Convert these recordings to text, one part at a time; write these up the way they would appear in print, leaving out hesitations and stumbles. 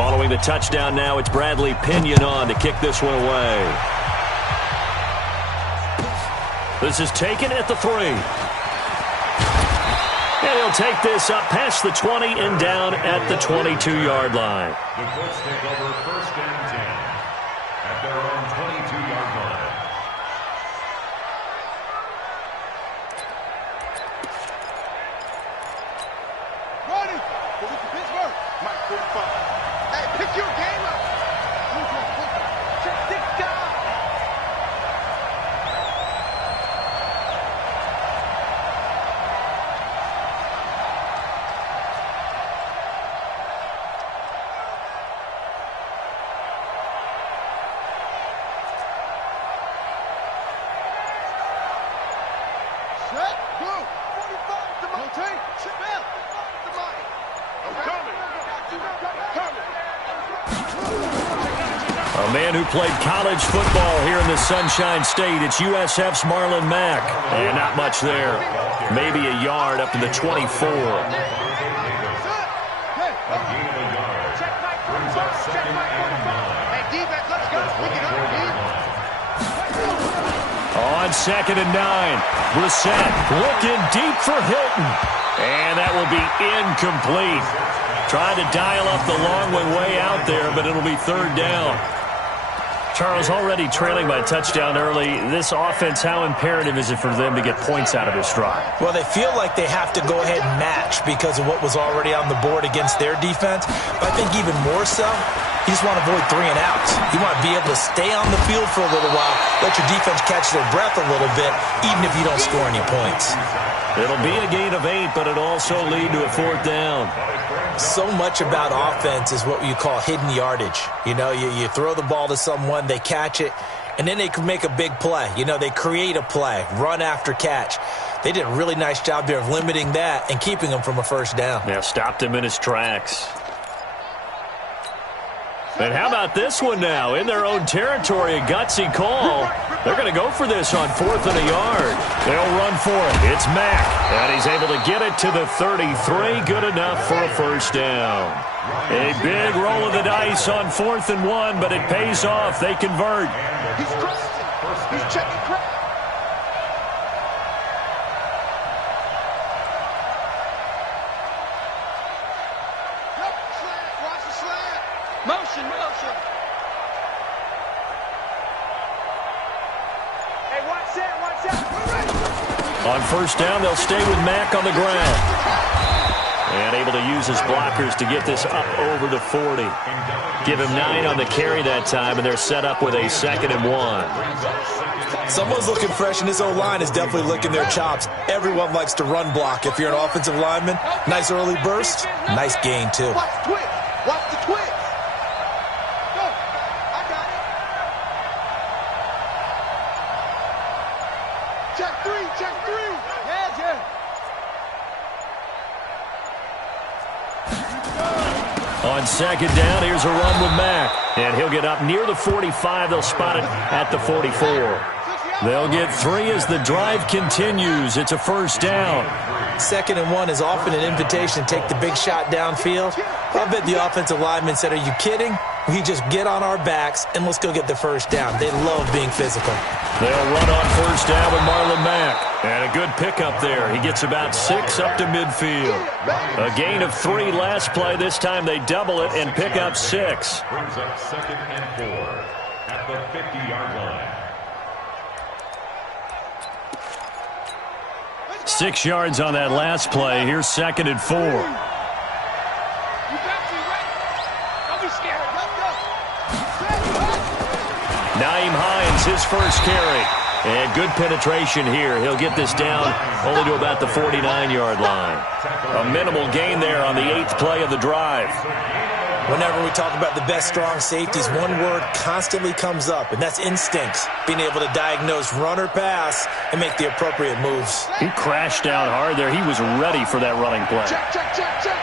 Following the touchdown now, it's Bradley Pinion on to kick this one away. This is taken at the 3. And he'll take this up past the 20 and down at the 22-yard line. The Colts take over 1st and 10 at their own 22-yard line. Ronnie, go with the Pittsburgh. Mike 45. Hey, pick your game up. Check this guy. A man who played college football here in the Sunshine State. It's USF's Marlon Mack. And not much there. Maybe a yard up to the 24. On 2nd and 9. Brissett looking deep for Hilton. And that will be incomplete. Trying to dial up the long way out there, but it'll be 3rd down. Charles, already trailing by a touchdown early. This offense, how imperative is it for them to get points out of this drive? Well, they feel like they have to go ahead and match because of what was already on the board against their defense. But I think even more so, you just want to avoid 3 and outs. You want to be able to stay on the field for a little while, let your defense catch their breath a little bit, even if you don't score any points. It'll be a gain of 8, but it'll also lead to a 4th down. So much about offense is what you call hidden yardage. You know, you throw the ball to someone, they catch it, and then they can make a big play. You know, they create a play, run after catch. They did a really nice job there of limiting that and keeping him from a 1st down. Yeah, stopped him in his tracks. And how about this one now? In their own territory, a gutsy call. They're going to go for this on 4th and a yard. They'll run for it. It's Mack. And he's able to get it to the 33. Good enough for a 1st down. A big roll of the dice on 4th and 1, but it pays off. They convert. He's crossing. He's checking cross. Motion, motion. Hey, watch that. On 1st down, they'll stay with Mack on the ground. And able to use his blockers to get this up over the 40. Give him 9 on the carry that time, and they're set up with a 2nd and 1. Someone's looking fresh, and this O-line is definitely licking their chops. Everyone likes to run block. If you're an offensive lineman, nice early burst, nice gain, too. Watch the twist. Watch the twist. On 2nd down, here's a run with Mack. And he'll get up near the 45. They'll spot it at the 44. They'll get 3 as the drive continues. It's a 1st down. 2nd and 1 is often an invitation to take the big shot downfield. I bet the offensive lineman said, are you kidding? We just get on our backs and let's go get the 1st down. They love being physical. They'll run on 1st down with Marlon Mack. And a good pickup there. He gets about 6 up to midfield. A gain of 3 last play. This time they double it and pick up 6. Brings up 2nd and 4 at the 50-yard line. 6 yards on that last play. Here's 2nd and 4. Nyheim Hines, his first carry. And good penetration here. He'll get this down only to about the 49-yard line. A minimal gain there on the 8th play of the drive. Whenever we talk about the best strong safeties, one word constantly comes up, and that's instincts. Being able to diagnose run or pass and make the appropriate moves. He crashed down hard there. He was ready for that running play. Check, check, check, check.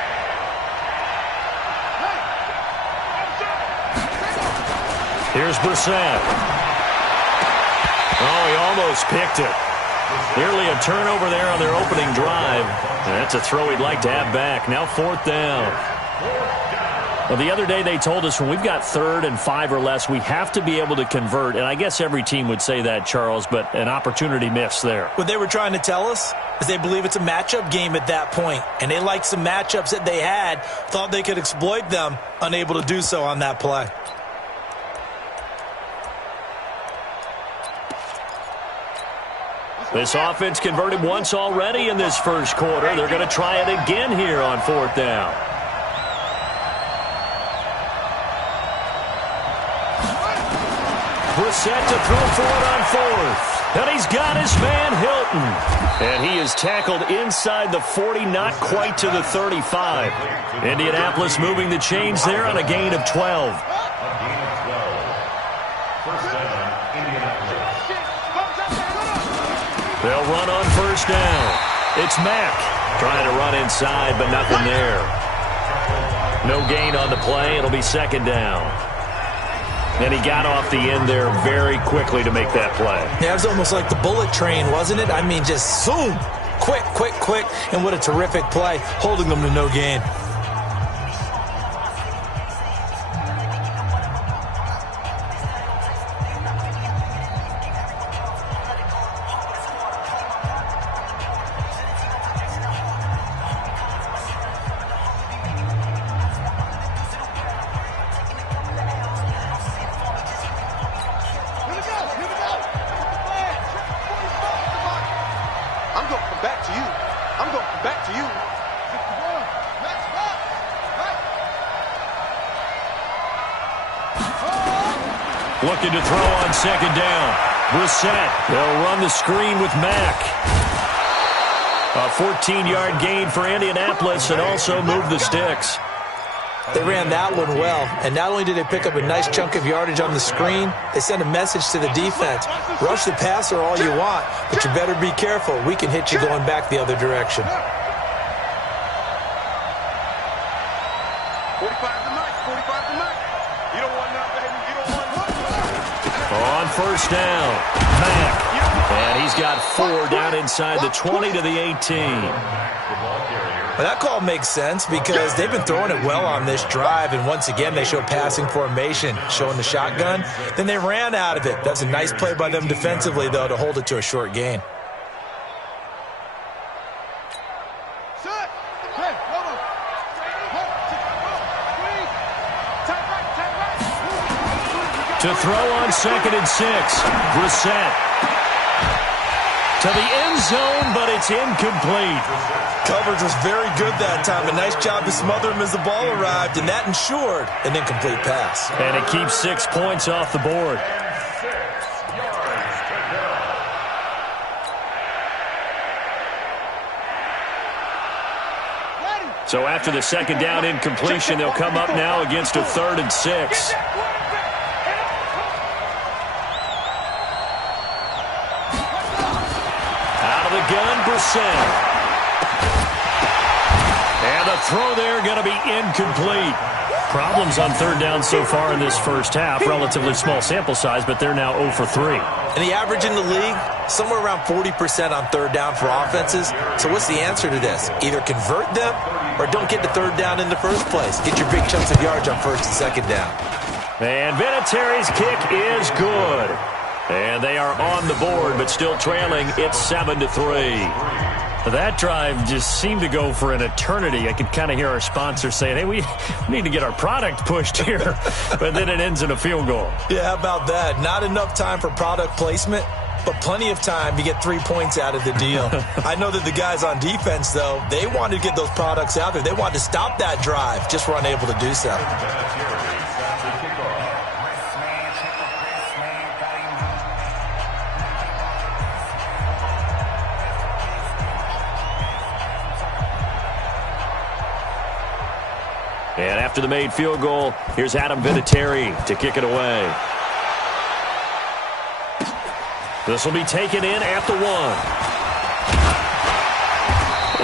Here's Brissett. Oh, he almost picked it. Nearly a turnover there on their opening drive. And that's a throw he'd like to have back. Now 4th down. Well, the other day they told us when we've got 3rd and 5 or less, we have to be able to convert. And I guess every team would say that, Charles, but an opportunity missed there. What they were trying to tell us is they believe it's a matchup game at that point. And they liked some matchups that they had, thought they could exploit them, unable to do so on that play. This offense converted once already in this first quarter. They're going to try it again here on 4th down. Brissett to throw for it on 4th. And he's got his man Hilton. And he is tackled inside the 40, not quite to the 35. Indianapolis moving the chains there on a gain of 12. They'll run on 1st down. It's Mack trying to run inside, but nothing there. No gain on the play. It'll be 2nd down. And he got off the end there very quickly to make that play. Yeah, it was almost like the bullet train, wasn't it? I mean, just zoom. Quick, quick, quick. And what a terrific play, holding them to no gain. Looking to throw on 2nd down. Brissett. They'll run the screen with Mack. A 14-yard gain for Indianapolis and also move the sticks. They ran that one well, and not only did they pick up a nice chunk of yardage on the screen, they sent a message to the defense. Rush the passer all you want, but you better be careful. We can hit you going back the other direction. 45 to Mike, 45 to Mike. You don't want none, baby. You don't want none. On 1st down, Mack. And he's got 4 down inside the 20 to the 18. Well, that call makes sense because they've been throwing it well on this drive, and once again they show passing formation, showing the shotgun. Then they ran out of it. That's a nice play by them defensively, though, to hold it to a short gain. To throw on 2nd and 6, Brissett. To the end zone, but it's incomplete. Coverage was very good that time. A nice job to smother him as the ball arrived, and that ensured an incomplete pass. And it keeps 6 points off the board. So after the 2nd down incompletion, they'll come up now against a 3rd and 6. Gun, Brissett. And the throw there going to be incomplete. Problems on 3rd down so far in this first half. Relatively small sample size, but they're now 0 for 3. And the average in the league, somewhere around 40% on 3rd down for offenses. So what's the answer to this? Either convert them or don't get to 3rd down in the first place. Get your big chunks of yards on 1st and 2nd down. And Vinatieri's kick is good. And they are on the board, but still trailing. It's 7 to 3. That drive just seemed to go for an eternity. I could kind of hear our sponsor saying, hey, we need to get our product pushed here. But then it ends in a field goal. Yeah, how about that? Not enough time for product placement, but plenty of time to get 3 points out of the deal. I know that the guys on defense, though, they wanted to get those products out there. They wanted to stop that drive, just were unable to do so. And after the made field goal, here's Adam Vinatieri to kick it away. This will be taken in at the 1.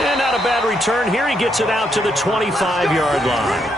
And not a bad return here. He gets it out to the 25-yard line.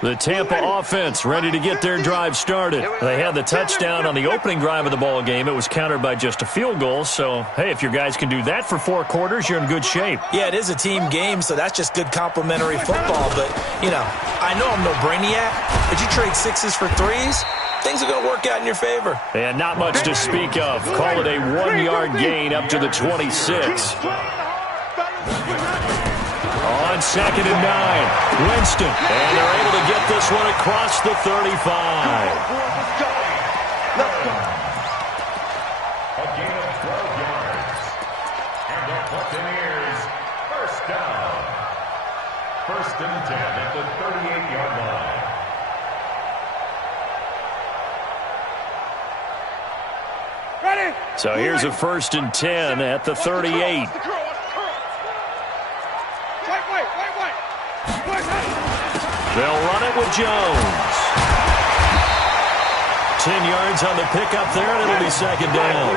The Tampa offense ready to get their drive started. They had the touchdown on the opening drive of the ball game. It was countered by just a field goal. So, hey, if your guys can do that for 4 quarters, you're in good shape. Yeah, it is a team game, so that's just good complimentary football. But, you know, I know I'm no brainiac, but you trade 6s for 3s, things are going to work out in your favor. And not much to speak of. Call it a 1-yard gain up to the 26. On 2nd and 9, Winston. And they're able to get this one across the 35. A gain of 12 yards. And the Buccaneers, first down. 1st and 10 at the 38-yard line. So here's a 1st and 10 at the 38. They'll run it with Jones. 10 yards on the pickup there, and it'll be 2nd down.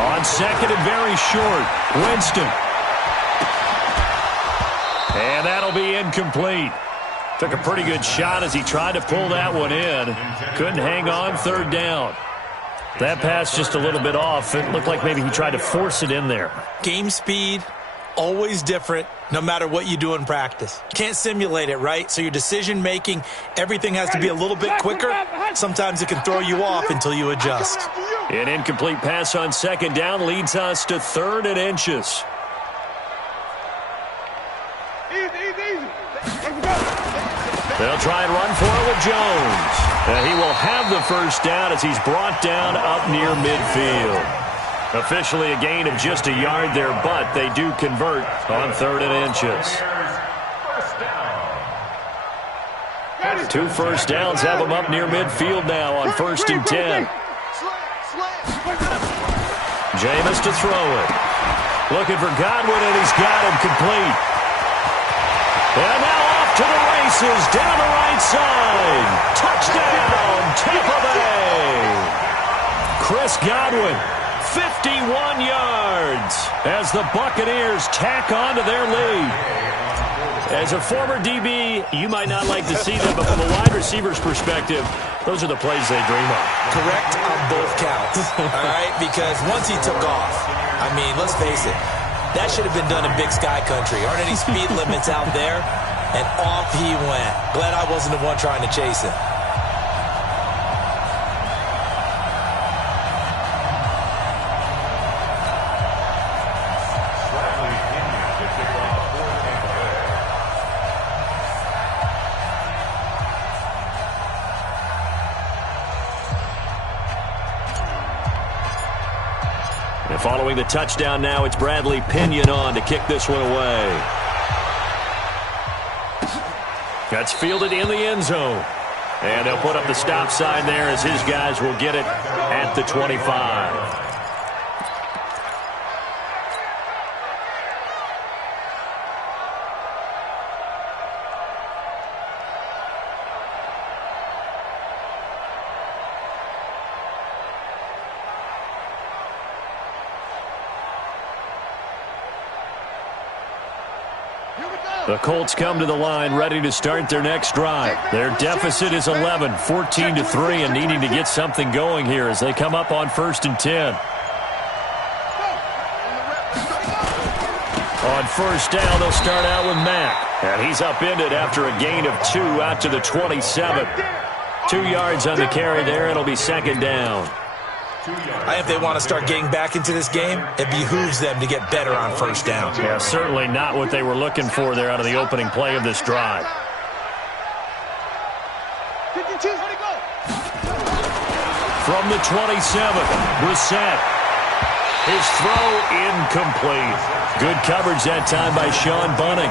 On 2nd and very short, Winston. And that'll be incomplete. Took a pretty good shot as he tried to pull that one in. Couldn't hang on, 3rd down. That pass just a little bit off. It looked like maybe he tried to force it in there. Game speed, always different, no matter what you do in practice. Can't simulate it, right? So your decision-making, everything has to be a little bit quicker. Sometimes it can throw you off until you adjust. An incomplete pass on 2nd down leads us to 3rd and inches. They'll try and run for it with Jones. And he will have the 1st down as he's brought down up near midfield. Officially a gain of just a yard there, but they do convert on 3rd and inches. 2 first downs have them up near midfield now on 1st and 10. Jameis to throw it. Looking for Godwin, and he's got him complete. And now off to the races, down the right side. Touchdown, Tampa Bay. Chris Godwin, 51 yards as the Buccaneers tack on to their lead. As a former DB, you might not like to see them, but from a wide receiver's perspective, those are the plays they dream of. Correct on both counts, all right? Because once he took off, I mean, let's face it, that should have been done in Big Sky Country. Aren't any speed limits out there? And off he went. Glad I wasn't the one trying to chase him. And following the touchdown now, it's Bradley Pinion on to kick this one away. That's fielded in the end zone. And they'll put up the stop sign there as his guys will get it at the 25. The Colts come to the line ready to start their next drive. Their deficit is 11, 14-3, and needing to get something going here as they come up on 1st and 10. On 1st down, they'll start out with Mack. And he's upended after a gain of 2 out to the 27. 2 yards on the carry there. It'll be 2nd down. I think if they want to start getting back into this game, it behooves them to get better on 1st down. Yeah, certainly not what they were looking for there out of the opening play of this drive. 52, where'd he go? From the 27, Brissett. His throw incomplete. Good coverage that time by Sean Bunning.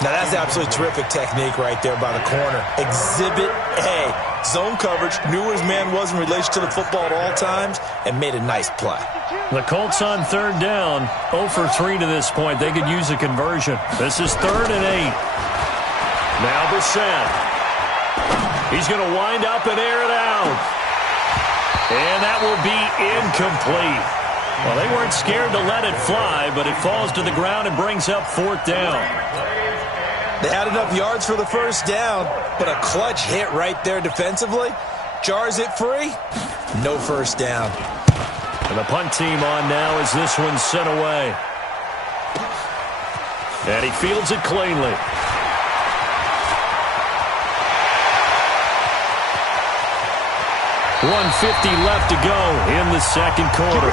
Now that's absolutely terrific technique right there by the corner. Exhibit A. Zone coverage, knew where his man was in relation to the football at all times, and made a nice play. The Colts on 3rd down, 0 for 3 to this point. They could use a conversion. This is 3rd and 8. Now Brissett. He's going to wind up and air it out. And that will be incomplete. Well, they weren't scared to let it fly, but it falls to the ground and brings up 4th down. They had enough yards for the first down, but a clutch hit right there defensively. Jars it free. No first down. And the punt team on now as this one's sent away. And he fields it cleanly. .150 left to go in the second quarter.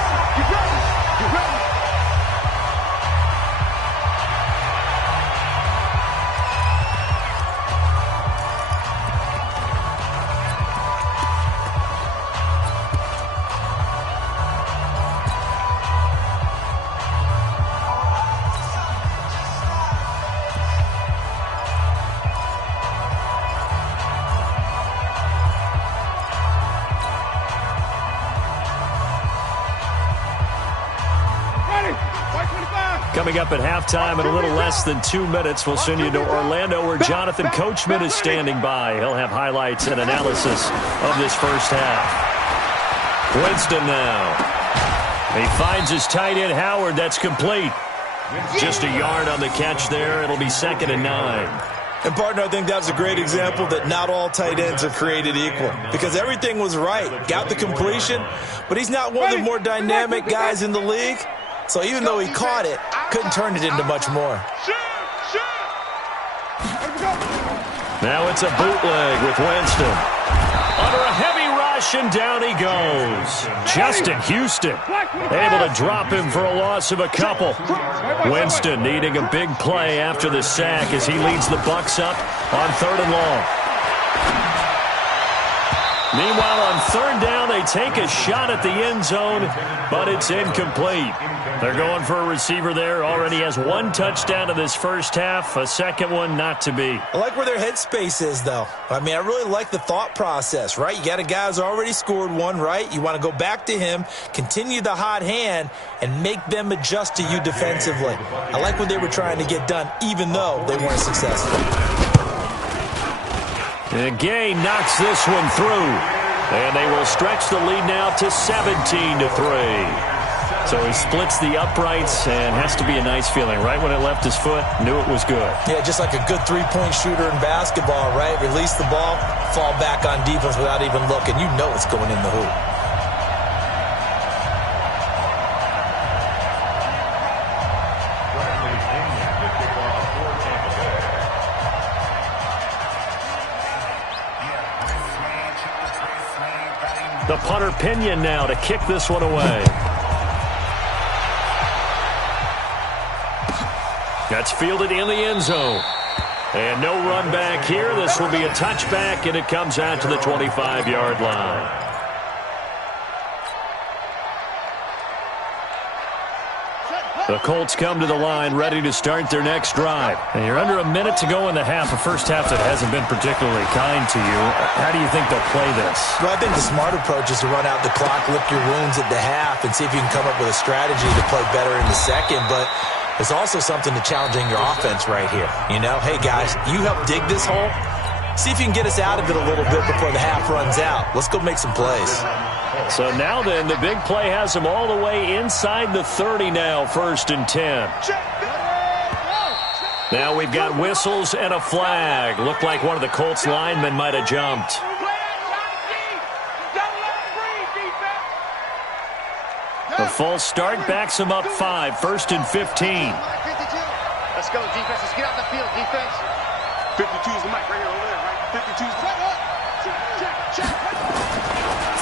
Coming up at halftime in a little less than 2 minutes, we'll send you to Orlando where Jonathan Coachman is standing by. He'll have highlights and analysis of this first half. Winston now. He finds his tight end Howard. That's complete. Just a yard on the catch there. It'll be 2nd and 9. And, partner, I think that was a great example that not all tight ends are created equal because everything was right. Got the completion, but he's not one of the more dynamic guys in the league. So even though he caught it, couldn't turn it into much more. Now it's a bootleg with Winston. Under a heavy rush, and down he goes. Justin Houston able to drop him for a loss of a couple. Winston needing a big play after the sack as he leads the Bucs up on 3rd and long. Meanwhile, on 3rd down, they take a shot at the end zone, but it's incomplete. They're going for a receiver there. Already has 1 touchdown in this first half, a second one not to be. I like where their headspace is, though. I mean, I really like the thought process, right? You got a guy who's already scored 1, right? You want to go back to him, continue the hot hand, and make them adjust to you defensively. I like what they were trying to get done, even though they weren't successful. And Gay knocks this one through. And they will stretch the lead now to 17-3. So he splits the uprights and has to be a nice feeling. Right when it left his foot, knew it was good. Yeah, just like a good three-point shooter in basketball, right? Release the ball, fall back on defense without even looking. You know it's going in the hoop. The punter Pinion now to kick this one away. That's fielded in the end zone. And no run back here. This will be a touchback, and it comes out to the 25-yard line. The Colts come to the line ready to start their next drive. And you're under a minute to go in the half, a first half that hasn't been particularly kind to you. How do you think they'll play this? Well, I think the smart approach is to run out the clock, lick your wounds at the half, and see if you can come up with a strategy to play better in the second. But there's also something to challenging your offense right here. You know, hey, guys, you help dig this hole. See if you can get us out of it a little bit before the half runs out. Let's go make some plays. So now then, the big play has them all the way inside the 30 now, 1st and 10. Now we've got whistles and a flag. Looked like one of the Colts linemen might have jumped. The false start backs them up 5, 1st and 15. Let's go, defense. Let's get out the field, defense. 52 is the mic right here over there, right? 52 is the mic. Check.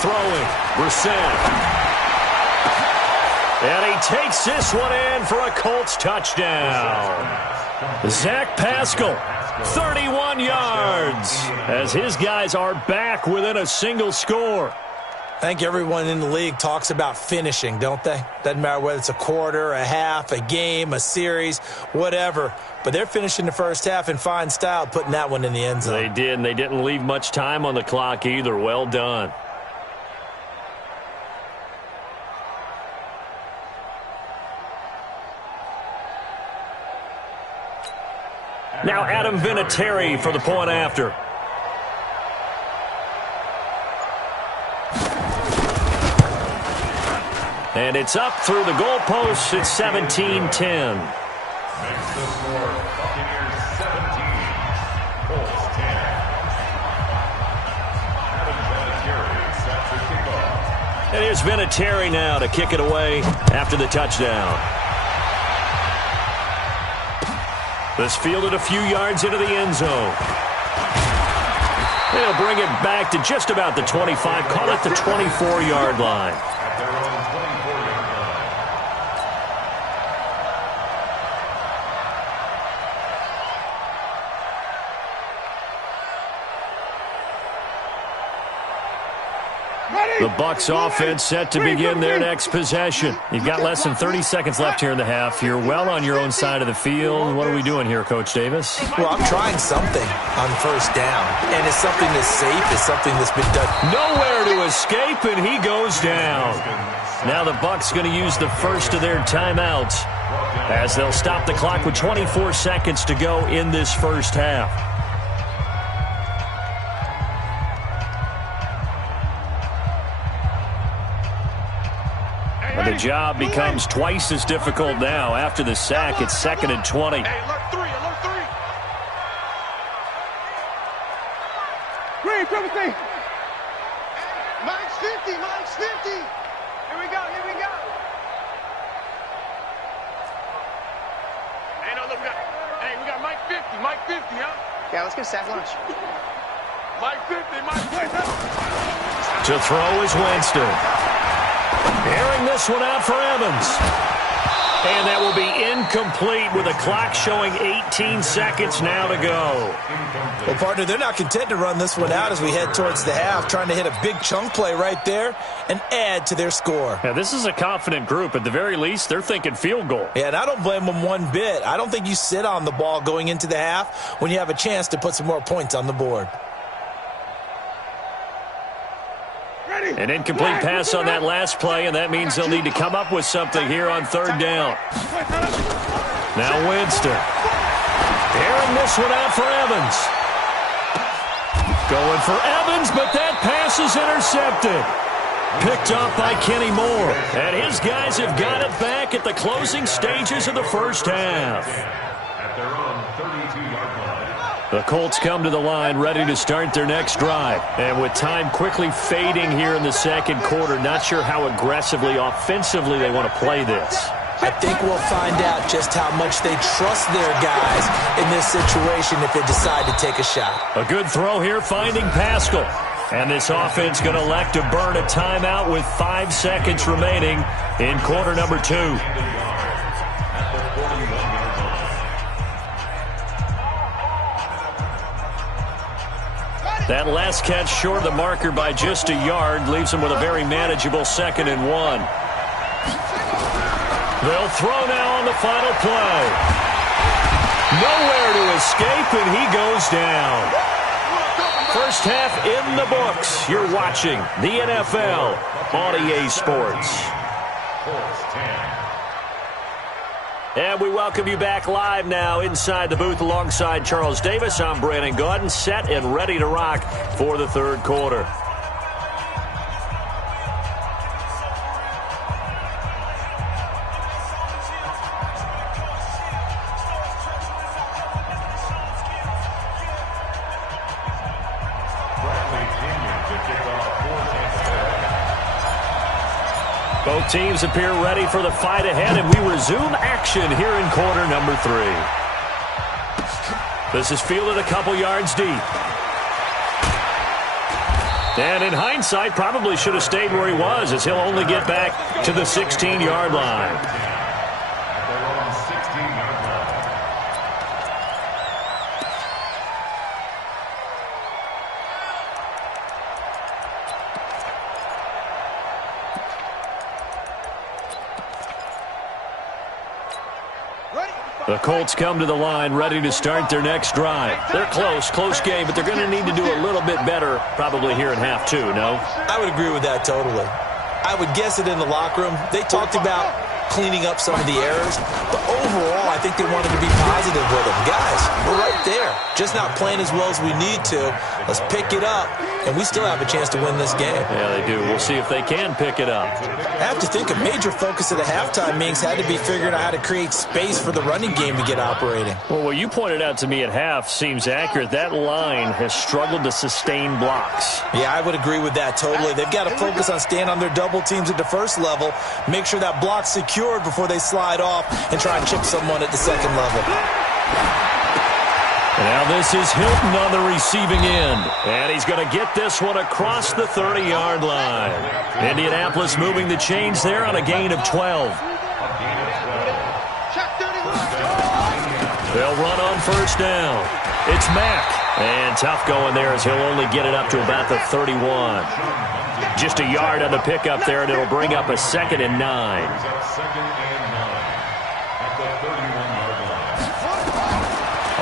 Throwing, Brissett. And he takes this one in for a Colts touchdown. Zach Pascal, 31 yards, as his guys are back within a single score. I think everyone in the league talks about finishing, don't they? Doesn't matter whether it's a quarter, a half, a game, a series, whatever. But they're finishing the first half in fine style, putting that one in the end zone. They did, and they didn't leave much time on the clock either. Well done. Now Adam Vinatieri for the point after. And it's up through the goalposts. It's 17-10. Makes the score Buccaneers 17, Colts 10. Adam Vinatieri sets the kickoff. And here's Vinatieri now to kick it away after the touchdown. This fielded a few yards into the end zone. They'll bring it back to just about the 25, call it the 24-yard line. At their own 24-yard line. The Bucs offense set to begin their next possession. You've got less than 30 seconds left here in the half. You're well on your own side of the field. What are we doing here, Coach Davis? Well, I'm trying something on first down, and it's something that's safe. It's something that's been done. Nowhere to escape, and he goes down. Now the Bucs going to use the first of their timeouts as they'll stop the clock with 24 seconds to go in this first half. And the job becomes twice as difficult now. After the sack, it's 2nd and 20. Hey, alert three, alert three. Green, triple C. Mike's 50, Mike's 50. Here we go, here we go. Hey, no, look, we got Mike 50, Mike 50, huh? Yeah, let's get sack lunch. Mike 50, Mike 50. To throw is Winston. Airing this one out for Evans. And that will be incomplete with a clock showing 18 seconds now to go. Well, partner, they're not content to run this one out as we head towards the half, trying to hit a big chunk play right there and add to their score. Yeah, this is a confident group. At the very least, they're thinking field goal. Yeah, and I don't blame them one bit. I don't think you sit on the ball going into the half when you have a chance to put some more points on the board. An incomplete pass on that last play, and that means they'll need to come up with something here on third down. Now Winston. Airing this one out for Evans. Going for Evans, but that pass is intercepted. Picked off by Kenny Moore. And his guys have got it back at the closing stages of the first half. At their own 32-yard line. The Colts come to the line ready to start their next drive. And with time quickly fading here in the second quarter, not sure how aggressively, offensively they want to play this. I think we'll find out just how much they trust their guys in this situation if they decide to take a shot. A good throw here finding Pascal. And this offense going to elect to burn a timeout with 5 seconds remaining in quarter number 2. That last catch short of the marker by just a yard leaves him with a very manageable 2nd and 1. They'll throw now on the final play. Nowhere to escape, and he goes down. First half in the books. You're watching the NFL on EA Sports. And we welcome you back live now inside the booth alongside Charles Davis. I'm Brandon Gaudin, set and ready to rock for the third quarter. Both teams appear ready for the fight ahead, and we resume action here in quarter number 3. This is fielded a couple yards deep. And in hindsight, probably should have stayed where he was, as he'll only get back to the 16-yard line. At their own 16-yard line. The Colts come to the line ready to start their next drive. They're close game, but they're going to need to do a little bit better probably here in half 2, no? I would agree with that totally. I would guess it in the locker room. They talked about cleaning up some of the errors. But overall, I think they wanted to be positive with him. Guys, we're right there. Just not playing as well as we need to. Let's pick it up, and we still have a chance to win this game. Yeah, they do. We'll see if they can pick it up. I have to think a major focus of the halftime meetings had to be figuring out how to create space for the running game to get operating. Well, what you pointed out to me at half seems accurate. That line has struggled to sustain blocks. Yeah, I would agree with that totally. They've got to focus on staying on their double teams at the first level, make sure that block's secured before they slide off and try and chip someone at the second level. Now this is Hilton on the receiving end. And he's going to get this one across the 30-yard line. Indianapolis moving the chains there on a gain of 12. They'll run on first down. It's Mack. And tough going there as he'll only get it up to about the 31. Just a yard on the pickup there, and it'll bring up a 2nd and 9.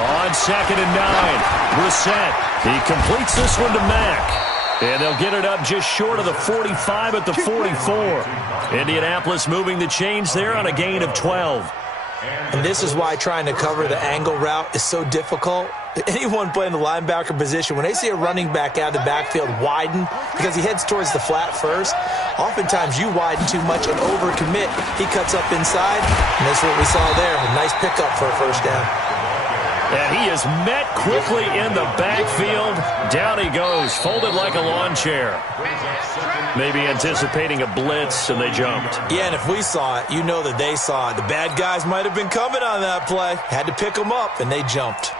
On 2nd and 9, Brissett. He completes this one to Mack. And they'll get it up just short of the 45 at the 44. Indianapolis moving the chains there on a gain of 12. And this is why trying to cover the angle route is so difficult. Anyone playing the linebacker position, when they see a running back out of the backfield widen because he heads towards the flat first, oftentimes you widen too much and overcommit. He cuts up inside, and that's what we saw there. A nice pickup for a first down. And he is met quickly in the backfield. Down he goes, folded like a lawn chair. Maybe anticipating a blitz, and they jumped. Yeah, and if we saw it, you know that they saw it. The bad guys might have been coming on that play. Had to pick them up, and they jumped.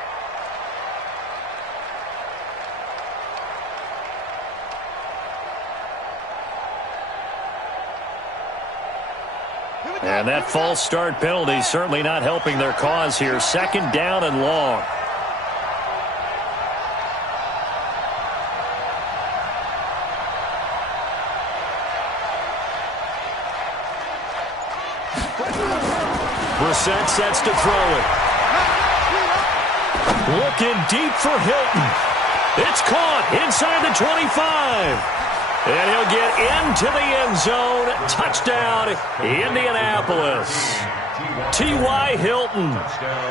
And that false start penalty certainly not helping their cause here. 2nd down and long. Brissett sets to throw it. Looking deep for Hilton. It's caught inside the 25. And he'll get into the end zone. Touchdown, Indianapolis. T.Y. Hilton,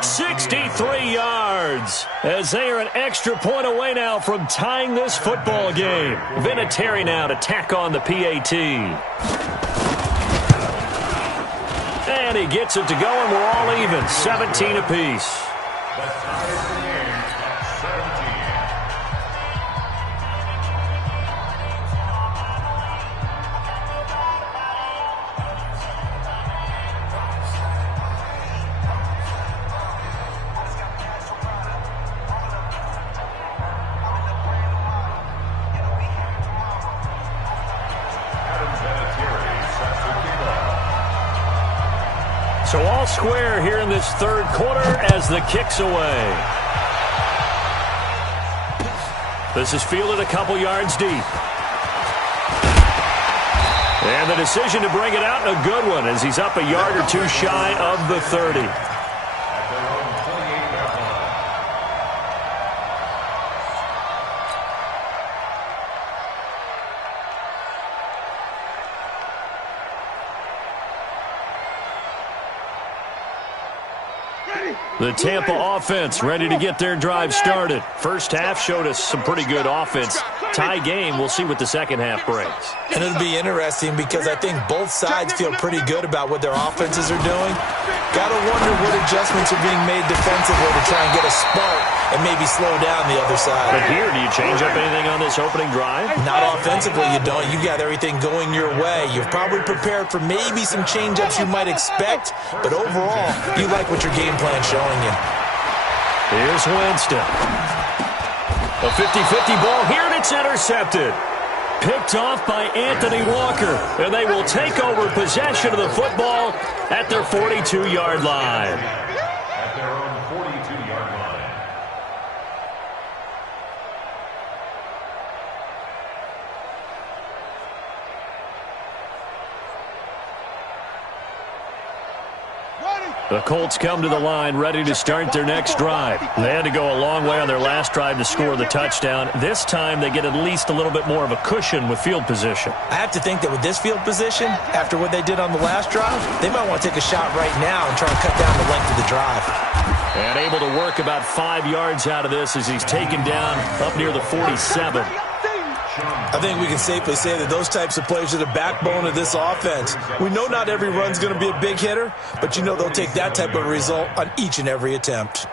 63 yards, as they are an extra point away now from tying this football game. Vinatieri now to tack on the PAT. And he gets it to go, and we're all even, 17 apiece. So all square here in this third quarter as the kick's away. This is fielded a couple yards deep. And the decision to bring it out, a good one, as he's up a yard or two shy of the 30. The Tampa offense ready to get their drive started. First half showed us some pretty good offense. Tie game, we'll see what the second half brings. And it'll be interesting because I think both sides feel pretty good about what their offenses are doing. Got to wonder what adjustments are being made defensively to try and get a spark and maybe slow down the other side. But here, do you change up anything on this opening drive? Not offensively, you don't. You got everything going your way. You've probably prepared for maybe some change-ups you might expect, but overall, you like what your game plan's showing you. Here's Winston. A 50-50 ball here, and it's intercepted. Picked off by Anthony Walker, and they will take over possession of the football at their 42-yard line. At their own 42-yard line. Ready. The Colts come to the line ready to start their next drive. They had to go a long way on their last drive to score the touchdown. This time they get at least a little bit more of a cushion with field position. I have to think that with this field position, after what they did on the last drive, they might want to take a shot right now and try to cut down the length of the drive. And able to work about 5 yards out of this as he's taken down up near the 47. I think we can safely say that those types of plays are the backbone of this offense. We know not every run's going to be a big hitter, but you know they'll take that type of result on each and every attempt.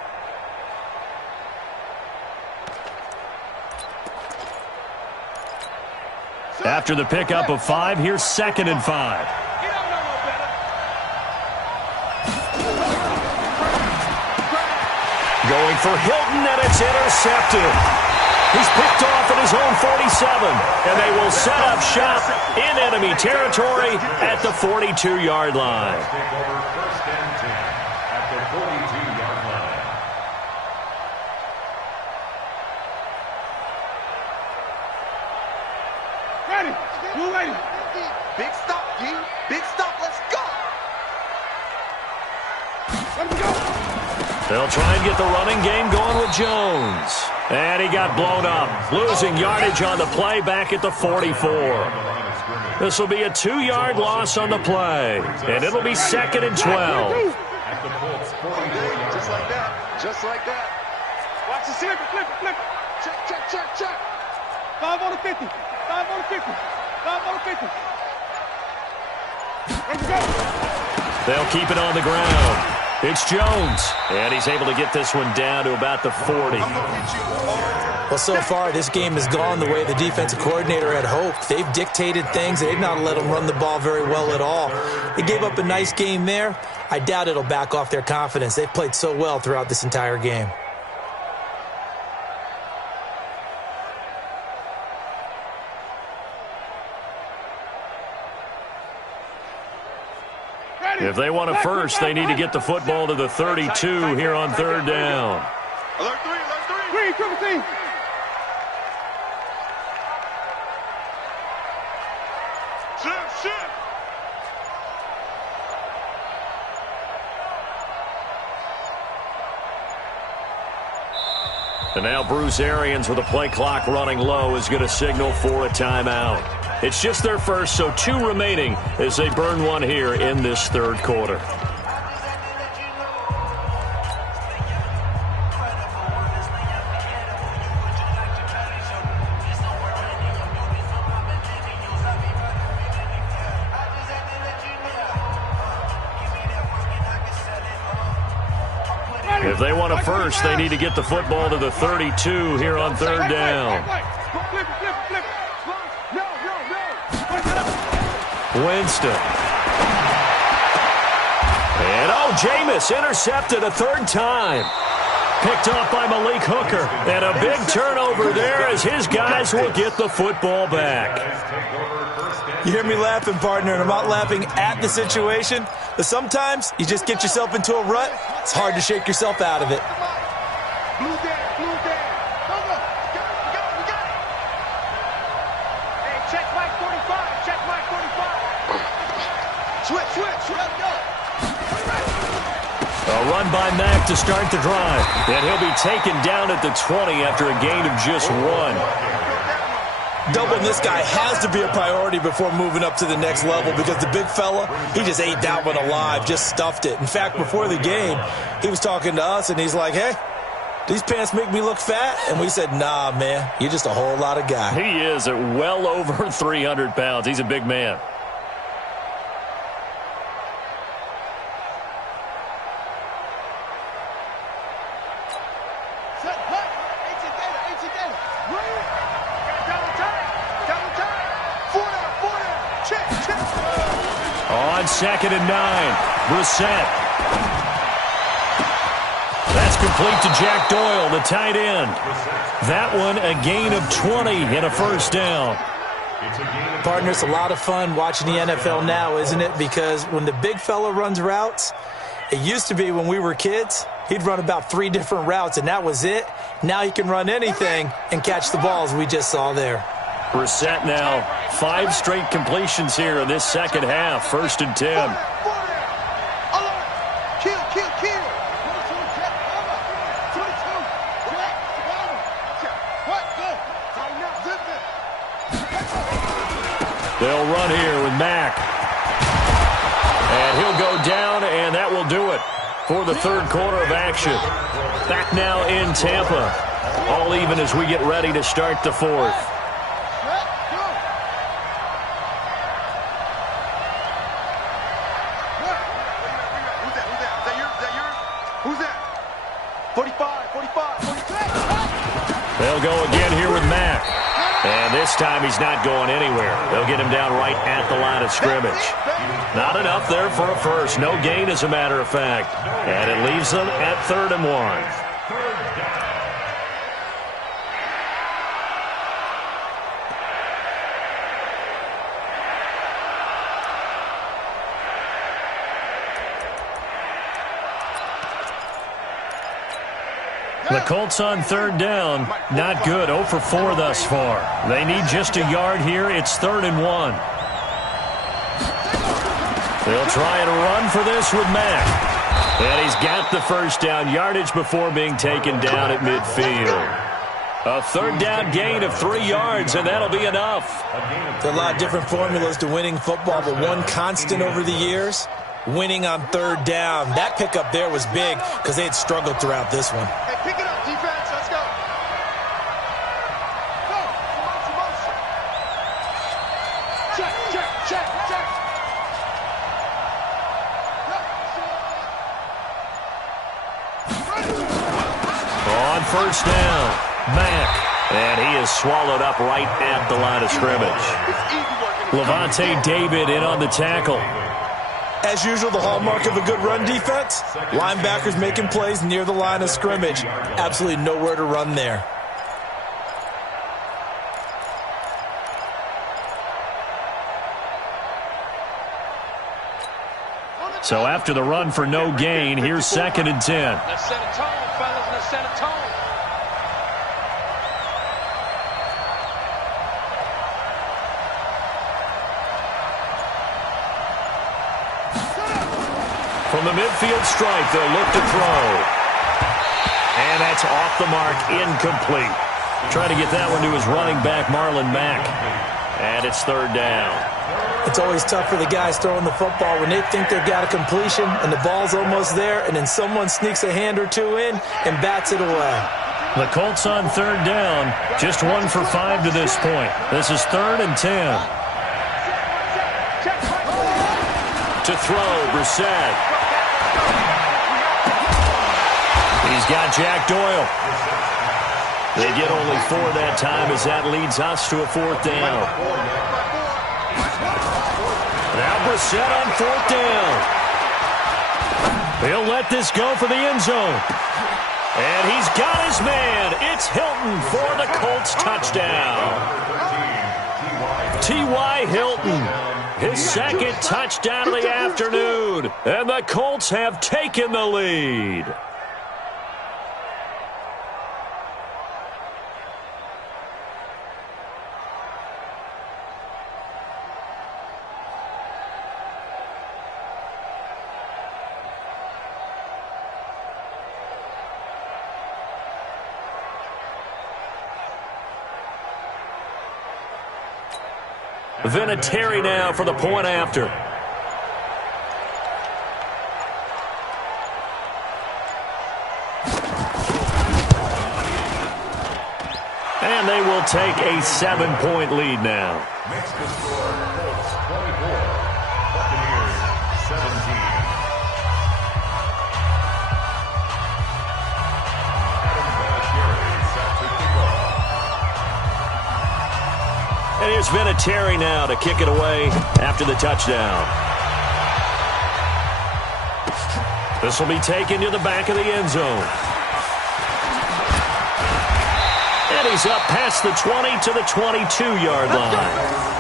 After the pickup of 5, here's 2nd and 5. Going for Hilton, and it's intercepted. He's picked off at his own 47, and they will set up shop in enemy territory at the 42-yard line. Take over 1st and 10 at the 42-yard line. Ready. You ready. Big stop, D. Big stop. Let's go. Let me go. They'll try and get the running game going with Jones. And he got blown up, losing yardage on the play back at the 44. This will be a 2-yard loss on the play, and it'll be 2nd and 12. At the Colts 44-yard Just like that. Just like that. Watch the slip, flip. Check. 5 on the 50. 5 on the 50. 5 on the 50. Let's go. They'll keep it on the ground. It's Jones, and he's able to get this one down to about the 40. Well, so far, this game has gone the way the defensive coordinator had hoped. They've dictated things. They've not let them run the ball very well at all. They gave up a nice game there. I doubt it'll back off their confidence. They've played so well throughout this entire game. If they want a first, they need to get the football to the 32 here on 3rd down. Alert 3. Green, triple team. Shift. And now Bruce Arians with a play clock running low is going to signal for a timeout. It's just their first, so 2 remaining as they burn one here in this 3rd quarter. If they want a first, they need to get the football to the 32 here on 3rd down. Flip. No. Winston. And Jameis intercepted a 3rd time. Picked off by Malik Hooker. And a big turnover there as his guys will get the football back. You hear me laughing, partner, and I'm not laughing at the situation, but sometimes you just get yourself into a rut. It's hard to shake yourself out of it. Blue down. Go. We got it. Hey, check Mike 45. Switch. Let's go. A run by Mack to start the drive. And he'll be taken down at the 20 after a gain of just 1. Doubling this guy has to be a priority before moving up to the next level because the big fella, he just ate that one alive, just stuffed it. In fact, before the game, he was talking to us, and he's like, hey, these pants make me look fat? And we said, nah, man, you're just a whole lot of guy. He is at well over 300 pounds. He's a big man. On 2nd and 9, Brissett. That's complete to Jack Doyle, the tight end. That one a gain of 20 and a 1st down. Partner, it's a lot of fun watching the NFL now, isn't it? Because when the big fella runs routes, it used to be when we were kids, he'd run about 3 different routes, and that was it. Now he can run anything and catch the balls we just saw there. Brissett now 5 straight completions here in this 2nd half. 1st and 10. They'll run here with Mack. And he'll go down, and that will do it for the third quarter of action. Back now in Tampa. All even as we get ready to start the fourth. Who's that? 45, 45, 46. They'll go again here with Mack. And this time he's not going anywhere. They'll get him down right at the line of scrimmage. Not enough there for a first. No gain, as a matter of fact. And it leaves them at 3rd and 1. The Colts on 3rd down. Not good. 0 for 4 thus far. They need just a yard here. It's 3rd and 1. They'll try and run for this with Mack. And he's got the first down. Yardage before being taken down at midfield. A 3rd down gain of 3 yards, and that'll be enough. There are a lot of different formulas to winning football, but one constant over the years, winning on 3rd down. That pickup there was big because they had struggled throughout this one. Hey, pick it up, defense. Let's go. Go. Motion. Check, check, check, check. On 1st down, Mack. And he is swallowed up right at the line of scrimmage. Levante David in on the tackle. As usual, the hallmark of a good run defense, linebackers making plays near the line of scrimmage. Absolutely nowhere to run there. So after the run for no gain, here's 2nd and 10. Let's set a tone, fellas. Let's set a tone. From the midfield stripe, they'll look to throw. And that's off the mark, incomplete. Trying to get that one to his running back, Marlon Mack. And it's 3rd down. It's always tough for the guys throwing the football when they think they've got a completion and the ball's almost there, and then someone sneaks a hand or two in and bats it away. The Colts on 3rd down, just 1 for 5 to this point. This is 3rd and 10. To throw, Brissett. He's got Jack Doyle. They get only 4 that time as that leads us to a 4th down. Now Brissett on 4th down. He'll let this go for the end zone. And he's got his man. It's Hilton for the Colts touchdown. T.Y. Hilton, his 2nd touchdown of the afternoon. And the Colts have taken the lead. Vinatieri now for the point after. And they will take a 7-point lead now. Makes the score Colts 24, Buccaneers 17. And here's Vinatieri now to kick it away after the touchdown. This will be taken to the back of the end zone. And he's up past the 20 to the 22-yard line.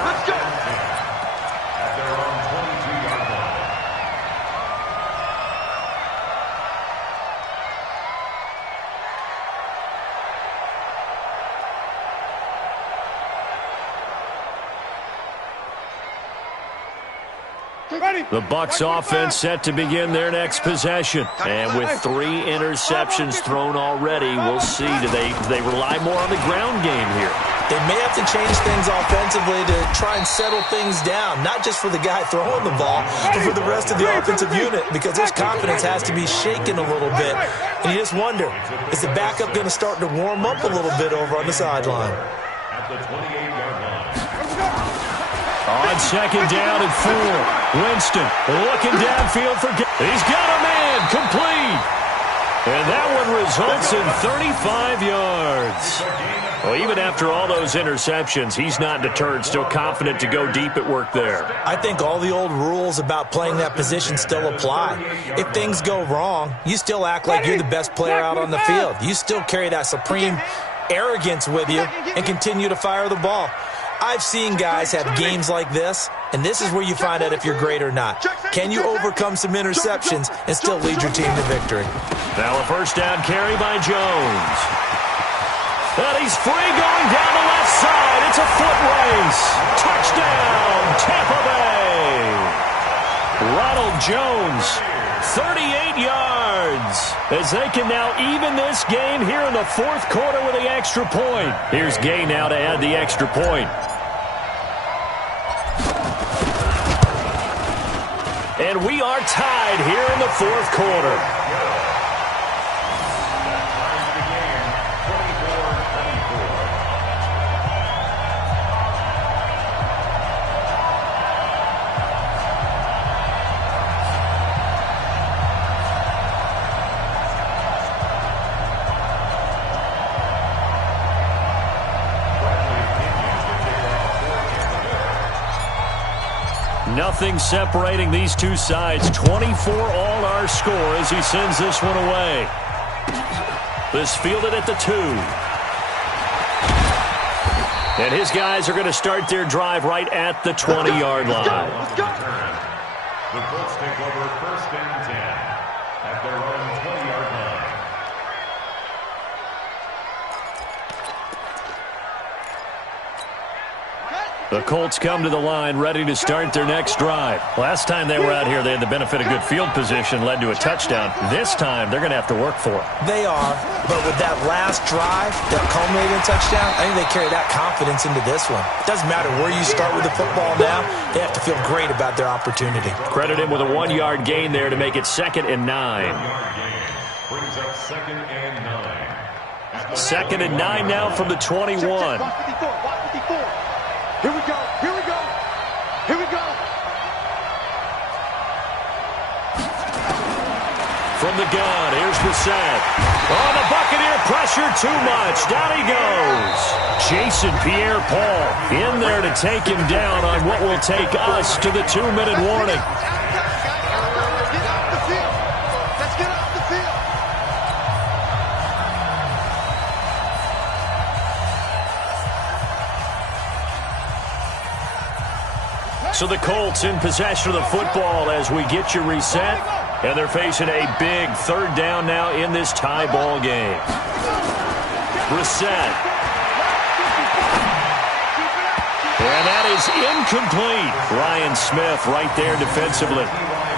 Let's go. At their own 22-yard line. The Bucs offense set to begin their next possession. And with 3 interceptions thrown already, we'll see. Do they rely more on the ground game here? They may have to change things offensively to try and settle things down, not just for the guy throwing the ball, but for the rest of the offensive unit, because his confidence has to be shaken a little bit. And you just wonder, is the backup going to start to warm up a little bit over on the sideline? At the 28-yard line. On second down and 4, Winston looking downfield for... He's got a man, complete. And that one results in 35 yards. Well, even after all those interceptions, he's not deterred, still confident to go deep at work there. I think all the old rules about playing that position still apply. If things go wrong, you still act like you're the best player out on the field. You still carry that supreme arrogance with you and continue to fire the ball. I've seen guys have games like this, and this is where you find out if you're great or not. Can you overcome some interceptions and still lead your team to victory? Now a first down carry by Jones. And he's free going down the left side. It's a foot race. Touchdown, Tampa Bay. Ronald Jones, 38 yards. As they can now even this game here in the 4th quarter with the extra point. Here's Gay now to add the extra point. And we are tied here in the 4th quarter. Nothing separating these two sides. 24 all our score as he sends this one away. This fielded at the 2. And his guys are going to start their drive right at the 20-yard line. The Colts take over 1st and 10 at their own 20-yard line. The Colts come to the line ready to start their next drive. Last time they were out here, they had the benefit of good field position, led to a touchdown. This time, they're going to have to work for it. They are, but with that last drive that culminated in touchdown, I think they carry that confidence into this one. It doesn't matter where you start with the football now, they have to feel great about their opportunity. Credit him with a 1-yard gain there to make it 2nd and 9. Brings up 2nd and 9. 2nd and 9 now from the 21. Here we go. Here we go. Here we go. From the gun, here's Brissett. Oh, the Buccaneer pressure too much. Down he goes. Jason Pierre-Paul in there to take him down on what will take us to the 2-minute warning. Get off the field. Let's get off the field. So the Colts in possession of the football as we get you reset. And they're facing a big 3rd down now in this tie ball game. Brissett. And that is incomplete. Ryan Smith right there defensively.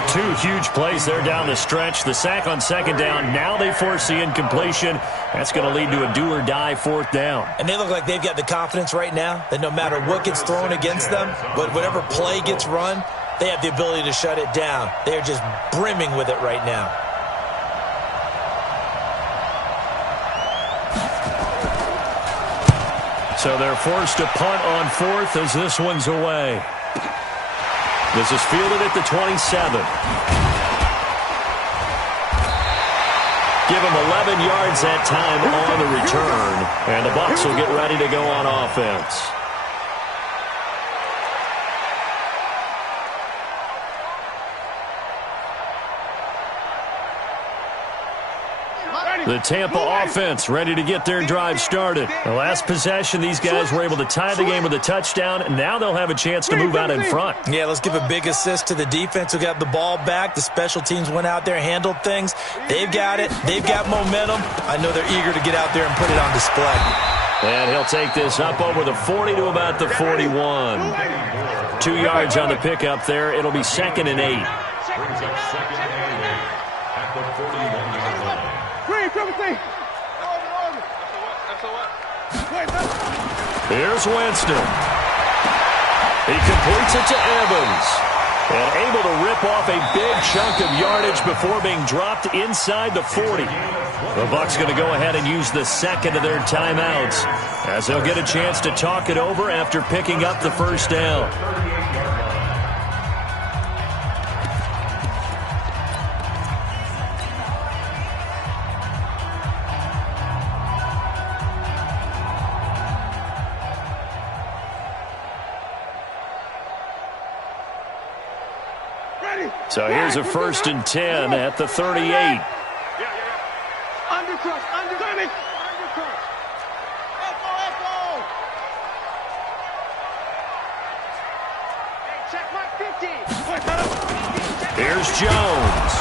2 huge plays there down the stretch. The sack on 2nd down. Now they force the incompletion. That's going to lead to a do-or-die 4th down. And they look like they've got the confidence right now that no matter what gets thrown against them, but whatever play gets run, they have the ability to shut it down. They are just brimming with it right now. So they're forced to punt on 4th as this one's away. This is fielded at the 27. Give him 11 yards that time on the return. And the Bucs will get ready to go on offense. The Tampa offense ready to get their drive started. The last possession, these guys were able to tie the game with a touchdown, and now they'll have a chance to move out in front. Yeah, let's give a big assist to the defense who got the ball back. The special teams went out there, handled things. They've got it. They've got momentum. I know they're eager to get out there and put it on display. And he'll take this up over the 40 to about the 41. up 2 yards on the pickup there. It'll be 2nd and 8. Brings up 2nd and 8 at the 41-yard line. Here's Winston. He completes it to Evans. And able to rip off a big chunk of yardage before being dropped inside the 40. The Bucs going to go ahead and use the second of their timeouts as they'll get a chance to talk it over after picking up the first down. So here's a 1st and 10 at the 38. Undercross, undercross. Echo. Hey, check my 50. Here's Jones.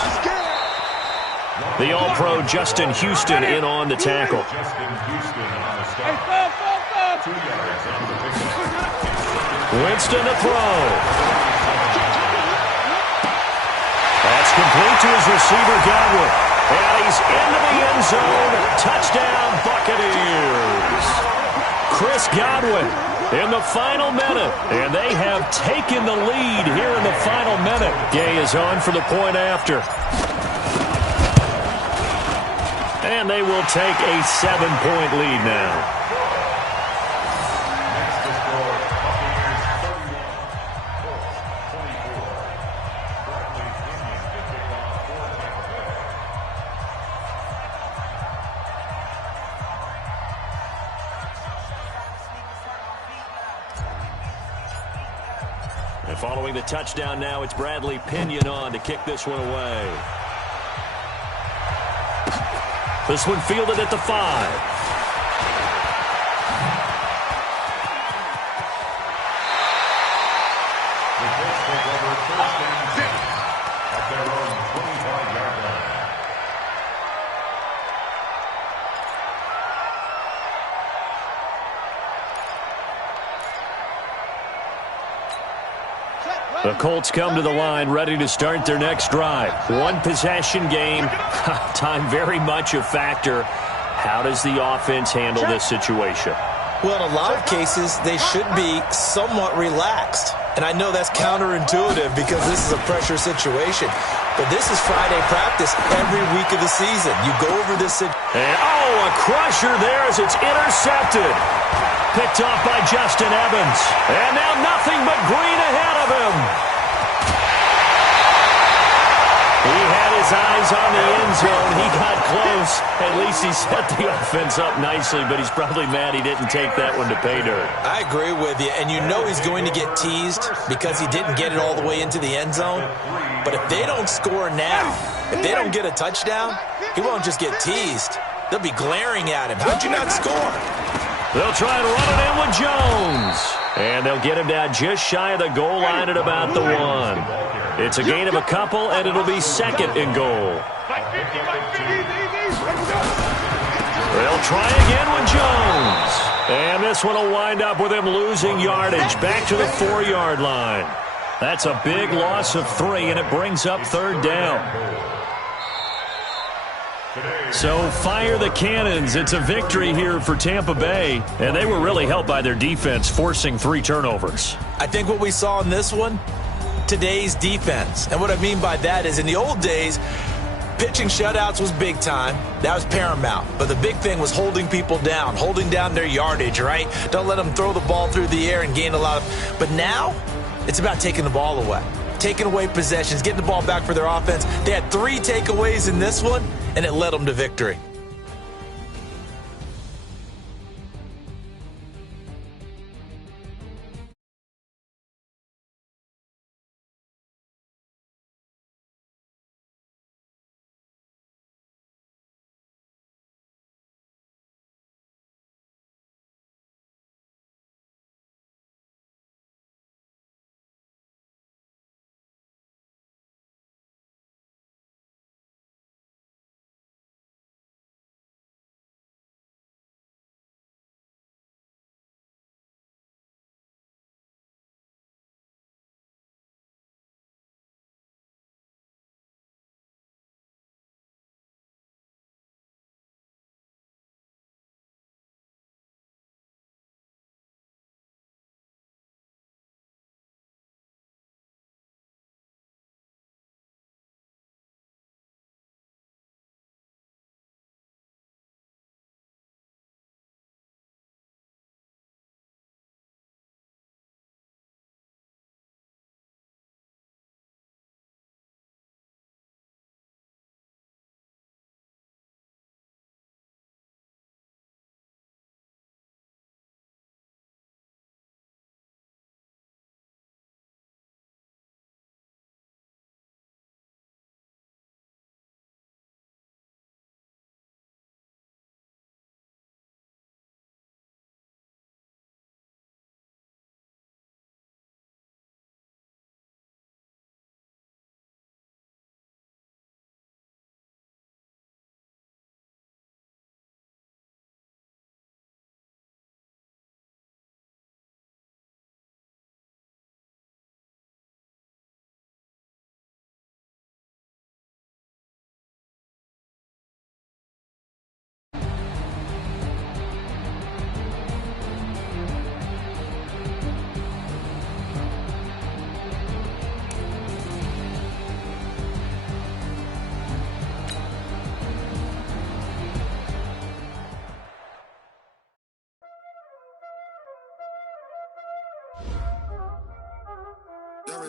The All-Pro Justin Houston in on the tackle. Justin Houston on the stop. 2 yards on the pickup. Winston to throw. That's complete to his receiver, Godwin. And he's into the end zone. Touchdown, Buccaneers. Chris Godwin in the final minute. And they have taken the lead here in the final minute. Gay is on for the point after. And they will take a 7-point lead now. And following the touchdown now, it's Bradley Pinion on to kick this one away. This one fielded at the 5. The Colts come to the line ready to start their next drive. One possession game. Time very much a factor. How does the offense handle this situation? Well, in a lot of cases, they should be somewhat relaxed. And I know that's counterintuitive because this is a pressure situation. But this is Friday practice every week of the season. You go over this. And, a crusher there as it's intercepted. Picked off by Justin Evans. And now nothing but green ahead of him. He had his eyes on the end zone. He got close. At least he set the offense up nicely, but he's probably mad he didn't take that one to pay dirt. I agree with you, and you know he's going to get teased because he didn't get it all the way into the end zone. But if they don't score now, if they don't get a touchdown, he won't just get teased. They'll be glaring at him. How'd you not score? They'll try and run it in with Jones. And they'll get him down just shy of the goal line at about the 1. It's a gain of a couple, and it'll be 2nd and goal. They'll try again with Jones. And this one will wind up with him losing yardage back to the 4-yard line. That's a big loss of 3, and it brings up 3rd down. So fire the cannons. It's a victory here for Tampa Bay, and they were really helped by their defense forcing 3 turnovers. I think what we saw in this one, today's defense. And what I mean by that is in the old days, pitching shutouts was big time. That was paramount. But the big thing was holding people down, holding down their yardage, right? Don't let them throw the ball through the air and gain a lot of. But now it's about taking the ball away, taking away possessions, getting the ball back for their offense. They had 3 takeaways in this one, and it led them to victory.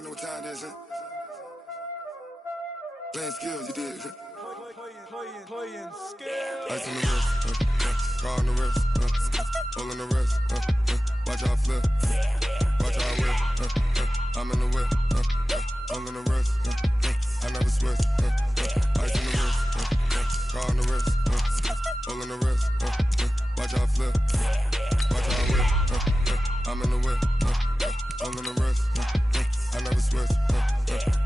already know what time it is, huh? Playing skills, you did. Playing skills. Ice on the wrist, car on the wrist, all on the wrist, watch how I flip, watch how I whip, I'm in the whip, all on the wrist, I never switch, ice on the wrist, car on the wrist, all on the wrist, watch how I flip, watch how I whip, I'm in the whip, all on the wrist, I never switch,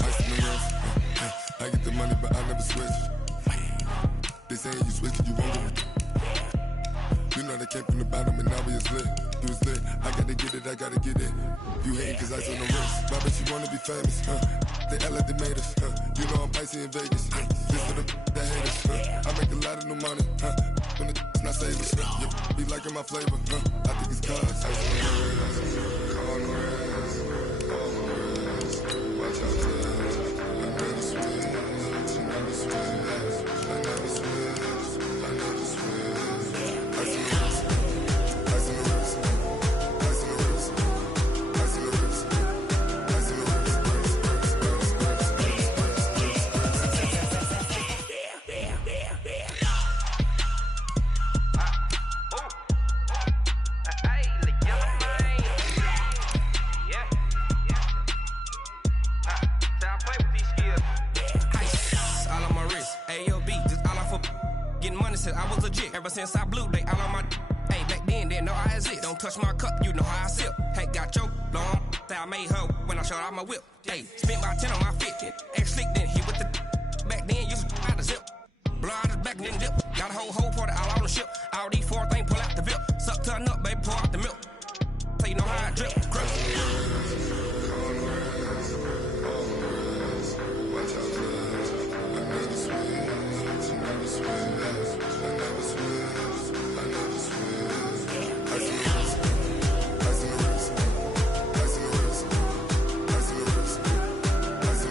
ice on the wrist, I get the money but I never switch. They saying you switch and you won't get it. You know they came from the bottom and now we is lit. You was lit, I gotta get it, I gotta get it. You hating cause ice on the wrist. Why bet you wanna be famous, huh? They act like they made us, huh? You know I'm icy in Vegas, This for the that hate us, I make a lot of new money, When it's not savers, You be liking my flavor, I think it's cause ice on the wrist, car on the wrist, all on the wrist. Watch out, I never switch, I never switch. I never switch, I never switch. Ice on the wrist, ice on the wrist, ice on the wrist, ice on the wrist, ice on the wrist, I was legit. Ever since I blew, they all on my hey, back then, didn't know I exist. Don't touch my cup, you know how I sip. Hey, got your long, say I made her when I showed out my whip. Hey, spent about 10 on my 50. Ex-slick, then hit with the back then, used to out the zip. Blow out his back, then dip. Got a whole party all on the ship. All these 4 things, pull out the VIP. Suck, turn up, baby, pour out the milk. So you know how I drip. Crush. Watch out, I never switch, I never switch. I never switch, I never switch. Ice on the wrist, ice on the wrist, ice on the wrist, ice on the wrist, ice on the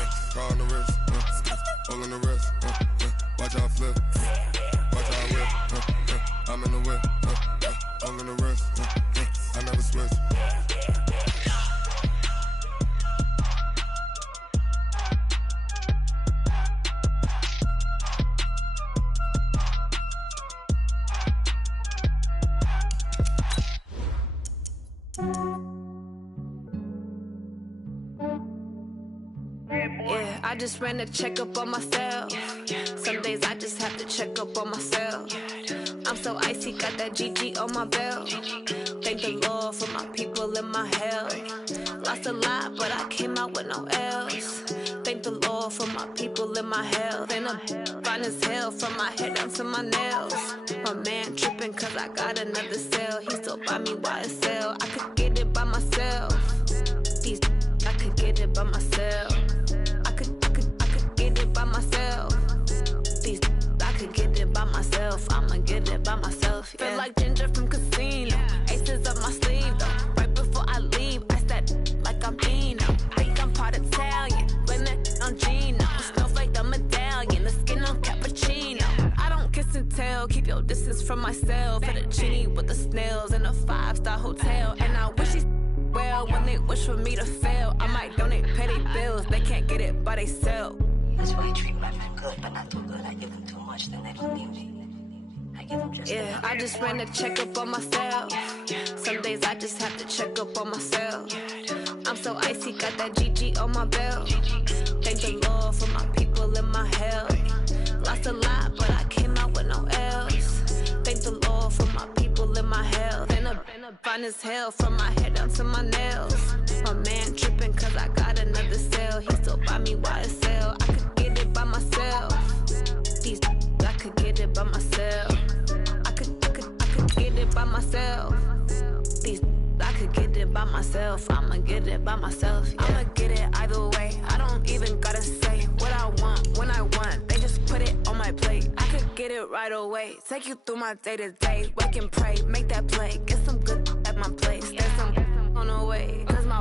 wrist, car on the wrist, all on the wrist, watch how I flip, watch how I whip, I'm in the whip, all on the wrist, I never switch. Yeah, I just ran a checkup on myself. Some days I just have to check up on myself. I'm so icy, got that GG on my belt. Thank the Lord for my people in my health. Lost a lot, but I came out with no L's. Thank the Lord for my people in my health. And I'm fine as hell from my head down to my nails. My man tripping cause I got another cell. He still buy me YSL. I could get it by myself. These I could get it by myself. I could get it by myself. These I could get it by myself. I'ma get it by myself. Yeah. Feel like Ginger from Casino. Aces up my sleeve though. Right before I leave, I said like I'm Dino. Think I'm part Italian, blame that on Gino. Snowflake the medallion, the skin on cappuccino. I don't kiss and tell, keep your distance from myself. Fettuccine with the snails in a 5-star hotel. And I wish he's well when they wish for me to fail. I might donate petty bills, they can't get it by theyself. That's why you treat my friend good, but not too good. I give them too much, then they don't need me. I give them just enough. I just ran a checkup on myself. Some days I just have to check up on myself. I'm so icy, got that GG on my belt. Thank the Lord for my people in my health. Lost a lot, but I came out with no L's. Thank the Lord for my people in my health. And I'm fine as hell from my head down to my nails. My man tripping cause I got another cell. He still buy me YSL. I could get it by myself. These I could get it by myself. I could get it by myself. These I could get it by myself. I'ma get it by myself. Yeah. I'ma get it either way. I don't even gotta say what I want when I want. They just put it on my plate. I could get it right away. Take you through my day to day. Wake and pray, make that play. Get some good at my plate.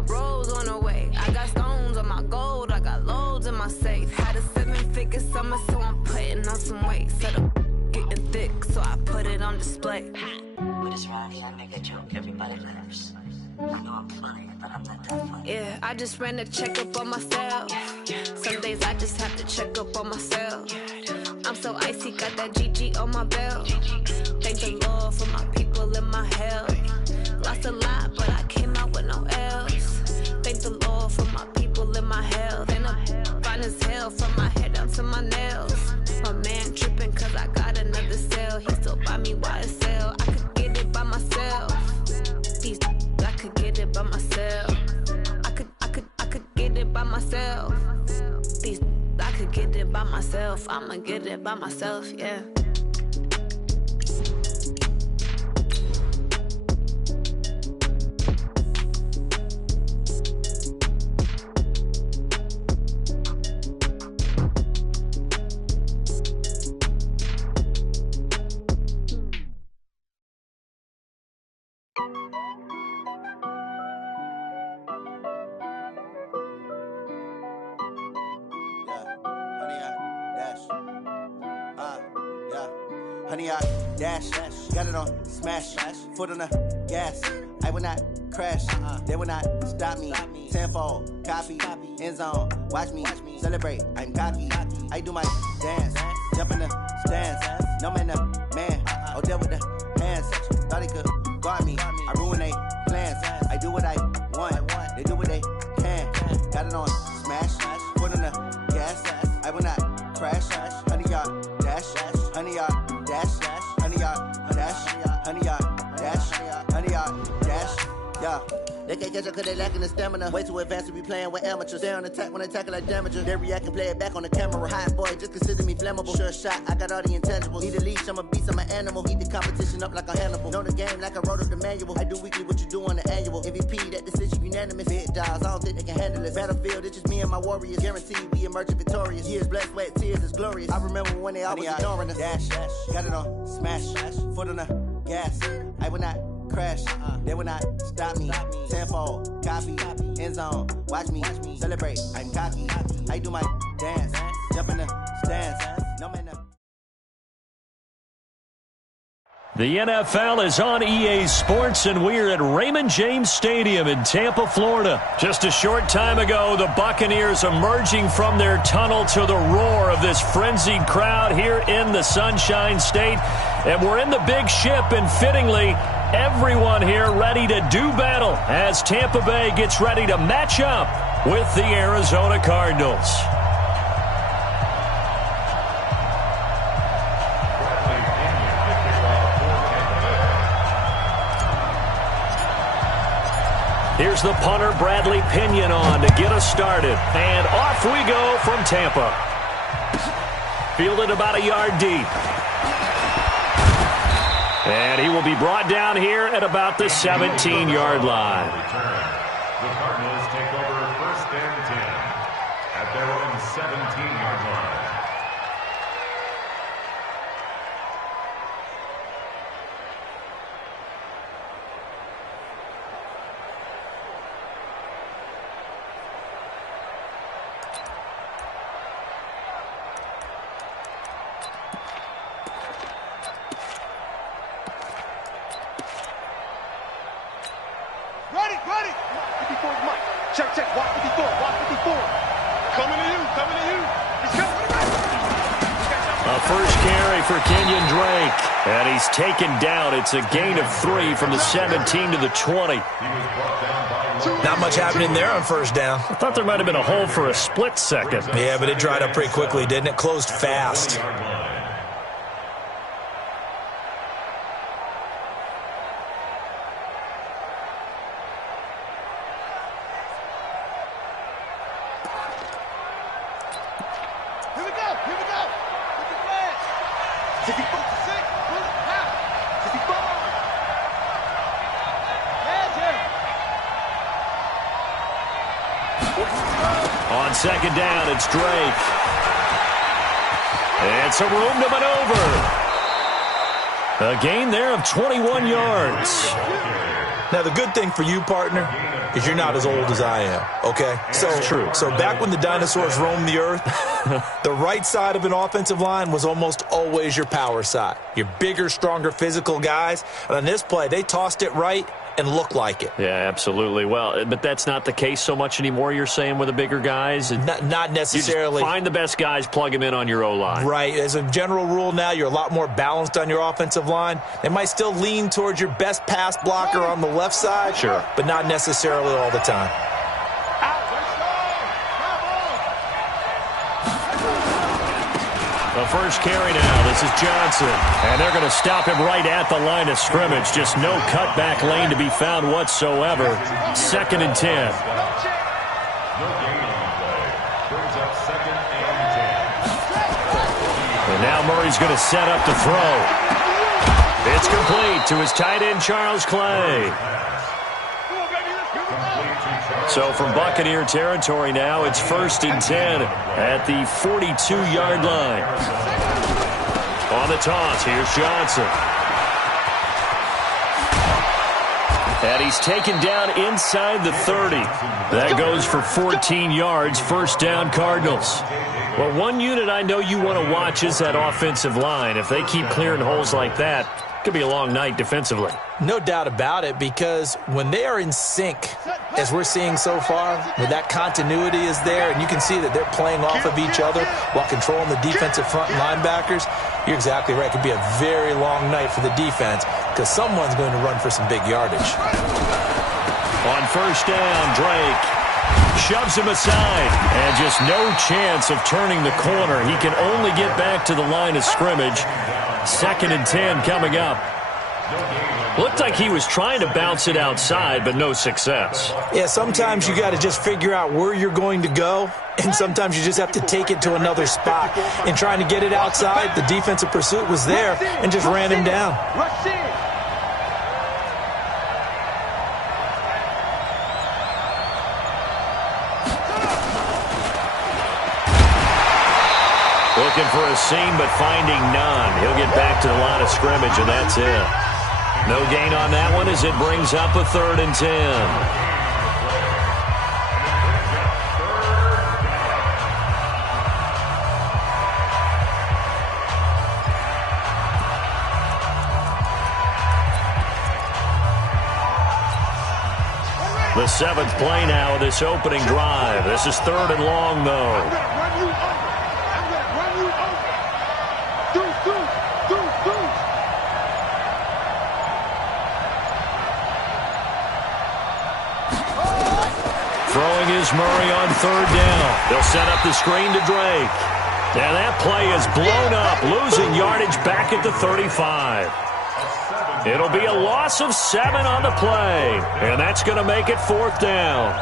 bros on the way. I got stones on my gold, I got loads in my safe. Had a 7-figure summer, so I'm putting on some weight. Said I'm getting thick, so I put it on display. With this rhymes, I make a joke, everybody laughs. I know I'm funny, but I'm not that funny. Yeah, I just ran a checkup on myself. Some days I just have to check up on myself. I'm so icy, got that GG on my belt. Thank the Lord for my people in my health. Lost a lot, but I came out with no else. Thank the Lord for my people in my health. And I'm fine as hell from my head down to my nails. My man tripping cause I got another cell. He still buy me YSL. I could get it by myself. These I could get it by myself. I could get it by myself. These I could get it by myself. I'ma get it by myself, yeah. Honey, I dash, got it on smash, foot on the gas. I will not crash, they will not stop me. Tenfold, copy, end zone, watch me celebrate. I'm cocky, I do my dance, jump in the stands. No man, the man, oh, deal with the hands. Thought he could guard me, I ruin they plans. I do what I want, they do what they can. Got it on smash, foot on the gas. I will not crash, honey, y'all dash, honey, y'all dash, honey, y'all dash, honey, y'all dash, honey, y'all dash, yeah. They can't catch up cause they lacking the stamina. Way too advanced to be playing with amateurs. Stay on attack when they tackle like damager. They react and play it back on the camera. Hot boy, just consider me flammable. Sure shot, I got all the intangibles. Need a leash, I'm a beast, I'm an animal. Heat the competition up like a Hannibal. Know the game like I wrote up the manual. I do weekly what you do on the annual. MVP, that decision unanimous. Hit dials, I don't think they can handle it. Battlefield, it's just me and my warriors. Guaranteed we emerging victorious. Years, blood, sweat, tears, it's glorious. I remember when they always ignoring us. Dash, got it on smash, foot on the gas. I will not crash, they will not stop me. Tenfold, copy, end zone, watch me celebrate. I'm cocky, I do my dance, jump in the stands. No man. The NFL is on EA Sports, and we're at Raymond James Stadium in Tampa, Florida. Just a short time ago, the Buccaneers emerging from their tunnel to the roar of this frenzied crowd here in the Sunshine State. And we're in the big ship, and fittingly, everyone here ready to do battle as Tampa Bay gets ready to match up with the Arizona Cardinals. Here's the punter, Bradley Pinion, on to get us started. And off we go from Tampa. Fielded about a yard deep. And he will be brought down here at about the 17-yard line. The Cardinals take over 1st and 10 at their own 17-yard line. Check, walk 54, walk 54. Coming to you. He's coming. A first carry for Kenyon Drake. And he's taken down. It's a gain of 3 from the 17 to the 20. Not much happening there on first down. I thought there might have been a hole for a split second. Yeah, but it dried up pretty quickly, didn't it? Closed fast. On second down, it's Drake. And some room to maneuver. A gain there of 21 yards. Now, the good thing for you, partner, is you're not as old as I am, okay? That's true. So back when the dinosaurs roamed the earth, the right side of an offensive line was almost always your power side. Your bigger, stronger, physical guys. And on this play, they tossed it right and looked like it. Yeah, absolutely. Well, but that's not the case so much anymore, you're saying, with the bigger guys? Not necessarily. You just find the best guys, plug them in on your O-line. Right. As a general rule now, you're a lot more balanced on your offensive line. They might still lean towards your best pass blocker on the left side. Sure. But not necessarily all the time. The first carry now. This is Johnson. And they're going to stop him right at the line of scrimmage. Just no cutback lane to be found whatsoever. 2nd and 10. No gain on the play. Brings up 2nd and 10. And now Murray's going to set up to throw. It's complete to his tight end, Charles Clay. So from Buccaneer territory now, it's 1st and 10 at the 42-yard line. On the toss, here's Johnson. And he's taken down inside the 30. That goes for 14 yards, 1st down Cardinals. Well, one unit I know you want to watch is that offensive line. If they keep clearing holes like that, it could be a long night defensively. No doubt about it, because when they are in sync, as we're seeing so far, when that continuity is there, and you can see that they're playing off of each other while controlling the defensive front and linebackers, you're exactly right. It could be a very long night for the defense because someone's going to run for some big yardage. On 1st down, Drake shoves him aside, and just no chance of turning the corner. He can only get back to the line of scrimmage. 2nd and 10 coming up. Looked like he was trying to bounce it outside, but no success. Yeah, sometimes you got to just figure out where you're going to go, and sometimes you just have to take it to another spot. In trying to get it outside, the defensive pursuit was there and just ran him down. Looking for a seam, but finding none. He'll get back to the line of scrimmage, and that's it. No gain on that one as it brings up a 3rd and 10. The 7th play now of this opening drive. This is 3rd and long, though. Throwing is Murray on 3rd down. They'll set up the screen to Drake. Now that play is blown up, losing yardage back at the 35. It'll be a loss of 7 on the play, and that's going to make it 4th down.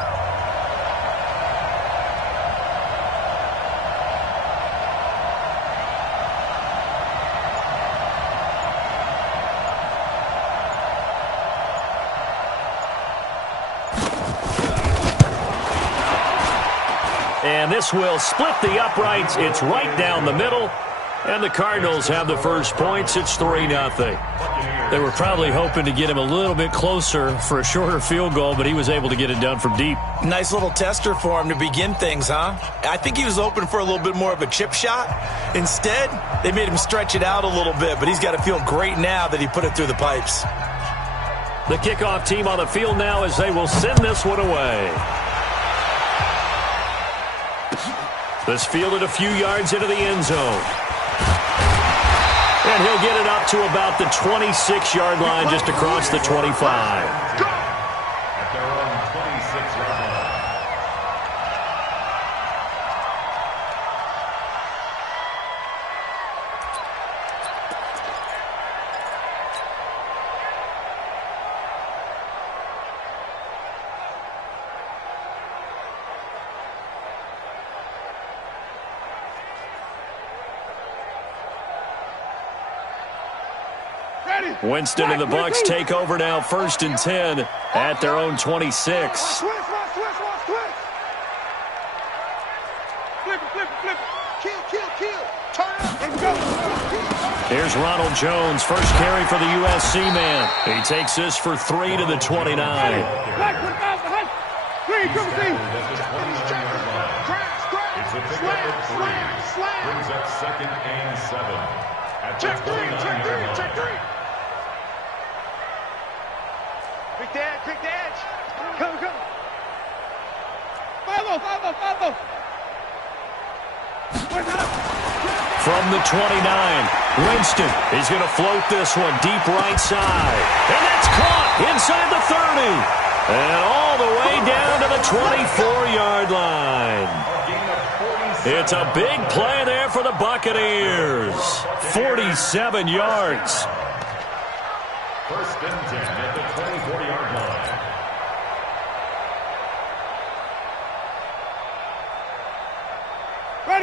And this will split the uprights. It's right down the middle. And the Cardinals have the first points. It's 3-0. They were probably hoping to get him a little bit closer for a shorter field goal, but he was able to get it done from deep. Nice little tester for him to begin things, huh? I think he was open for a little bit more of a chip shot. Instead, they made him stretch it out a little bit, but he's got to feel great now that he put it through the pipes. The kickoff team on the field now as they will send this one away. This fielded a few yards into the end zone. And he'll get it up to about the 26-yard line, just across the 25. At their own 26-yard line. Winston and the Bucs take over now, 1st and 10 at their own 26. Flip it. Kill. Turn up and go. Here's Ronald Jones, first carry for the USC man. He takes this for 3 to the 29. It's a pickup of 3. Brings up 2nd and 7. At the 29-yard line. Check 3. Quick the edge. Come. Follow. From the 29, Winston is going to float this one deep right side. And that's caught inside the 30. And all the way down to the 24-yard line. It's a big play there for the Buccaneers. 47 yards. First and 10 at the 24-yard line.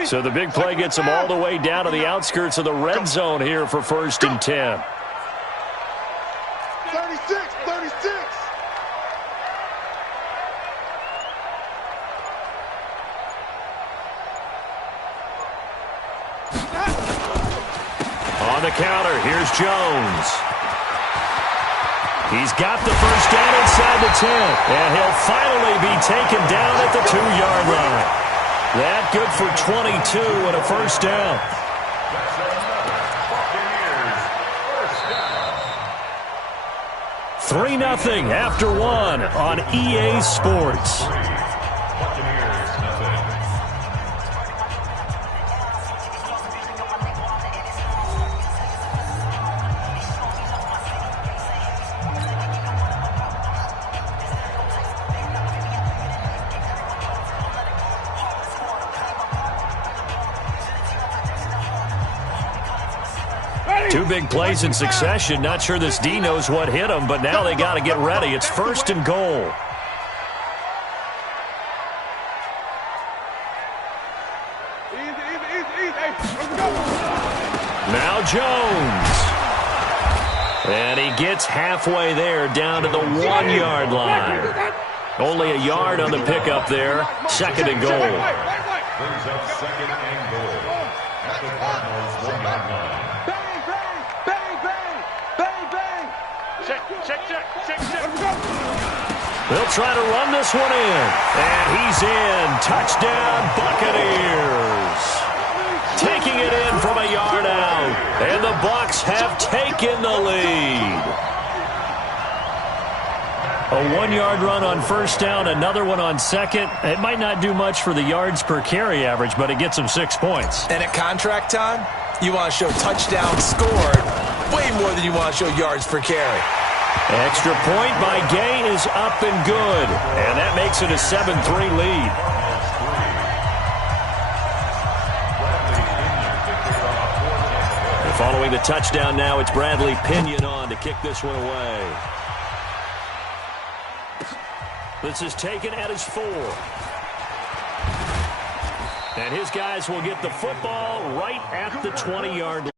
So the big play gets them all the way down to the outskirts of the red zone here for 1st and 10. 36. On the counter, here's Jones. He's got the first down inside the 10, and he'll finally be taken down at the 2-yard line. That good for 22 and a first down. 3-0 after 1 on EA Sports. Two big plays in succession. Not sure this D knows what hit him, but now they got to get ready. It's 1st and goal. Now Jones. And he gets halfway there down to the 1-yard line. Only a yard on the pickup there. 2nd and goal. Brings up 2nd and goal at the Cardinals' 1-yard line. Check. They'll try to run this one in. And he's in. Touchdown, Buccaneers. Taking it in from a yard out. And the Bucs have taken the lead. A 1-yard run on first down, another one on second. It might not do much for the yards per carry average, but it gets them 6 points. And at contract time, you want to show touchdowns scored way more than you want to show yards per carry. Extra point by Gay is up and good. And that makes it a 7-3 lead. And following the touchdown now, it's Bradley Pinion on to kick this one away. This is taken at his 4. And his guys will get the football right at the 20-yard line.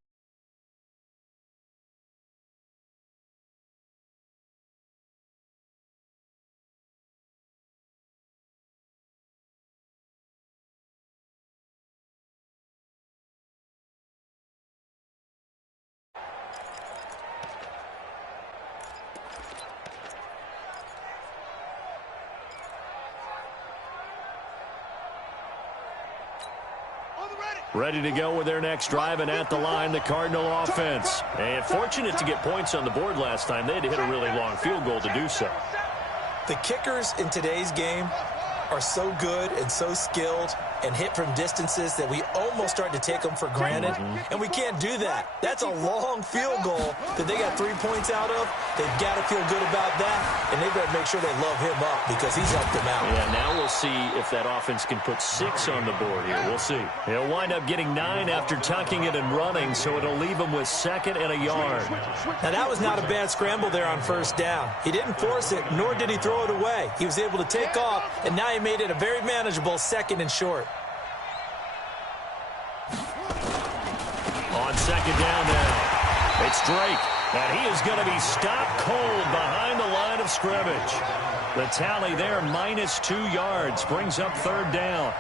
Ready to go with their next drive, and at the line, the Cardinal offense. And fortunate to get points on the board last time. They had to hit a really long field goal to do so. The kickers in today's game are so good and so skilled and hit from distances that we almost start to take them for granted. And we can't do that. That's a long field goal that they got 3 points out of. They've got to feel good about that, and they better make sure they love him up because he's helped them out. Yeah, now we'll see if that offense can put 6 on the board here. We'll see. He'll wind up getting 9 after tucking it and running, so it'll leave him with 2nd and a yard. Now, that was not a bad scramble there on first down. He didn't force it, nor did he throw it away. He was able to take off, and now he made it a very manageable 2nd and short. On 2nd down now, it's Drake, and he is going to be stopped cold behind the line of scrimmage. The tally there, -2 yards, brings up 3rd down.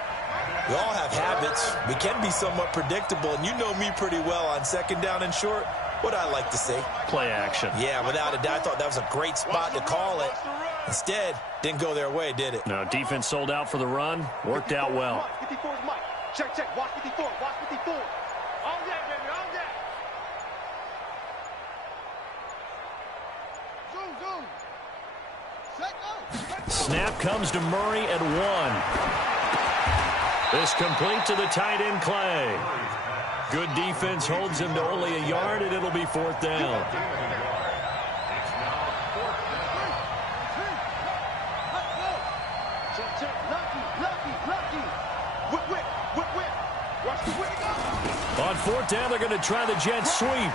We all have habits. We can be somewhat predictable, and you know me pretty well on second down and short. What I like to say? Play action. Yeah, without a doubt. I thought that was a great spot to call it. Instead, didn't go their way, did it? No, defense sold out for the run. Worked out well. 54 is Mike. Check, check. Watch 54. Watch 54. All day, baby. All day. Zoom, zoom. Set, go. Snap comes to Murray at 1. This complete to the tight end, Clay. Good defense holds him to only a yard, and it'll be 4th down. On 4th down, they're going to try the jet sweep.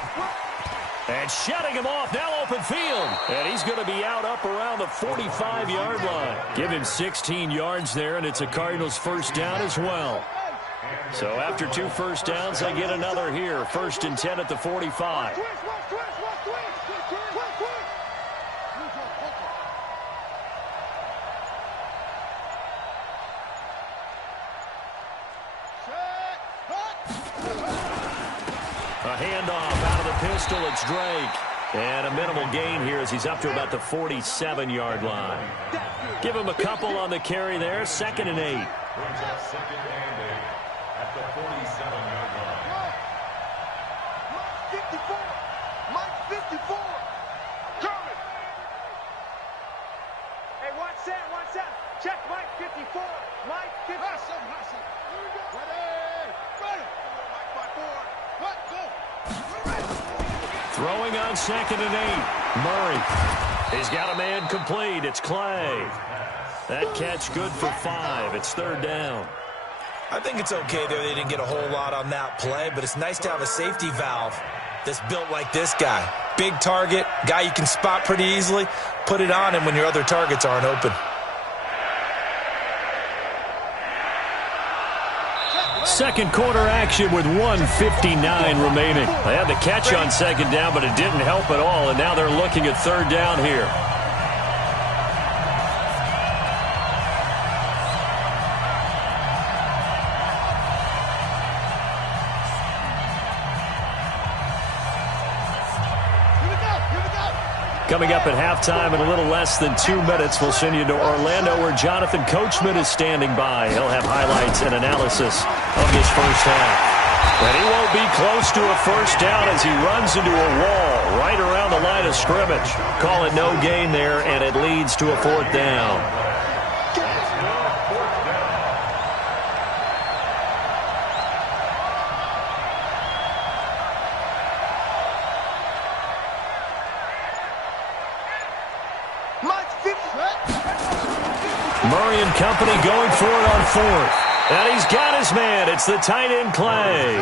And shutting him off, now open field. And he's going to be out up around the 45-yard line. Give him 16 yards there, and it's a Cardinals first down as well. So after 2 first downs, they get another here. 1st and 10 at the 45. A handoff out of the pistol. It's Drake. And a minimal gain here as he's up to about the 47-yard line. Give him a couple on the carry there. 2nd and 8. Brings up 2nd and 8 at the 47-yard line. Mike 54. Mike 54. Coming. Hey, watch that. Watch that. Check Mike 54. Mike 54. Hustle, hustle. Here we go. Ready. Ready. Mike 54. Let go. Throwing on 2nd and 8. Murray. He's got a man complete. It's Clay. That catch good for 5. It's 3rd down. I think it's okay there. They didn't get a whole lot on that play, but it's nice to have a safety valve that's built like this guy. Big target, guy you can spot pretty easily. Put it on him when your other targets aren't open. Second quarter action with 1:59 remaining. They had the catch on 2nd down, but it didn't help at all, and now they're looking at 3rd down here. Coming up at halftime in a little less than 2 minutes, we'll send you to Orlando where Jonathan Coachman is standing by. He'll have highlights and analysis of this first half. And he won't be close to a first down as he runs into a wall right around the line of scrimmage. Call it no gain there, and it leads to a 4th down. Murray and company going for it on 4th. And he's got his man. It's the tight end, Clay.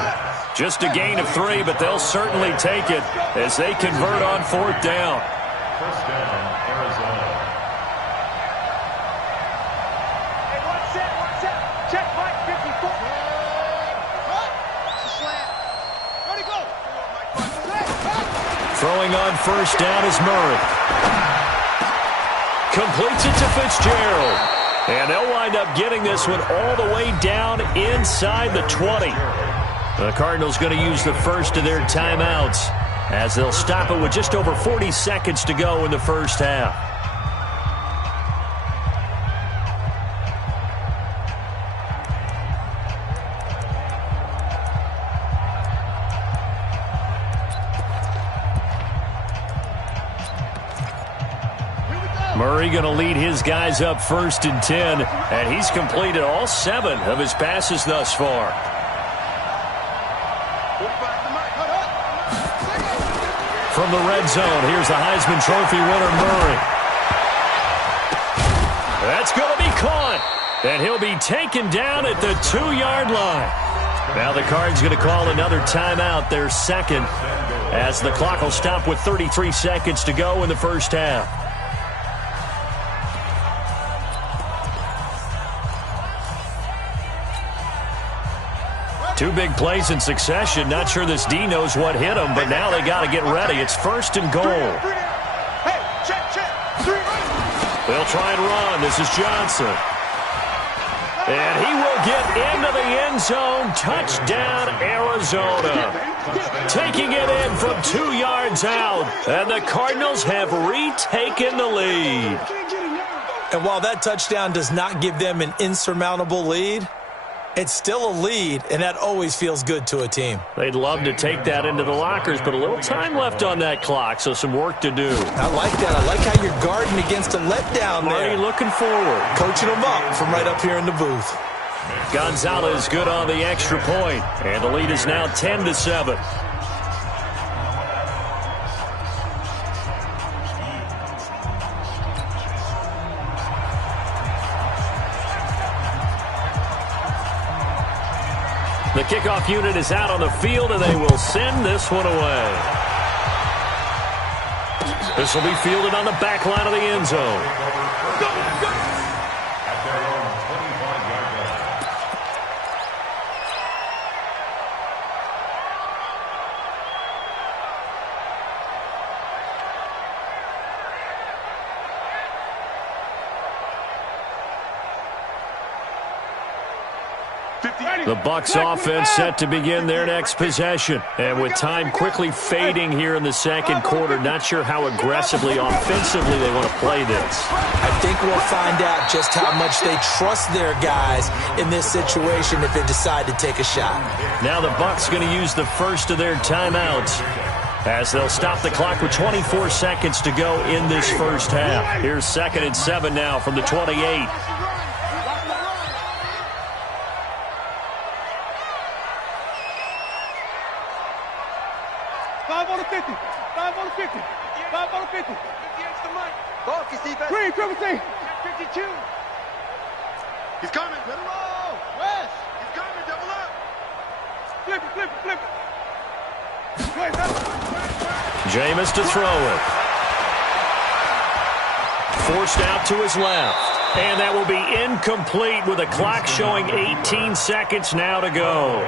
Just a gain of 3, but they'll certainly take it as they convert on 4th down. First down, Arizona. Hey, watch that, watch that. Check Mike 54. It's a slant. Ready, go. Throwing on 1st down is Murray. Completes it to Fitzgerald. And they'll wind up getting this one all the way down inside the 20. The Cardinals going to use the first of their timeouts as they'll stop it with just over 40 seconds to go in the first half. Murray going to lead his guys up 1st and 10, and he's completed all 7 of his passes thus far. From the red zone, here's the Heisman Trophy winner, Murray. That's going to be caught, and he'll be taken down at the 2-yard line. Now the Cards going to call another timeout, their 2nd, as the clock will stop with 33 seconds to go in the first half. Two big plays in succession. Not sure this D knows what hit him, but now they got to get ready. It's 1st and goal. Hey, check, check. 3 right. They'll try and run. This is Johnson. And he will get into the end zone. Touchdown, Arizona. Taking it in from 2 yards out. And the Cardinals have retaken the lead. And while that touchdown does not give them an insurmountable lead, it's still a lead, and that always feels good to a team. They'd love to take that into the lockers, but a little time left on that clock, so some work to do. I like that. I like how you're guarding against a letdown there. Already looking forward. Coaching them up from right up here in the booth. Gonzalez good on the extra point, and the lead is now 10-7. The kickoff unit is out on the field, and they will send this one away. This will be fielded on the back line of the end zone. At their own 25-yard line. The Bucs offense set to begin their next possession. And with time quickly fading here in the second quarter, not sure how aggressively, offensively they want to play this. I think we'll find out just how much they trust their guys in this situation if they decide to take a shot. Now the Bucs going to use the first of their timeouts as they'll stop the clock with 24 seconds to go in this first half. Here's 2nd and 7 now from the 28. 5 on the 50. 5 on the 50. 5 on the 50. 58's the mic. Go, Steve. Green, triple C. 52. He's coming. Let him roll. West. He's coming. Double up. Flip it, flip it, flip it. Jameis to throw it. Forced out to his left. And that will be incomplete with a clock showing 18 seconds now to go.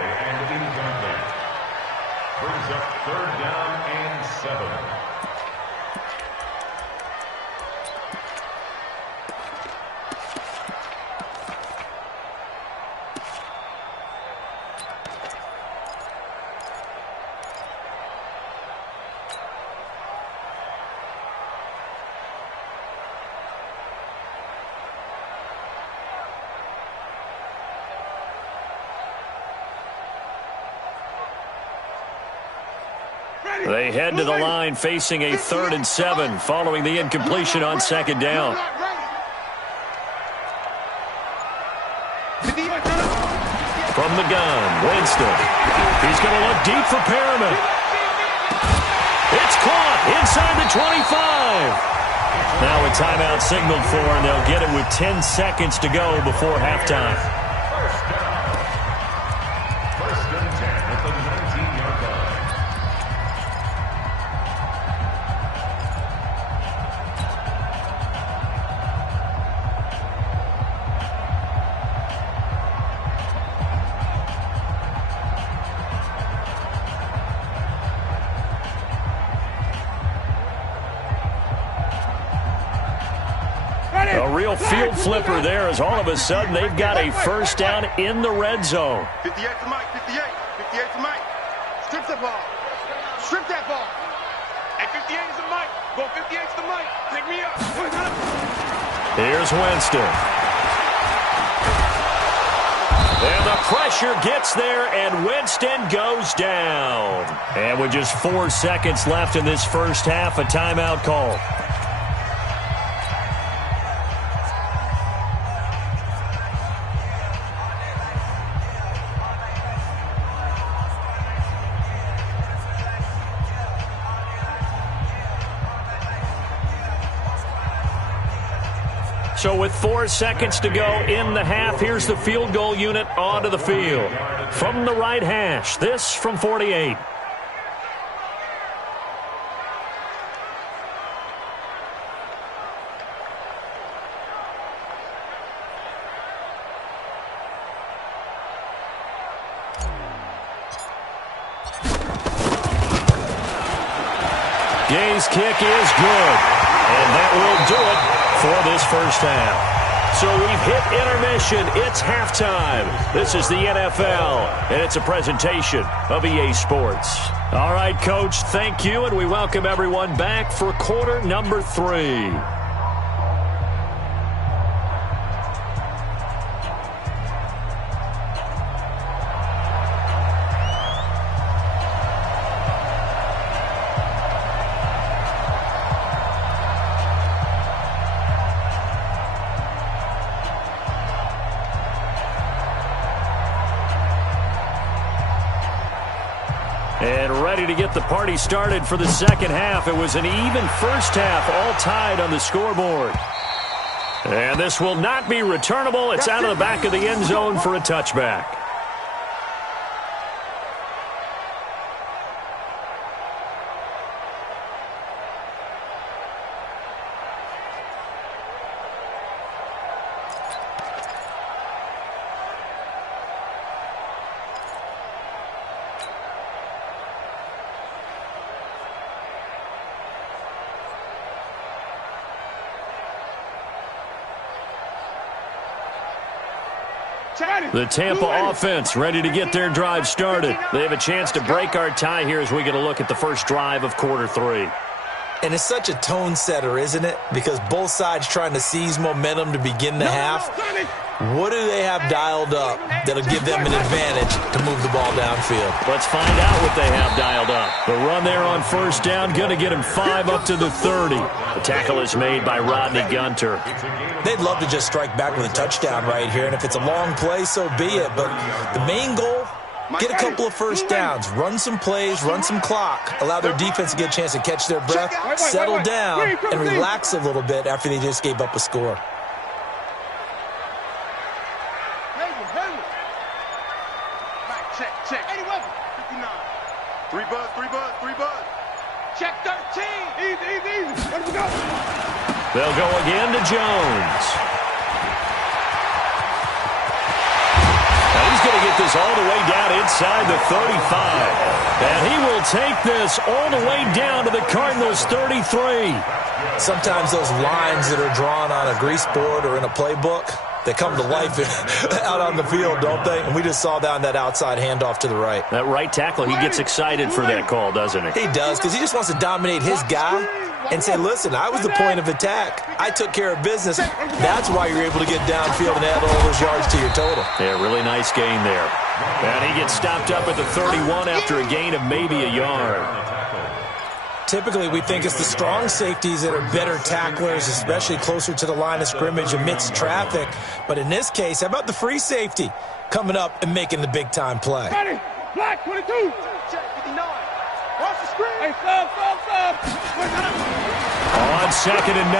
Brings up 3rd down and 7. They head to the line facing a 3rd and 7 following the incompletion on 2nd down. From the gun, Winston. He's going to look deep for Perriman. It's caught inside the 25. Now a timeout signaled for, and they'll get it with 10 seconds to go before halftime. First down. 1st and 10 at the 19-yard line. A real field flipper there as all of a sudden they've got a first down in the red zone. 58 to Mike. 58. 58 to Mike. Strip that ball. Strip that ball. Hey, 58 is the mic. Go 58 to the mic. Pick me up. Here's Winston. And the pressure gets there, and Winston goes down. And with just 4 seconds left in this first half, a timeout call. So with 4 seconds to go in the half, here's the field goal unit onto the field. From the right hash, this from 48. Gay's kick is good, and that will do it for this first half. So we've hit intermission. It's halftime. This is the NFL, and it's a presentation of EA Sports. All right, Coach, thank you, and we welcome everyone back for quarter number 3. And ready to get the party started for the second half. It was an even first half, all tied on the scoreboard. And this will not be returnable. It's out of the back of the end zone for a touchback. The Tampa offense ready to get their drive started. They have a chance to break our tie here as we get a look at the first drive of quarter 3. And it's such a tone setter, isn't it? Because both sides trying to seize momentum to begin the half. What do they have dialed up that'll give them an advantage to move the ball downfield? Let's find out what they have dialed up. The run there on first down, going to get him 5 up to the 30. The tackle is made by Rodney Gunter. They'd love to just strike back with a touchdown right here, and if it's a long play, so be it. But the main goal, get a couple of first downs, run some plays, run some clock, allow their defense to get a chance to catch their breath, settle down, and relax a little bit after they just gave up a score. Check. 59. 3 buzz. Check 13. Easy. Let him go. They'll go again to Jones. Now he's going to get this all the way down inside the 35. And he will take this all the way down to the Cardinals' 33. Sometimes those lines that are drawn on a grease board or in a playbook, they come to life out on the field, don't they? And we just saw down that outside handoff to the right. That right tackle, he gets excited for that call, doesn't he? He does, because he just wants to dominate his guy and say, listen, I was the point of attack. I took care of business. That's why you're able to get downfield and add all those yards to your total. Yeah, really nice gain there. And he gets stopped up at the 31 after a gain of maybe a yard. Typically, we think it's the strong safeties that are better tacklers, especially closer to the line of scrimmage amidst traffic. But in this case, how about the free safety coming up and making the big-time play? Black 22. Check 59. Watch the screen. Hey, sub. On 2nd and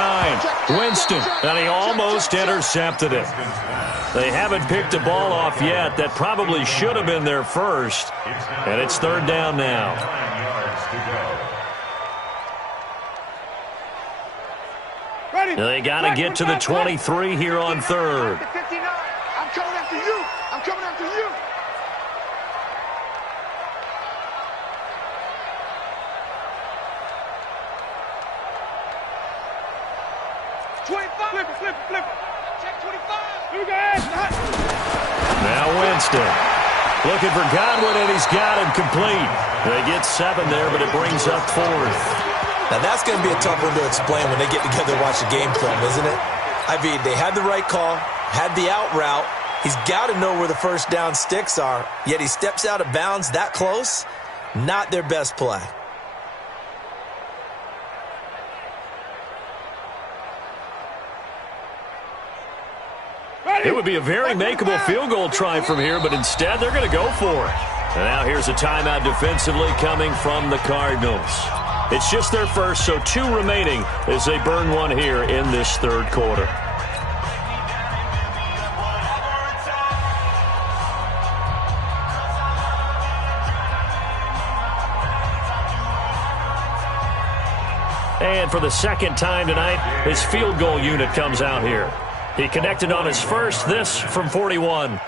9, Winston, and he almost intercepted it. They haven't picked a ball off yet. That probably should have been their first. And it's 3rd down now. 9 yards to go. They got to get to the 23 here on 3rd. I'm coming after you. 25. Flip it. Check 25. Now Winston. Looking for Godwin, and he's got him complete. They get 7 there, but it brings up 4th. Now, that's going to be a tough one to explain when they get together and watch the game film, isn't it? I mean, they had the right call, had the out route. He's got to know where the first down sticks are, yet he steps out of bounds that close. Not their best play. It would be a very makeable field goal try from here, but instead they're going to go for it. And now here's a timeout defensively coming from the Cardinals. It's just their first, so 2 remaining as they burn one here in this 3rd quarter. And for the 2nd time tonight, his field goal unit comes out here. He connected on his first, this from 41.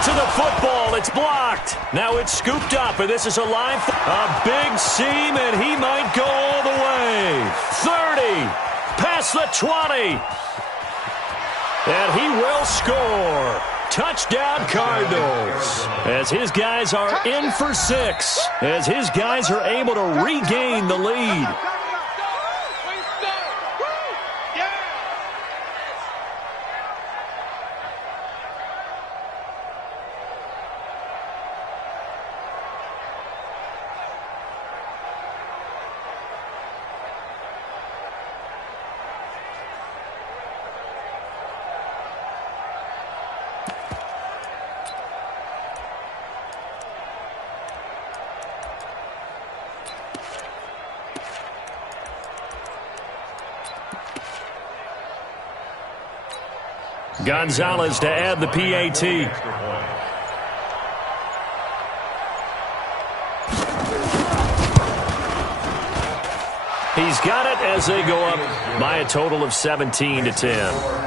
To to the football. It's blocked. Now it's scooped up, and this is a line. A big seam, and he might go all the way. 30, past the 20. And he will score. Touchdown, Cardinals. As his guys are in for 6. As his guys are able to regain the lead. Gonzalez to add the PAT. He's got it as they go up by a total of 17-10.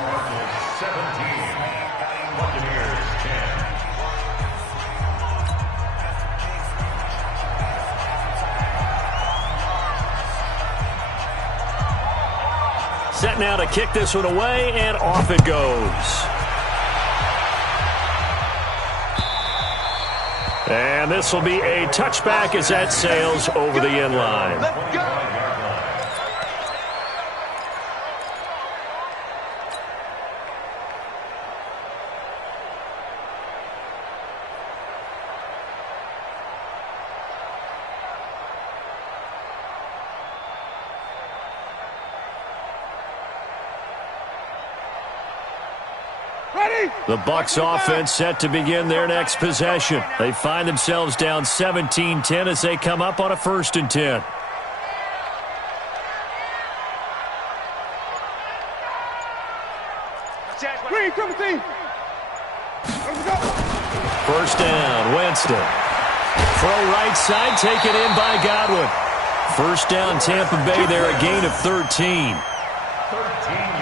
Set now to kick this one away, and off it goes. And this will be a touchback as that sails over the end line. The Bucs offense set to begin their next possession. They find themselves down 17-10 as they come up on a 1st and 10. First down, Winston. Throw right side, taken in by Godwin. First down, Tampa Bay there, a gain of 13. 13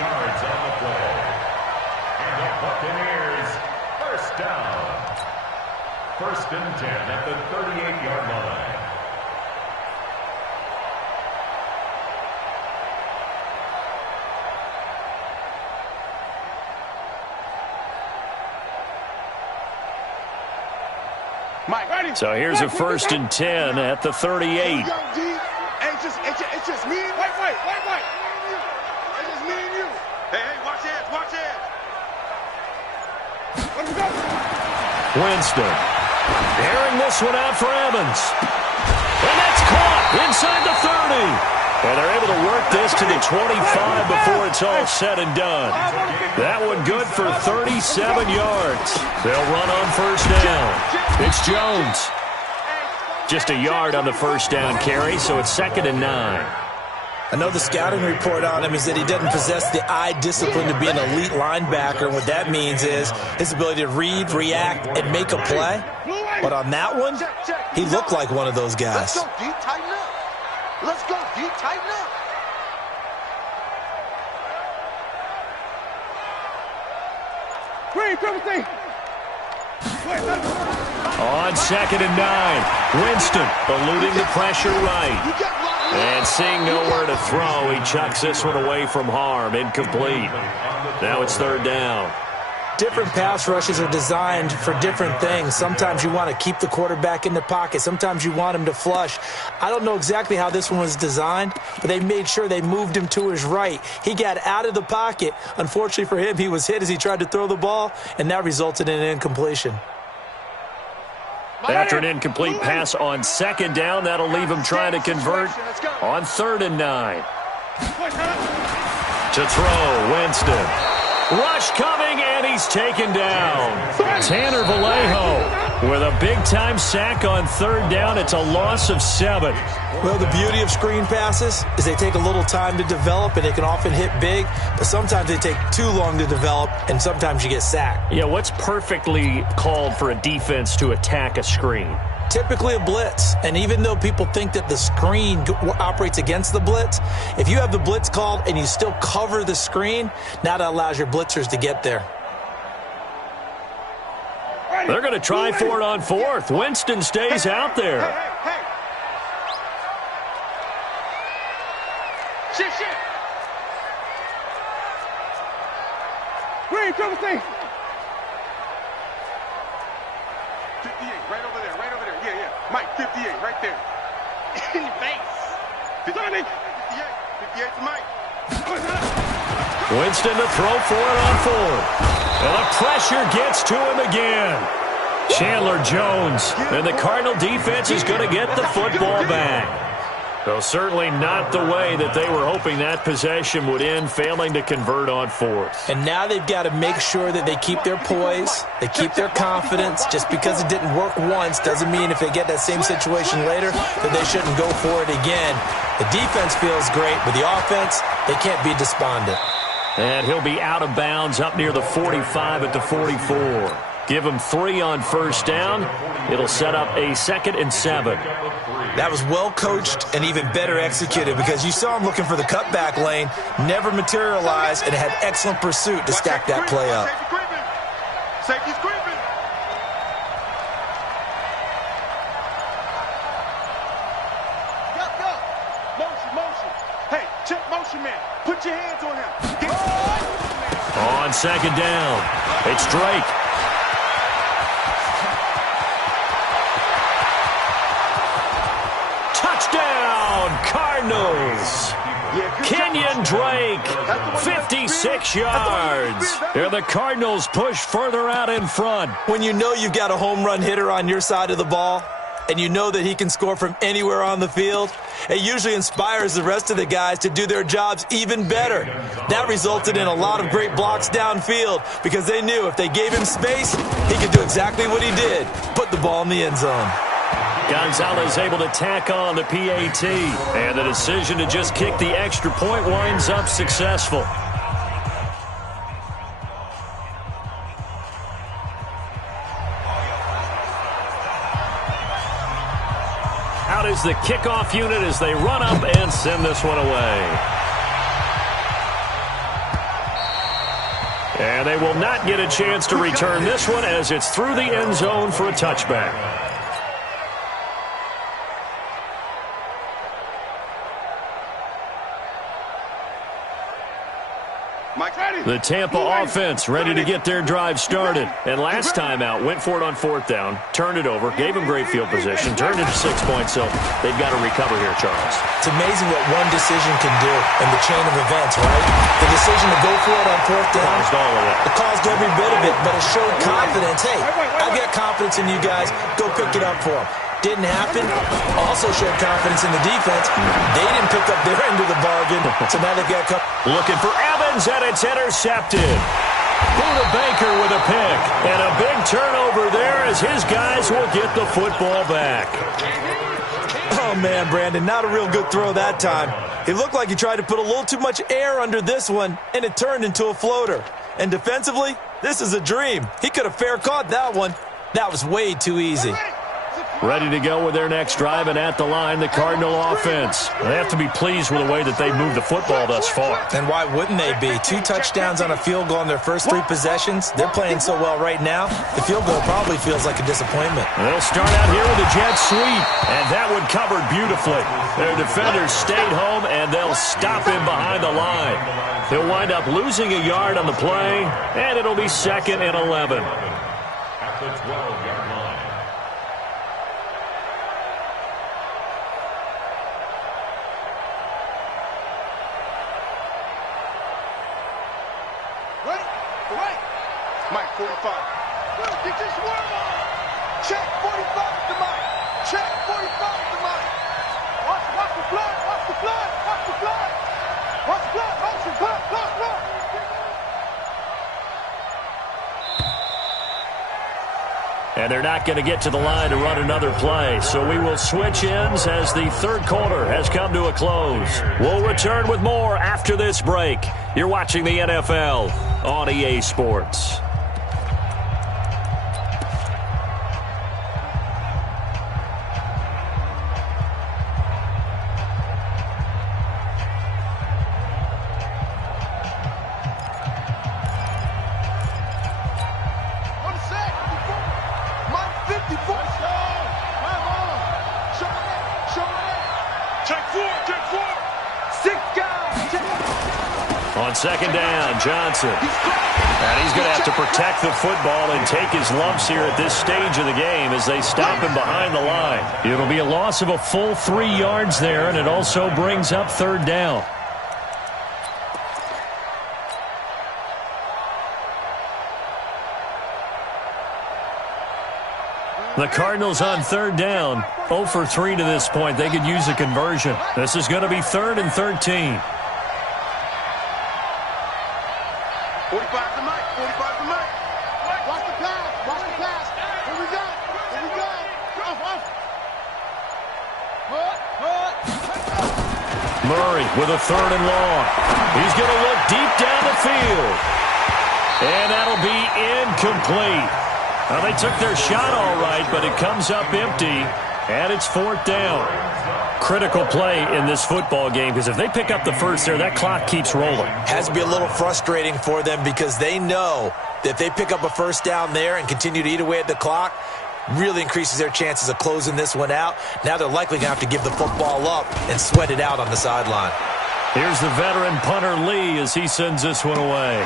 yards on the play. And the Buccaneers, first down. 1st and 10 at the 38-yard line. So here's a 1st and 10 at the 38. It's just me. Wait. It's just me and you. Hey, watch it. Winston. Airing this one out for Evans. And that's caught inside the 30. And they're able to work this to the 25 before it's all said and done. That one good for 37 yards. They'll run on 1st down. It's Jones. Just a yard on the 1st down carry, so it's 2nd and 9. I know the scouting report on him is that he doesn't possess the eye discipline to be an elite linebacker. And what that means is his ability to read, react, and make a play. But on that one, he looked like one of those guys. Let's go deep, tighten up. Let's go deep, tighten up. On 2nd and 9, Winston eluding the pressure right. And seeing nowhere to throw, he chucks this one away from harm. Incomplete. Now it's 3rd down. Different pass rushes are designed for different things. Sometimes you want to keep the quarterback in the pocket. Sometimes you want him to flush. I don't know exactly how this one was designed, but they made sure they moved him to his right. He got out of the pocket. Unfortunately for him, he was hit as he tried to throw the ball, and that resulted in an incompletion. After an incomplete pass on 2nd down, that'll leave him trying to convert on 3rd and 9. To throw, Winston. Rush coming, and he's taken down. Tanner Vallejo with a big-time sack on 3rd down. It's a loss of 7. Well, the beauty of screen passes is they take a little time to develop, and they can often hit big, but sometimes they take too long to develop, and sometimes you get sacked. Yeah, what's perfectly called for a defense to attack a screen? Typically a blitz, and even though people think that the screen operates against the blitz, if you have the blitz called and you still cover the screen, now that allows your blitzers to get there. They're going to try for it on fourth. Winston stays out there. Hey. Shit. Green, trouble safety. 58, right over there. Yeah. Mike, 58, right there. In your face. 58 to Mike. Winston to throw for it on fourth. And the pressure gets to him again. Chandler Jones. And the Cardinal defense is going to get the football back. Well, certainly not the way that they were hoping that possession would end, failing to convert on fourth. And now they've got to make sure that they keep their poise, they keep their confidence. Just because it didn't work once doesn't mean if they get that same situation later that they shouldn't go for it again. The defense feels great, but the offense, they can't be despondent. And he'll be out of bounds up near the 45 at the 44. Give him 3 on first down. It'll set up a 2nd and 7. That was well coached and even better executed because you saw him looking for the cutback lane, never materialized, and had excellent pursuit to stack that play up. Safety's creeping. Go. Motion. Hey, check motion, man. Put your hands on him. On 2nd down, it's Drake. Touchdown, Cardinals. Kenyon Drake, 56 yards. And the Cardinals push further out in front. When you know you've got a home run hitter on your side of the ball, and you know that he can score from anywhere on the field, it usually inspires the rest of the guys to do their jobs even better. That resulted in a lot of great blocks downfield because they knew if they gave him space, he could do exactly what he did, put the ball in the end zone. Gonzalez able to tack on the PAT, and the decision to just kick the extra point winds up successful. Out is the kickoff unit as they run up and send this one away. And they will not get a chance to return this one as it's through the end zone for a touchback. The Tampa offense ready to get their drive started. And last time out, went for it on 4th down, turned it over, gave them great field position, turned it to 6 points, so they've got to recover here, Charles. It's amazing what one decision can do in the chain of events, right? The decision to go for it on 4th down, caused all of it. It caused every bit of it, but it showed confidence. Hey, I've got confidence in you guys. Go pick it up for them. Didn't happen. Also showed confidence in the defense. They didn't pick up their end of the bargain, so now they've got to come. Looking for Evans, and it's intercepted. Buda Baker with a pick, and a big turnover there as his guys will get the football back. Oh, man, Brandon, not a real good throw that time. It looked like he tried to put a little too much air under this one, and it turned into a floater. And defensively, this is a dream. He could have fair caught that one. That was way too easy. Ready to go with their next drive, and at the line, the Cardinal offense. They have to be pleased with the way that they've moved the football thus far. And why wouldn't they be? 2 touchdowns on a field goal in their first 3 possessions. They're playing so well right now, the field goal probably feels like a disappointment. They'll start out here with a jet sweep, and that one covered beautifully. Their defenders stayed home, and they'll stop him behind the line. He'll wind up losing a yard on the play, and it'll be 2nd and 11. At the 12-yard line. Mike, 45. Get this worm on. Check 45 to Mike. Check 45 to Mike. Watch the blood. Watch the blood. Watch the blood. Watch the blood. Motion. Blood. And they're not going to get to the line to run another play. So we will switch ends as the 3rd quarter has come to a close. We'll return with more after this break. You're watching the NFL on EA Sports. On second down, Johnson. And he's going to have to protect the football and take his lumps here at this stage of the game as they stop him behind the line. It'll be a loss of a full 3 yards there, and it also brings up third down. The Cardinals on third down, 0 for 3 to this point. They could use a conversion. This is going to be 3rd and 13. 45 to Mike. 45 to Mike. Watch the pass. Watch the pass. Here we go. Here we go. Murray with a 3rd and long. He's going to look deep down the field. And that'll be incomplete. Well, they took their shot all right, but it comes up empty, and it's 4th down. Critical play in this football game, because if they pick up the first there, that clock keeps rolling. Has to be a little frustrating for them because they know that if they pick up a first down there and continue to eat away at the clock, really increases their chances of closing this one out. Now they're likely going to have to give the football up and sweat it out on the sideline. Here's the veteran punter Lee as he sends this one away.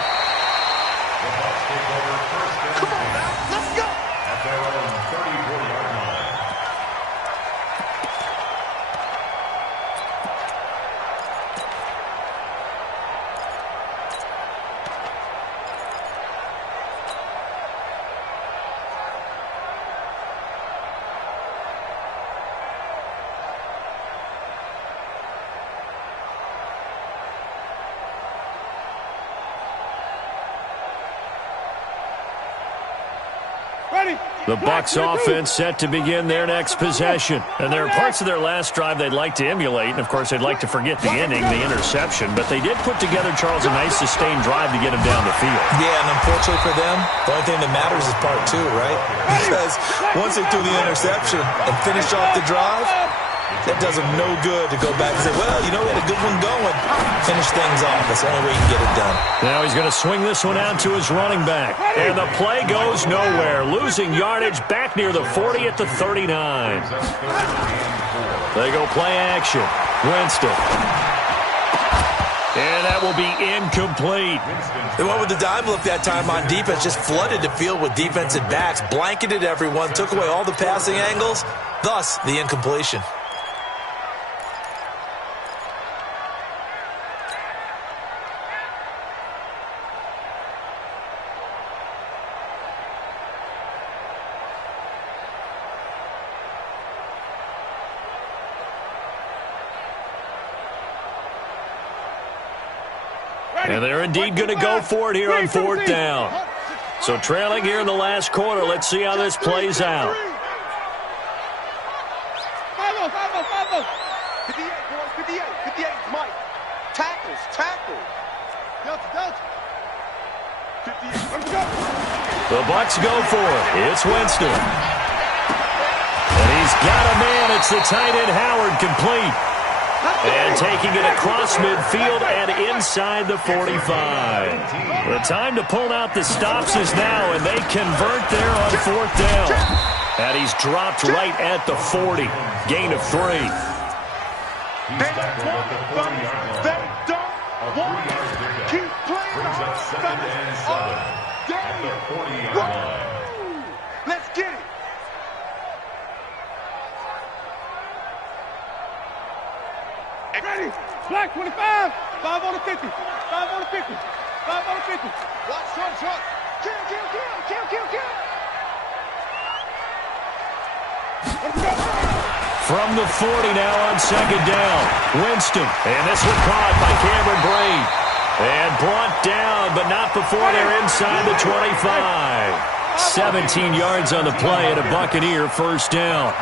The Bucs offense set to begin their next possession. And there are parts of their last drive they'd like to emulate. And, of course, they'd like to forget the ending, the interception. But they did put together, Charles, a nice sustained drive to get him down the field. Yeah, and unfortunately for them, the only thing that matters is part 2, right? Because once they threw the interception and finished off the drive, that does them no good to go back and say, well, you know, we had a good one going. Finish things off. That's the only way you can get it done. Now he's going to swing this one out to his running back. And the play goes nowhere. Losing yardage back near the 40 at the 39. They go play action. Winston. And that will be incomplete. They went with the dime look that time on defense. Just flooded the field with defensive backs. Blanketed everyone. Took away all the passing angles. Thus, the incompletion. And they're indeed going to go for it here on 4th down. So trailing here in the last quarter. Let's see how this plays out. 58, boys, 58, 58, Mike. Tackles. Delta. 58, The Bucs go for it. It's Winston. And he's got a man. It's the tight end Howard, complete. And taking it across midfield and inside the 45. The time to pull out the stops is now, and they convert there on 4th down. And he's dropped right at the 40. Gain of 3. They don't want to keep playing Let's get it. Ready. Black 25. 5 on the 50. 5 on the 50. 5 on the 50. Watch, truck. Kill. From the 40 now on second down. Winston. And this one caught by Cameron Braid. And brought down, but not before they're inside the 25. 17 yards on the play and a Buccaneer first down.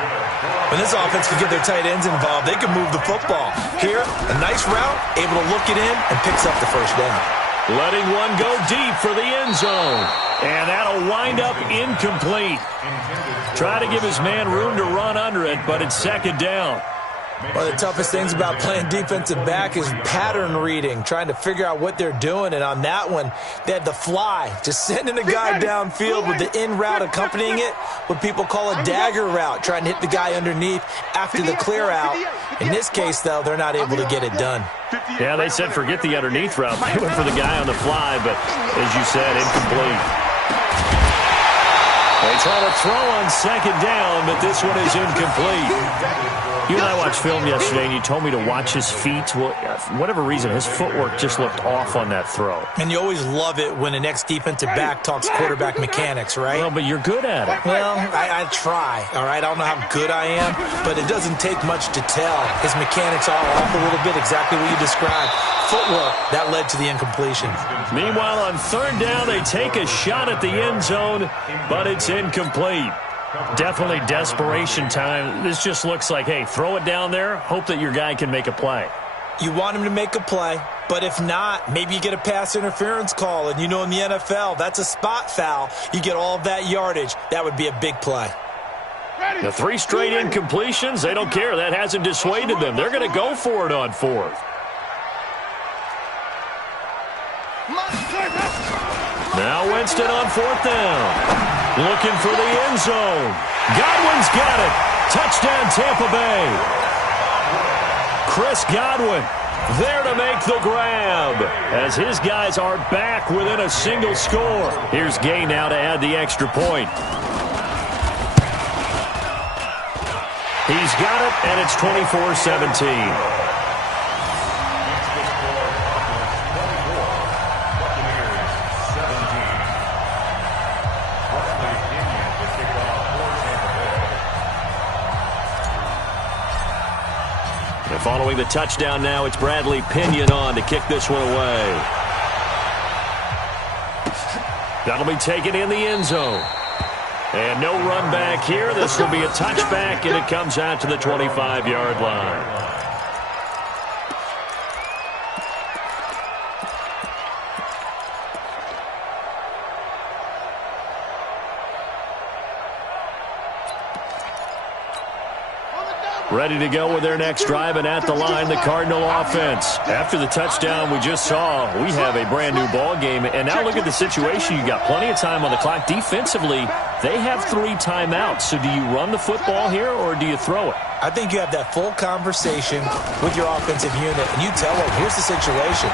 When this offense can get their tight ends involved, they can move the football. Here, a nice route, able to look it in, and picks up the first down. Letting one go deep for the end zone. And that'll wind up incomplete. Try to give his man room to run under it, but it's second down. One of the toughest things about playing defensive back is pattern reading, trying to figure out what they're doing. And on that one, they had the fly, just sending a guy downfield with the in route accompanying it, what people call a dagger route, trying to hit the guy underneath after the clear out. In this case, though, they're not able to get it done. Yeah, they said forget the underneath route. They went for the guy on the fly, but as you said, incomplete. They try to throw on second down, but this one is incomplete. You and I watched film yesterday, and you told me to watch his feet. Well, for whatever reason, his footwork just looked off on that throw. And you always love it when an ex-defensive back talks quarterback mechanics, right? Well, but you're good at it. Well, I try, all right? I don't know how good I am, but it doesn't take much to tell. His mechanics are off a little bit, exactly what you described. Footwork, that led to the incompletion. Meanwhile, on third down, they take a shot at the end zone, but it's incomplete. Definitely desperation time. This just looks like, hey, throw it down there, hope that your guy can make a play. You want him to make a play, but if not, maybe you get a pass interference call, and you know in the NFL, that's a spot foul. You get all of that yardage. That would be a big play. The 3 straight incompletions, they don't care. That hasn't dissuaded them. They're going to go for it on fourth. Now Winston on fourth down. Looking for the end zone. Godwin's got it. Touchdown, Tampa Bay. Chris Godwin there to make the grab as his guys are back within a single score. Here's Gay now to add the extra point. He's got it, and it's 24-17. Following the touchdown now, it's Bradley Pinion on to kick this one away. That'll be taken in the end zone. And no run back here. This will be a touchback, and it comes out to the 25-yard line. Ready to go with their next drive, and at the line, the Cardinal offense. After the touchdown we just saw, we have a brand-new ball game. And now look at the situation. You got plenty of time on the clock. Defensively, they have 3 timeouts. So do you run the football here, or do you throw it? I think you have that full conversation with your offensive unit, and you tell them, here's the situation.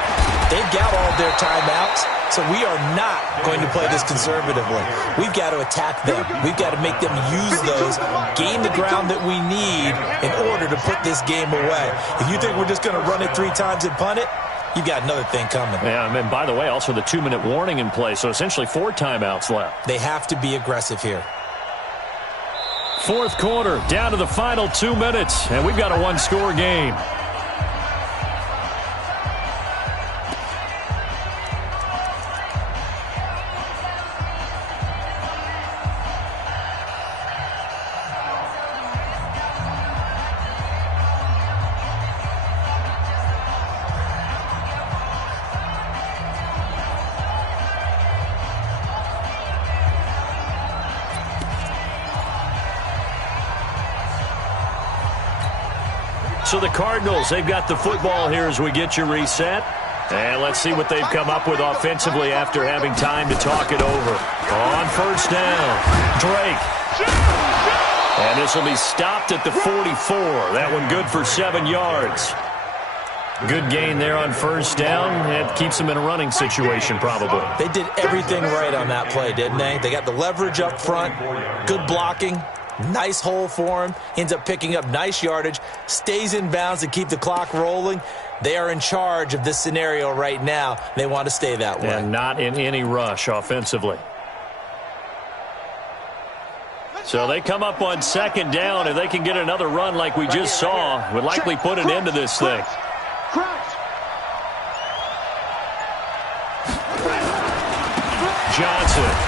They've got all their timeouts, so we are not going to play this conservatively. We've got to attack them. We've got to make them use those, gain the ground that we need in order to put this game away. If you think we're just going to run it 3 times and punt it, you've got another thing coming. Yeah, and by the way, also the 2-minute warning in play, so essentially 4 timeouts left. They have to be aggressive here. Fourth quarter, down to the final 2 minutes, and we've got a 1-score game. So the Cardinals, they've got the football here as we get you reset. And let's see what they've come up with offensively after having time to talk it over. On first down, Drake. And this will be stopped at the 44. That one good for 7 yards. Good gain there on first down. It keeps them in a running situation probably. They did everything right on that play, didn't they? They got the leverage up front, good blocking. Nice hole for him. Ends up picking up nice yardage. Stays in bounds to keep the clock rolling. They are in charge of this scenario right now. They want to stay that way. And not in any rush offensively. So they come up on second down. If they can get another run like we just saw, would likely put an end to this thing. Johnson.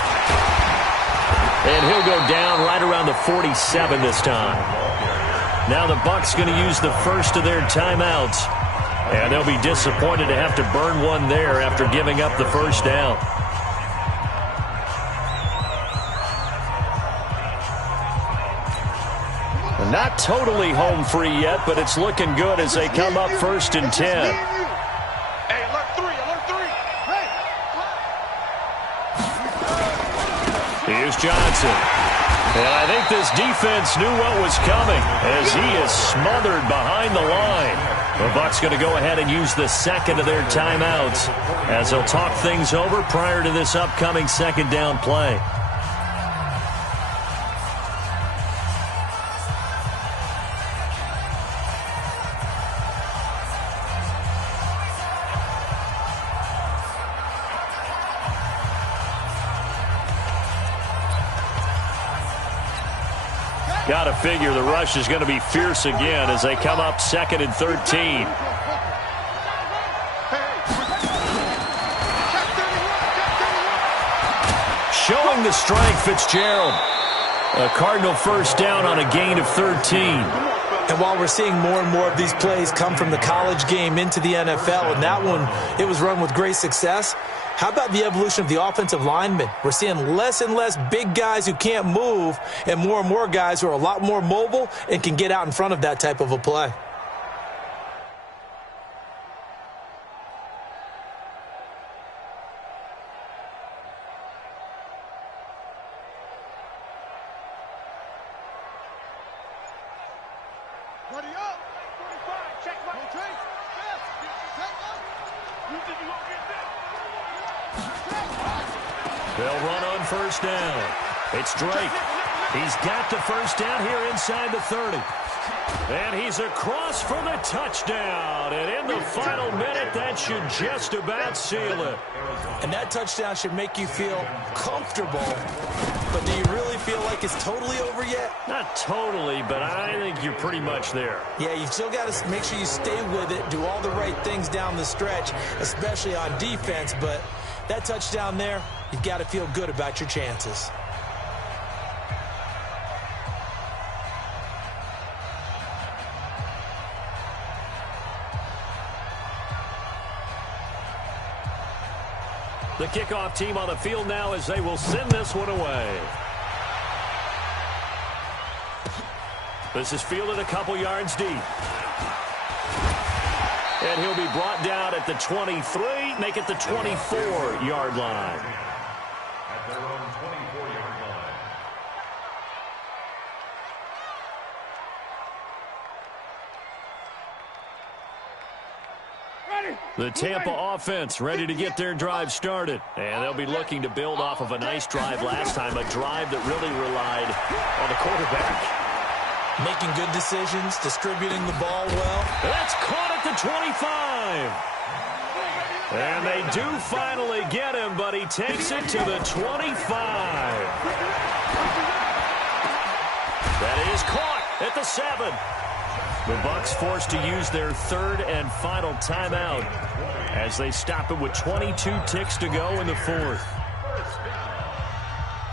And he'll go down right around the 47 this time. Now the Bucs going to use the first of their timeouts. And they'll be disappointed to have to burn one there after giving up the first down. And Not totally home free yet, but it's looking good as they come up 1st and 10. Hey, alert 3, alert 3. Hey. Here's Johnson. And I think this defense knew what was coming as he is smothered behind the line. The Bucs going to go ahead and use the second of their timeouts as they'll talk things over prior to this upcoming second down play. Got to figure the rush is going to be fierce again as they come up 2nd and 13. Showing the strength, Fitzgerald. A Cardinal first down on a gain of 13. And while we're seeing more and more of these plays come from the college game into the NFL, and that one, it was run with great success, how about the evolution of the offensive linemen? We're seeing less and less big guys who can't move and more guys who are a lot more mobile and can get out in front of that type of a play. Ready up. 45. Check my rotate. They'll run on first down. It's Drake. He's got the first down here inside the 30. And he's across for the touchdown. And in the final minute, that should just about seal it. And that touchdown should make you feel comfortable. But do you really feel like it's totally over yet? Not totally, but I think you're pretty much there. Yeah, you've still got to make sure you stay with it, do all the right things down the stretch, especially on defense. But that touchdown there, you've got to feel good about your chances. The kickoff team on the field now as they will send this one away. This is fielded a couple yards deep. And he'll be brought down at the 23, make it the 24-yard line. At their own 24-yard line. The Tampa offense ready to get their drive started. And they'll be looking to build off of a nice drive last time, a drive that really relied on the quarterback. Making good decisions, distributing the ball well. That's caught at the 25. And they do finally get him, but he takes it to the 25. That is caught at the 7. The Bucs forced to use their third and final timeout as they stop it with 22 ticks to go in the fourth.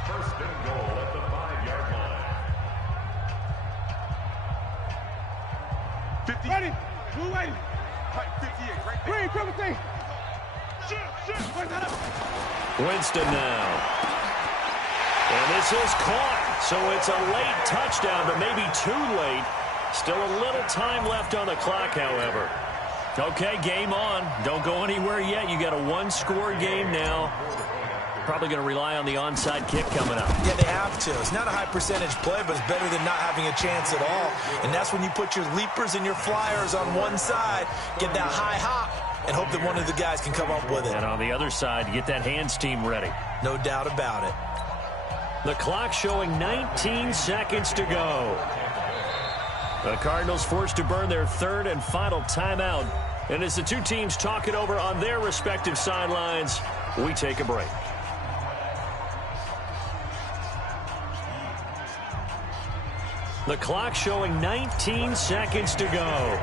First and goal at the 5-yard line. 50. Ready. Blue ready. Right, 58. Right there. Green, triple T. Winston now. And this is caught. So it's a late touchdown, but maybe too late. Still a little time left on the clock, however. Okay, game on. Don't go anywhere yet. You got a one-score game now. Probably going to rely on the onside kick coming up. Yeah, they have to. It's not a high percentage play, but it's better than not having a chance at all. And that's when you put your leapers and your flyers on one side, get that high hop, and hope that one of the guys can come up with it. And on the other side, you get that hands team ready. No doubt about it. The clock showing 19 seconds to go. The Cardinals forced to burn their third and final timeout. And as the two teams talk it over on their respective sidelines, we take a break. The clock showing 19 seconds to go.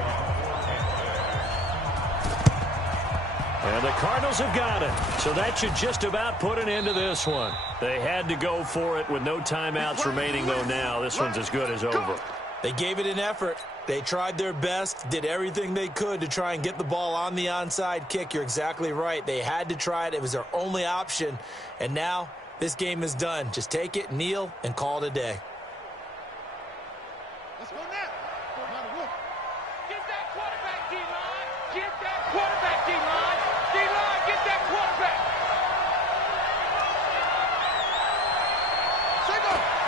And the Cardinals have got it. So that should just about put an end to this one. They had to go for it with no timeouts remaining, though now. This one's as good as over. They gave it an effort. They tried their best, did everything they could to try and get the ball on the onside kick. You're exactly right. They had to try it. It was their only option. And now this game is done. Just take it, kneel, and call it a day. Let's go now. Get that quarterback, D-line. Get that quarterback, D-line. D-line, get that quarterback.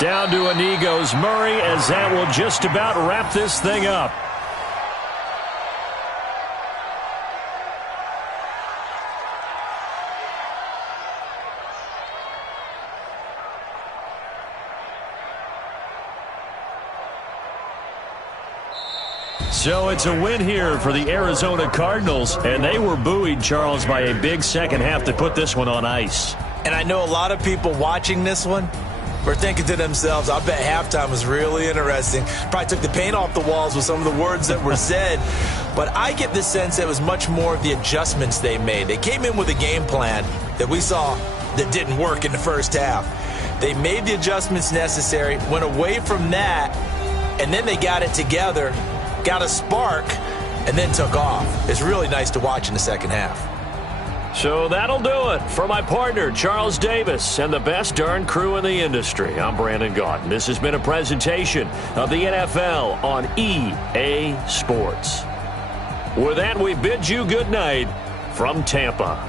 Down to a knee goes Murray, as that will just about wrap this thing up. So it's a win here for the Arizona Cardinals, and they were buoyed, Charles, by a big second half to put this one on ice. And I know a lot of people watching this one were thinking to themselves, I bet halftime was really interesting. Probably took the paint off the walls with some of the words that were said. But I get the sense that it was much more of the adjustments they made. They came in with a game plan that we saw that didn't work in the first half. They made the adjustments necessary, went away from that, and then they got it together, got a spark, and then took off. It's really nice to watch in the second half. So that'll do it for my partner, Charles Davis, and the best darn crew in the industry. I'm Brandon Gaudin. This has been a presentation of the NFL on EA Sports. With that, we bid you good night from Tampa.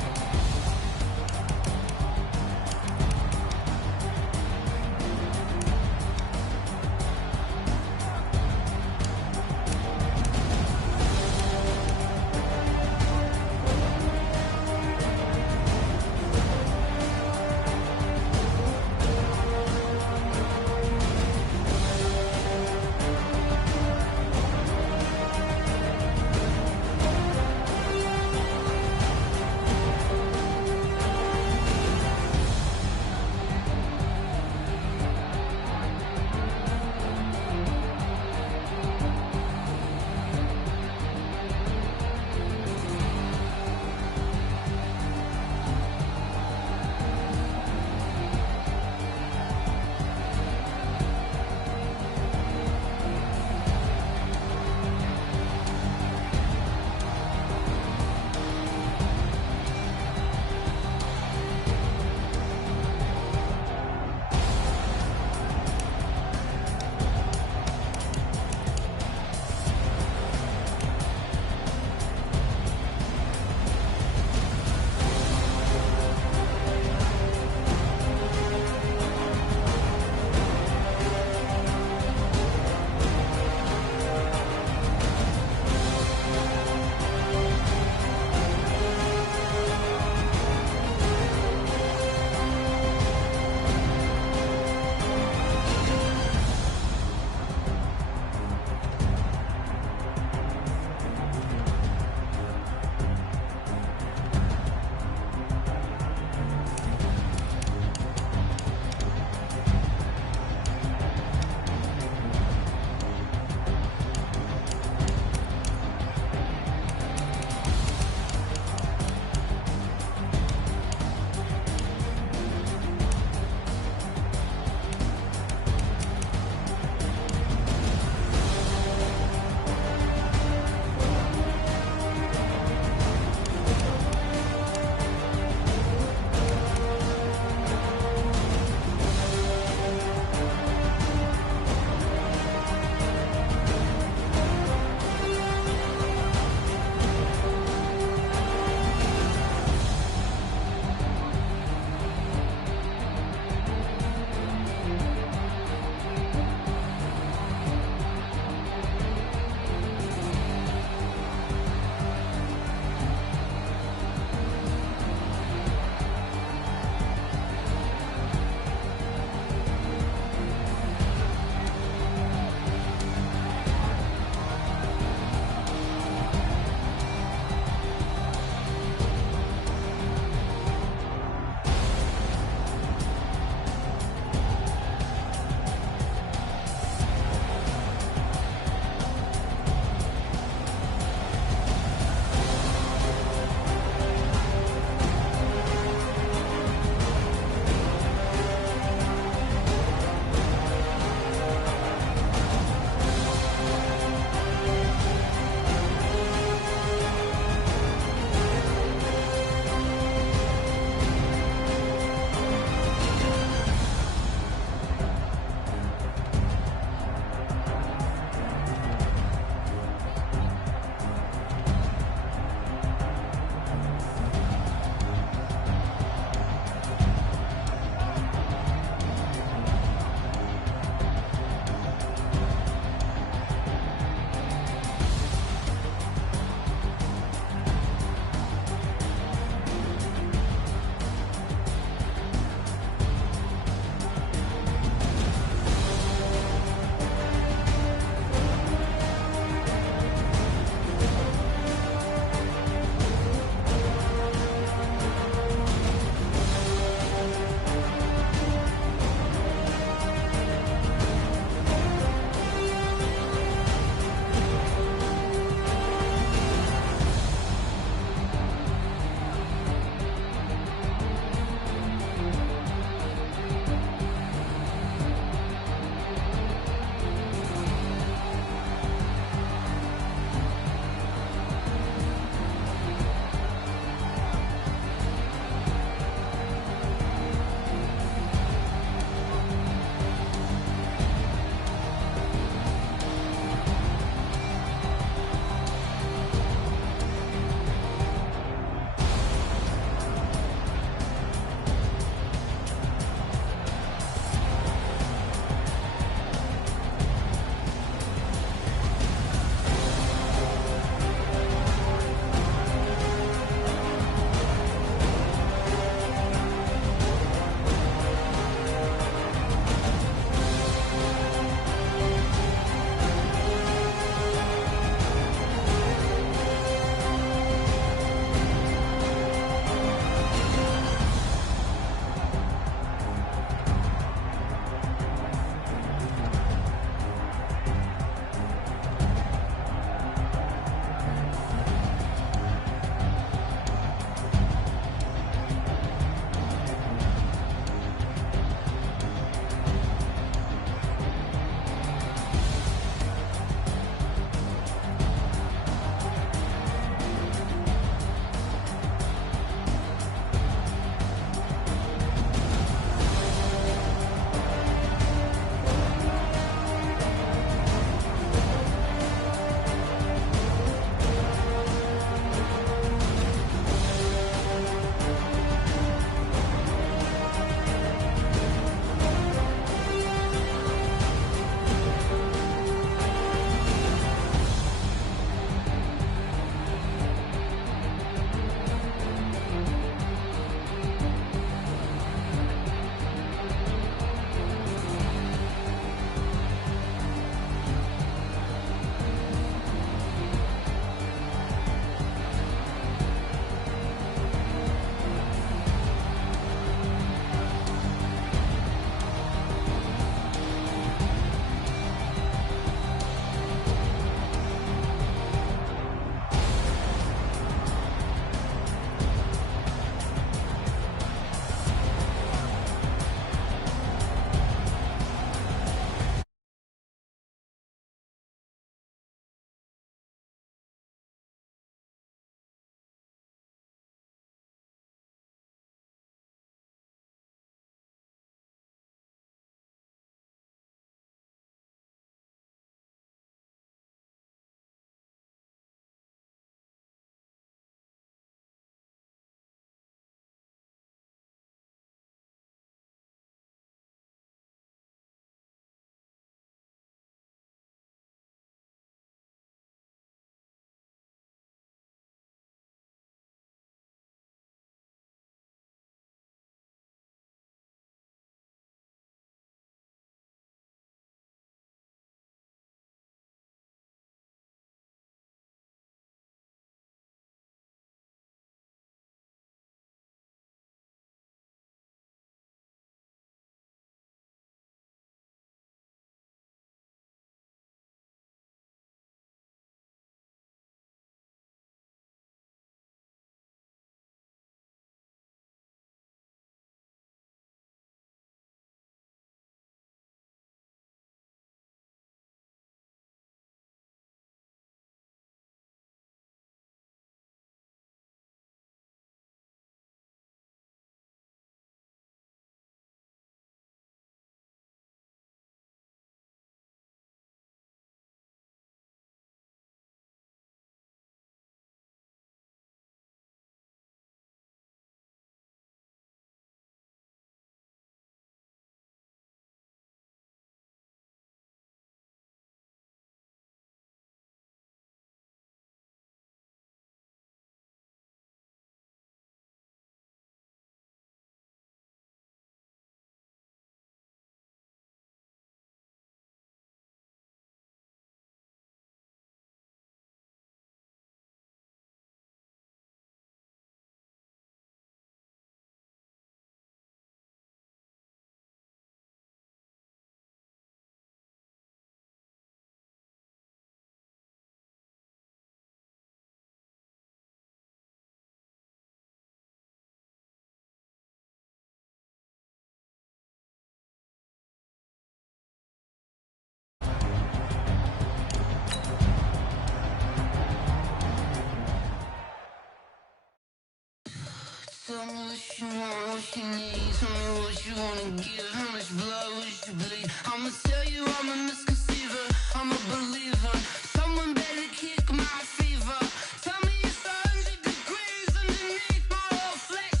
Tell me what you want, what you need. Tell me what you wanna give. How much blood would you bleed? I'ma tell you I'm a misconceiver. I'm a believer. Someone better kick my fever. Tell me it's 100 degrees underneath my whole flesh.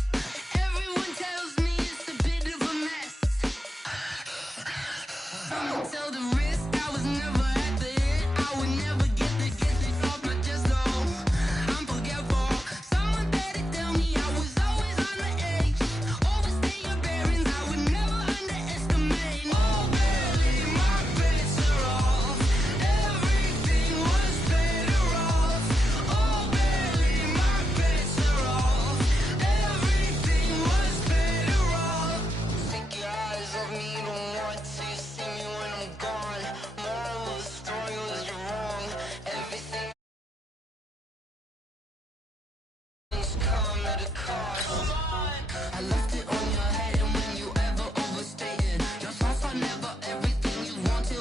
Everyone tells me it's a bit of a mess. I'ma tell the risk I was never at the end. I would never get this off my chest, though. I'm forgetful. Someone better tell me I was always on the edge. Overstay your bearings, I would never underestimate. Oh, barely, my bets are off. Everything was better off. Oh, barely, my bets are off. Everything was better off. Take your eyes off me, don't want to see me when I'm gone. Moral of the story was you're wrong. Everything come at a cost. I left it on your head, and when you ever overstated, your thoughts are never everything you wanted.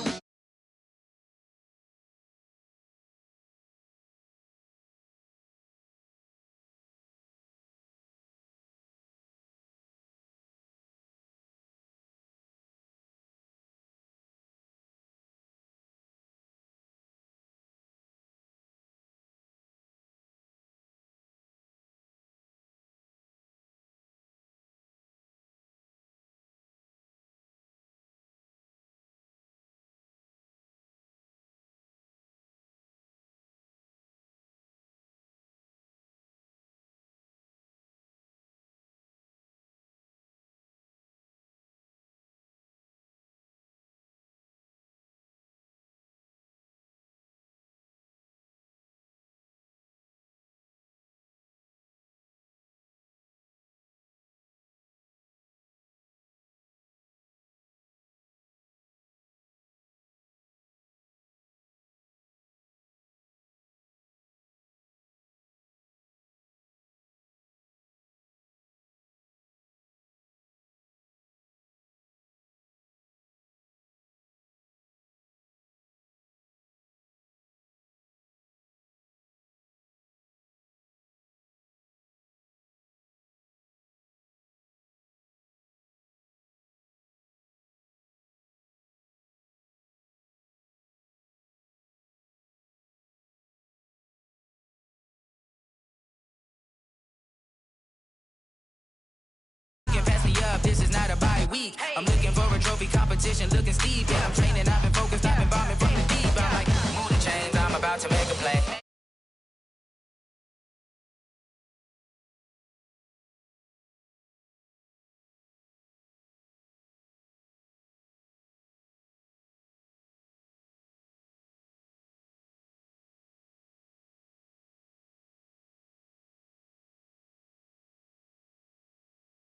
This is not a bye week. I'm looking for a trophy competition, looking steep. Yeah, I'm training, I've been focused, I've been bombing from the deep. I'm like, move the chains, I'm about to make a play.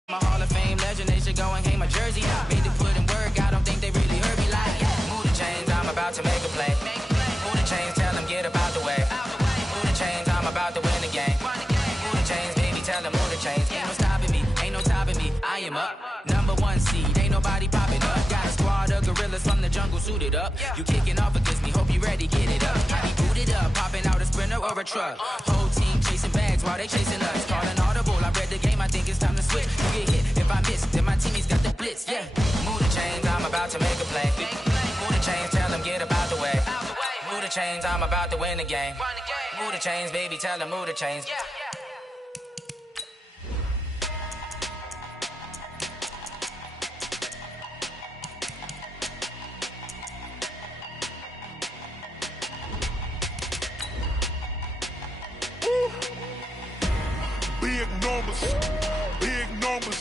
My Hall of Fame legend, they should go and hang my jersey. Made to put in work, I don't think they really heard me like, move the chains, I'm about to make a play. Move the chains, tell them get up out the way. Move the chains, I'm about to win the game. Move the chains, baby, tell them move the chains. Ain't no stopping me, ain't no topping me. I am up, #1 seed, ain't nobody popping up. Got a squad of gorillas from the jungle suited up. You kicking off against me, hope you ready, get it up. I be booted up, popping out a Sprinter or a truck. Whole team chasing bags while they chasing us. Calling audible, I read the game, I think it's time to switch. You get hit, if I miss, then my teammates got the blitz, yeah. Move the chains, I'm about to make a play. Move the chains, tell them get up out the way. Move the chains, I'm about to win the game. Move the chains, baby, tell them move the chains. Big numbers, big numbers.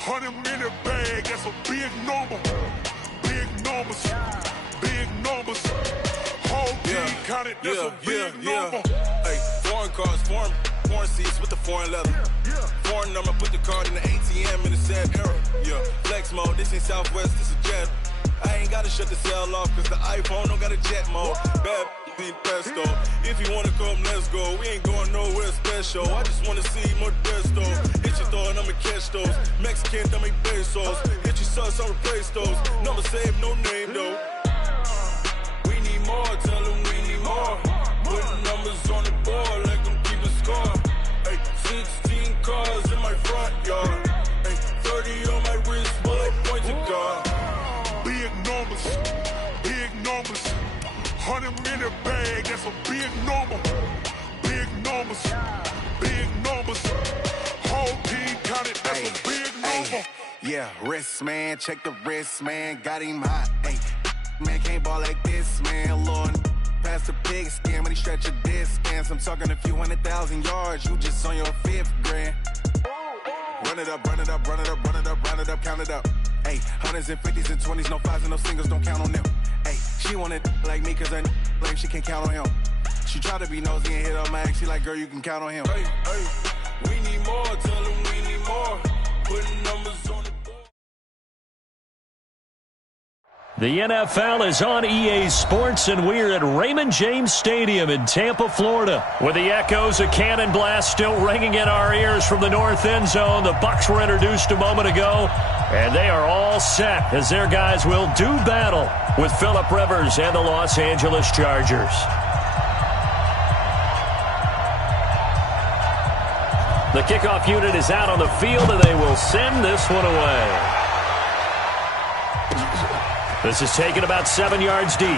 100-minute bag, that's a big number. Big numbers, big numbers. Whole team counted, that's a big number. Hey, foreign cars, foreign seats with the foreign leather. Foreign number, put the card in the ATM in the sad era. Yeah, flex mode, this ain't Southwest, this is jet. I ain't gotta shut the cell off, cause the iPhone don't got a jet mode. Bad be pesto. If you wanna come, let's go. We ain't going nowhere special. I just wanna see more Modesto. Hit your throw and I'ma catch those. Mexican, dummy pesos. Hit your sus, I'll replace those. Number save, no name though. We need more, tell them we need more. Putting numbers on the board like I'm keeping score. Hey, 16 cars in my front. count it, that's a big number. Yeah, wrist, man, check the wrist, man, got him hot. Hey, man, can't ball like this, man, Lord. Past the pig skin when he stretch a distance. I'm talking a few 100,000 yards, you just on your 5th grand. Run it up, run it up, run it up, run it up, run it up, count it up. Hey, hundreds and 50s and 20s, no 5s and no singles, don't count on them. Hey, she wanted like me cause her like she can't count on him. She tried to be nosy and hit up my ex, she like, girl, you can count on him. Hey, we need more, tell them we need more. Putting numbers on the board. The NFL is on EA Sports, and we're at Raymond James Stadium in Tampa, Florida, with the echoes of cannon blast still ringing in our ears from the north end zone. The Bucs were introduced a moment ago, and they are all set as their guys will do battle with Phillip Rivers and the Los Angeles Chargers. The kickoff unit is out on the field, and they will send this one away. This is taken about 7 yards deep.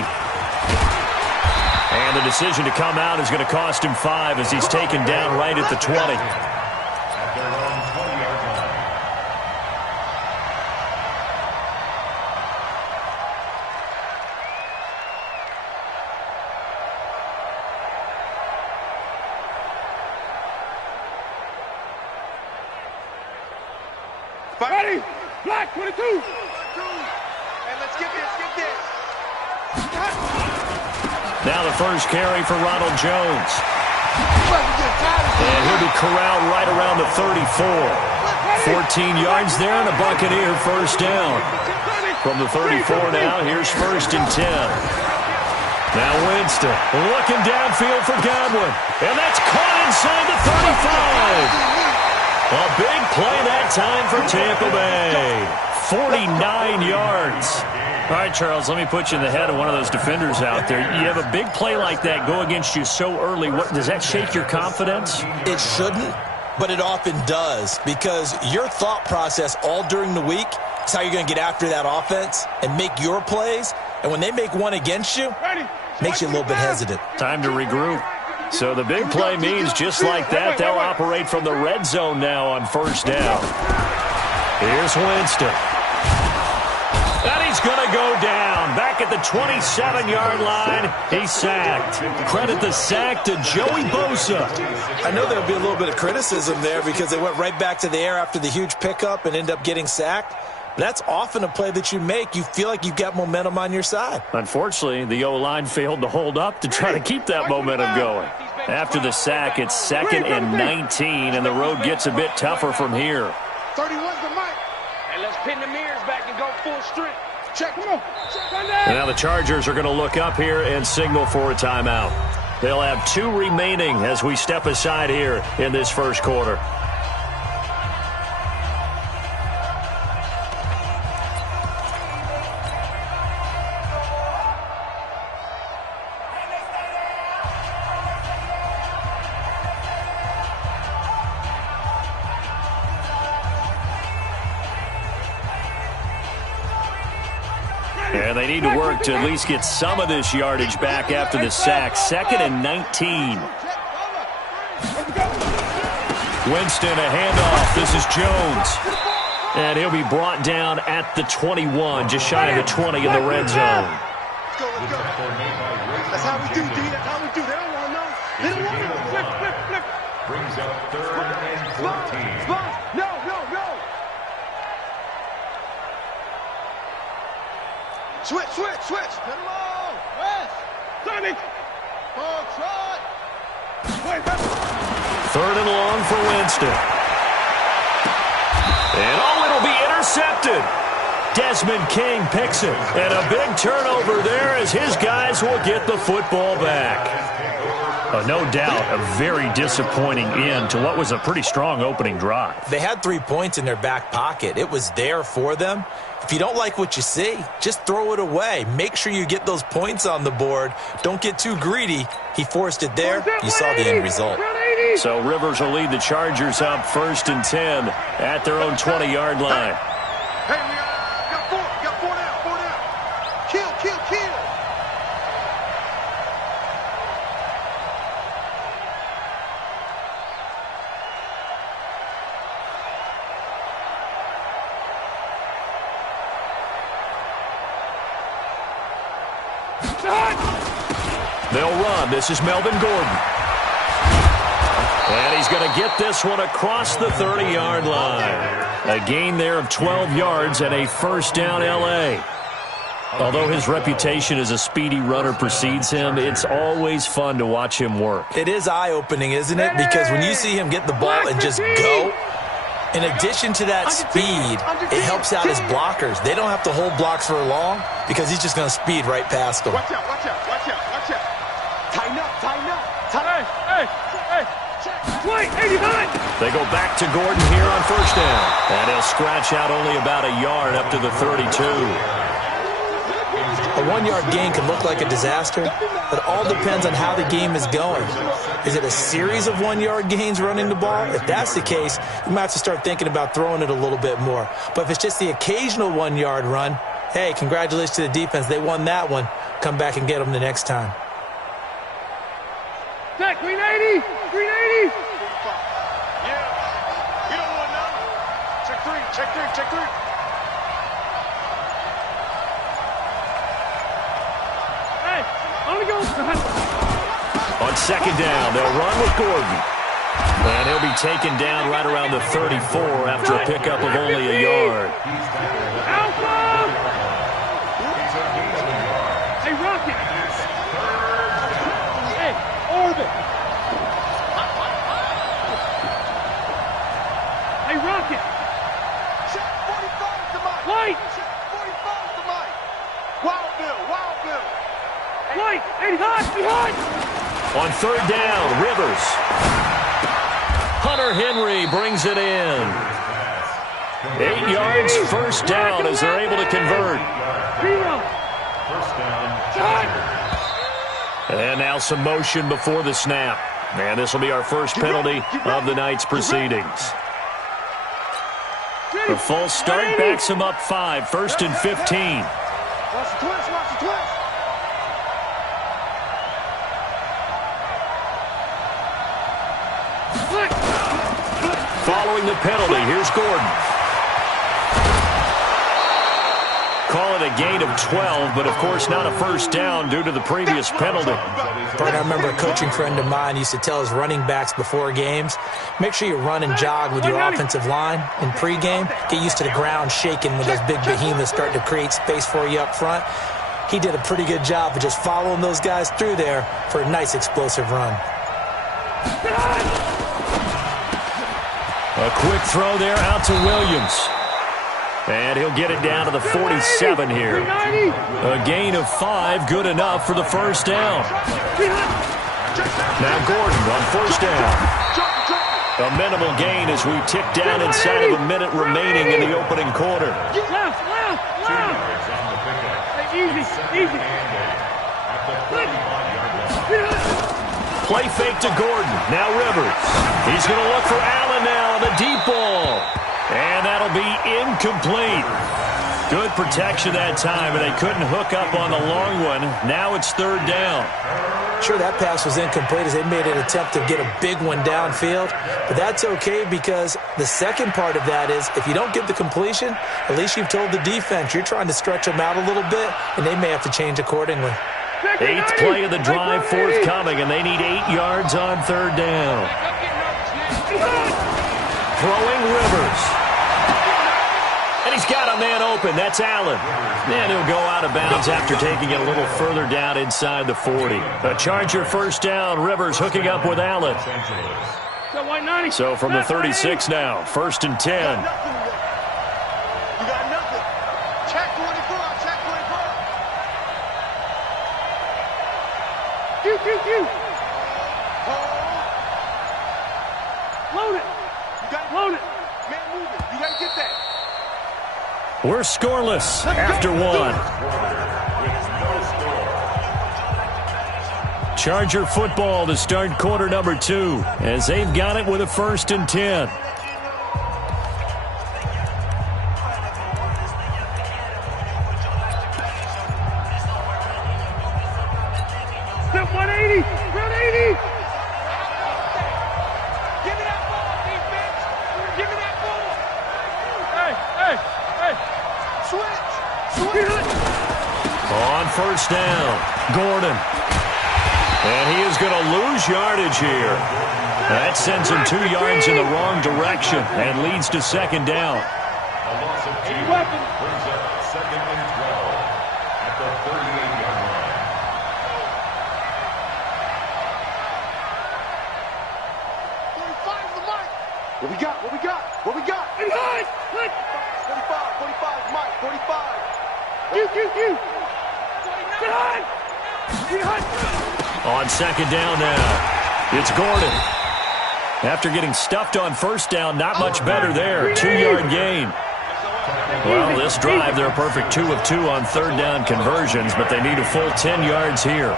And the decision to come out is going to cost him 5 as he's taken down right at the 20. At their own 20-yard line. Ready? Black 22. Let's get this. Now the first carry for Ronald Jones. And he'll be corralled right around the 34. 14 yards there and a Buccaneer first down. From the 34 now, here's 1st and 10. Now Winston looking downfield for Godwin. And that's caught inside the 35. A big play that time for Tampa Bay. 49 yards. All right, Charles, let me put you in the head of one of those defenders out there. You have a big play like that go against you so early. Does that shake your confidence? It shouldn't, but it often does, because your thought process all during the week is how you're going to get after that offense and make your plays. And when they make one against you, it makes you a little bit hesitant. Time to regroup. So the big play means just like that, they'll operate from the red zone now on 1st down. Here's Winston. And he's going to go down. Back at the 27-yard line, he's sacked. Credit the sack to Joey Bosa. I know there'll be a little bit of criticism there because they went right back to the air after the huge pickup and end up getting sacked. That's often a play that you make. You feel like you've got momentum on your side. Unfortunately, the O-line failed to hold up to try to keep that momentum going. After the sack, it's 2nd and 19, and the road gets a bit tougher from here. 31's the mic. Hey, let's pin the mirrors back and go full strength. Check, come on. Check on that. And now the Chargers are going to look up here and signal for a timeout. They'll have 2 remaining as we step aside here in this first quarter. And they need to work to at least get some of this yardage back after the sack. 2nd and 19. Winston, a handoff. This is Jones. And he'll be brought down at the 21, just shy of the 20 in the red zone. Let's go. That's how we do, D. That's how we do. They don't want to know. They don't want to know. Flip. Brings up 3rd and 14. No. Switch. Get him on. Rest. Sonic. Ball trot. 3rd and long for Winston. And it'll be intercepted. Desmond King picks it. And a big turnover there as his guys will get the football back. No doubt, a very disappointing end to what was a pretty strong opening drive. They had 3 points in their back pocket. It was there for them. If you don't like what you see, just throw it away. Make sure you get those points on the board. Don't get too greedy. He forced it there. You saw the end result. So Rivers will lead the Chargers up 1st and 10 at their own 20-yard line. Hey, we got 4 down. Kill. They'll run. This is Melvin Gordon. And he's going to get this one across the 30-yard line. A gain there of 12 yards and a first down L.A. Although his reputation as a speedy runner precedes him, it's always fun to watch him work. It is eye-opening, isn't it? Because when you see him get the ball and just go, in addition to that speed, it helps out his blockers. They don't have to hold blocks for long because he's just going to speed right past them. Watch out, watch out, watch out, watch out. Tighten up, tighten up. Hey. Wait, 89. They go back to Gordon here on first down. And he'll scratch out only about a yard up to the 32. A 1-yard gain can look like a disaster, but it all depends on how the game is going. Is it a series of 1-yard gains running the ball? If that's the case, you might have to start thinking about throwing it a little bit more. But if it's just the occasional 1-yard run, hey, congratulations to the defense. They won that one. Come back and get them the next time. Check, 380. 380. Yeah. You don't want none. Check three, check three, check three. Hey, on the go. On second down, they'll run with Gordon. And he'll be taken down right around the 34 after a pickup of only a yard. Alpha! Hey, Rocket! Hey, Orbit! Hey, Rocket! Check 45 to Mike. Light! Check 45 to Mike. Wild Bill, Wild Bill. Light! Hey, behind! On third down, Rivers. Hunter Henry brings it in. 8 yards, first down as they're able to convert. First down. And now some motion before the snap. And this will be our first penalty of the night's proceedings. The false start backs him up 5, first and 15. Watch the twist, watch the twist. Following the penalty, here's Gordon. Call it a gain of 12, but of course not a first down due to the previous penalty. Bert, I remember a coaching friend of mine used to tell his running backs before games, make sure you run and jog with your offensive line in pregame. Get used to the ground shaking when those big behemoths start to create space for you up front. He did a pretty good job of just following those guys through there for a nice explosive run. A quick throw there out to Williams. And he'll get it down to the 47 here. A gain of 5, good enough for the first down. Now Gordon on first down. A minimal gain as we tick down inside of a minute remaining in the opening quarter. Left. Hey, easy. Play fake to Gordon. Now Rivers. He's going to look for Allen now on the deep ball. And that'll be incomplete. Good protection that time, and they couldn't hook up on the long one. Now it's third down. Sure, that pass was incomplete as they made an attempt to get a big one downfield. But that's okay because the second part of that is if you don't get the completion, at least you've told the defense you're trying to stretch them out a little bit, and they may have to change accordingly. 8th play of the drive forthcoming, and they need 8 yards on third down. Throwing Rivers. And he's got a man open. That's Allen. And he'll go out of bounds after taking it a little further down inside the 40. A Charger first down. Rivers hooking up with Allen. So from the 36 now, first and 10. You got nothing. Check 24, check 24. Load it. Load it. Man, move it. You got to get that. We're scoreless after one. Charger football to start quarter number 2 as they've got it with a first and 10. Step 180. 180. Give me that ball, defense. Give me that ball. Hey. Switch. On first down. Gordon. And he is going to lose yardage here. That sends him 2 yards in the wrong direction and leads to second down. A loss of 2 brings up second and 12 at the 38-yard line. What we got? What we got? What we got? 45, 45, Mike, 45. You. On second down now, it's Gordon. After getting stuffed on first down, not much better there. 2-yard gain. Well, this drive, they're a perfect 2 of 2 on third down conversions, but they need a full 10 yards here.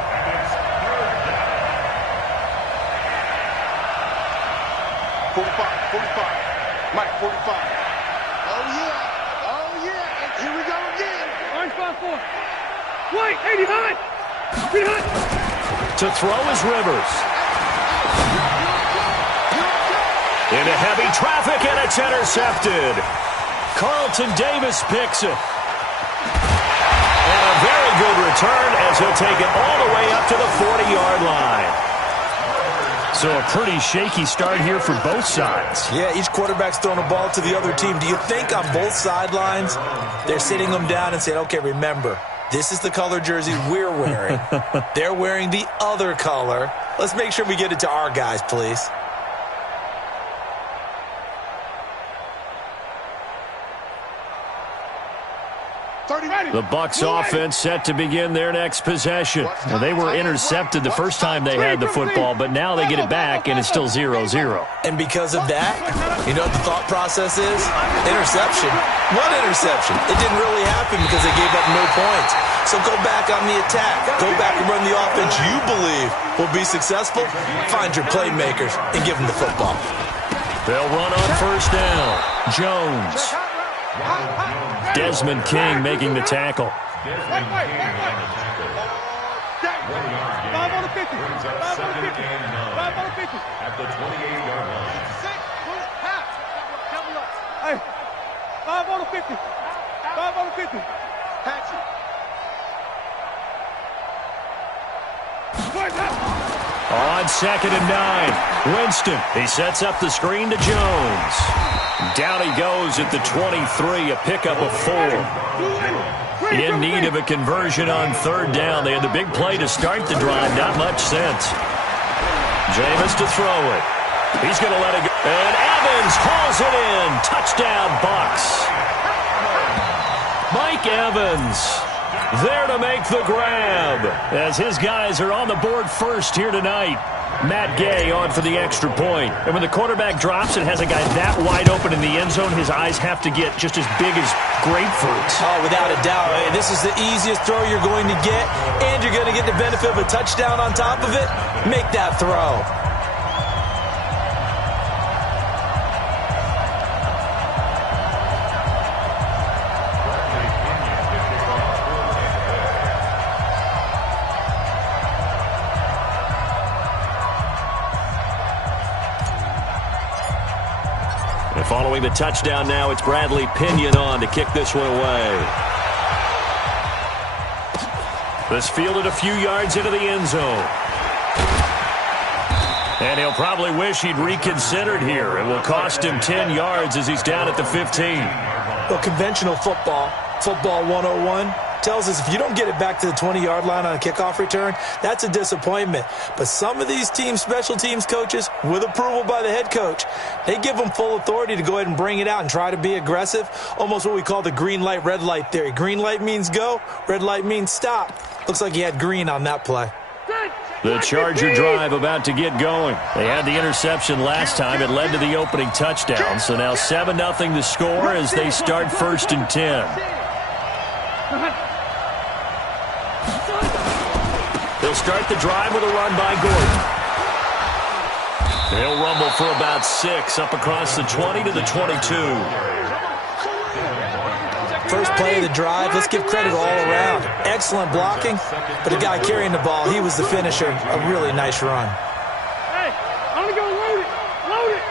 Mike, 45. Oh, yeah. And here we go again. Orange 5-4. Wait, 89. To throw is Rivers. Into heavy traffic, and it's intercepted. Carlton Davis picks it. And a very good return as he'll take it all the way up to the 40-yard line. So a pretty shaky start here for both sides. Yeah, each quarterback's throwing a ball to the other team. Do you think on both sidelines they're sitting them down and saying, okay, remember, this is the color jersey we're wearing. They're wearing the other color. Let's make sure we get it to our guys, please. The Bucs offense set to begin their next possession. Well, they were intercepted the first time they had the football, but now they get it back, and it's still 0-0. And because of that, you know what the thought process is? Interception. What interception? It didn't really happen because they gave up no points. So go back on the attack. Go back and run the offense you believe will be successful. Find your playmakers and give them the football. They'll run on first down. Jones. Desmond King making the tackle. Desmond King on the tackle. 1 yard gain. 5 on the 50. Brings up 5 on the 50. second and 9 5 on the 50. at the 28-yard line. Hey, 5 on the 50. 5 on the 50. Patchy. On second and 9, Winston. He sets up the screen to Jones. Down he goes at the 23, a pickup of 4. In need of a conversion on third down. They had the big play to start the drive. Not much sense. Jameis to throw it. He's going to let it go. And Evans hauls it in. Touchdown, Bucs. Mike Evans there to make the grab as his guys are on the board first here tonight. Matt Gay on for the extra point. And when the quarterback drops and has a guy that wide open in the end zone, his eyes have to get just as big as grapefruits. Oh, without a doubt. This is the easiest throw you're going to get, and you're going to get the benefit of a touchdown on top of it. Make that throw. Following the touchdown now, it's Bradley Pinion on to kick this one away. This fielded a few yards into the end zone. And he'll probably wish he'd reconsidered here. It will cost him 10 yards as he's down at the 15. Well, conventional football 101, tells us if you don't get it back to the 20-yard line on a kickoff return, that's a disappointment. But some of these special teams coaches, with approval by the head coach, they give them full authority to go ahead and bring it out and try to be aggressive, almost what we call the green light, red light theory. Green light means go, red light means stop. Looks like he had green on that play. The Charger drive about to get going. They had the interception last time. It led to the opening touchdown. So now 7-0 the score as they start 1st and 10. They'll start the drive with a run by Gordon. They'll rumble for about 6 up across the 20 to the 22. First play of the drive, let's give credit all around. Excellent blocking, but the guy carrying the ball, he was the finisher. A really nice run. Hey, I'm going to go load it. Load it.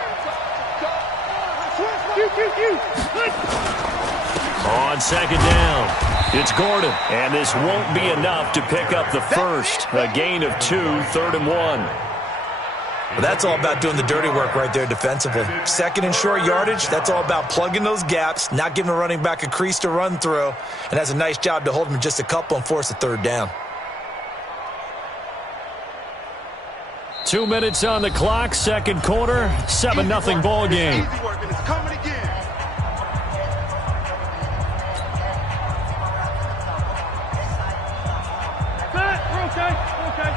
On second down, It's Gordon, and this won't be enough to pick up the first. A gain of 2, 3rd and 1. Well, that's all about doing the dirty work right there defensively. Second and short yardage, that's all about plugging those gaps, not giving a running back a crease to run through, and has a nice job to hold him just a couple and force a 3rd down. 2 minutes on the clock, second quarter, 7-0 ball game. Easy work, and it's coming again.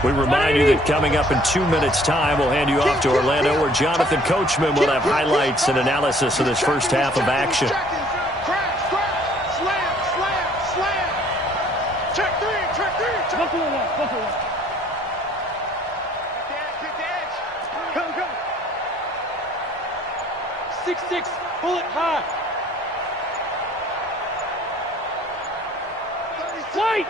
We remind you that coming up in 2 minutes' time, we'll hand you off to Orlando, where Jonathan Coachman will have highlights and analysis of this first half of action. Check three. Go. 6-6, pull it high. White!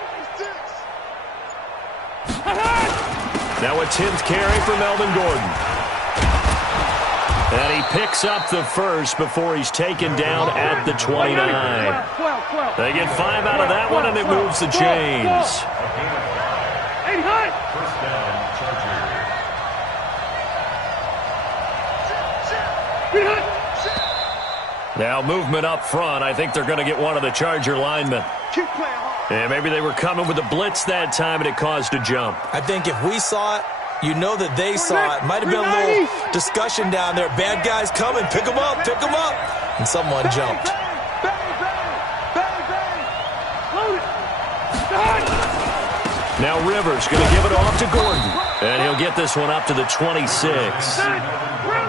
Now a 10th carry for Melvin Gordon. And he picks up the first before he's taken down at the 29. They get 5 out of that one, and it moves the chains. First down, Chargers. Now movement up front. I think they're going to get one of the Charger linemen. Keep playing hard. And maybe they were coming with a blitz that time, and it caused a jump. I think if we saw it, you know that they saw it. Might have been a little discussion down there. Bad guys coming. Pick them up. And someone jumped. Now Rivers going to give it off to Gordon. And he'll get this one up to the 26.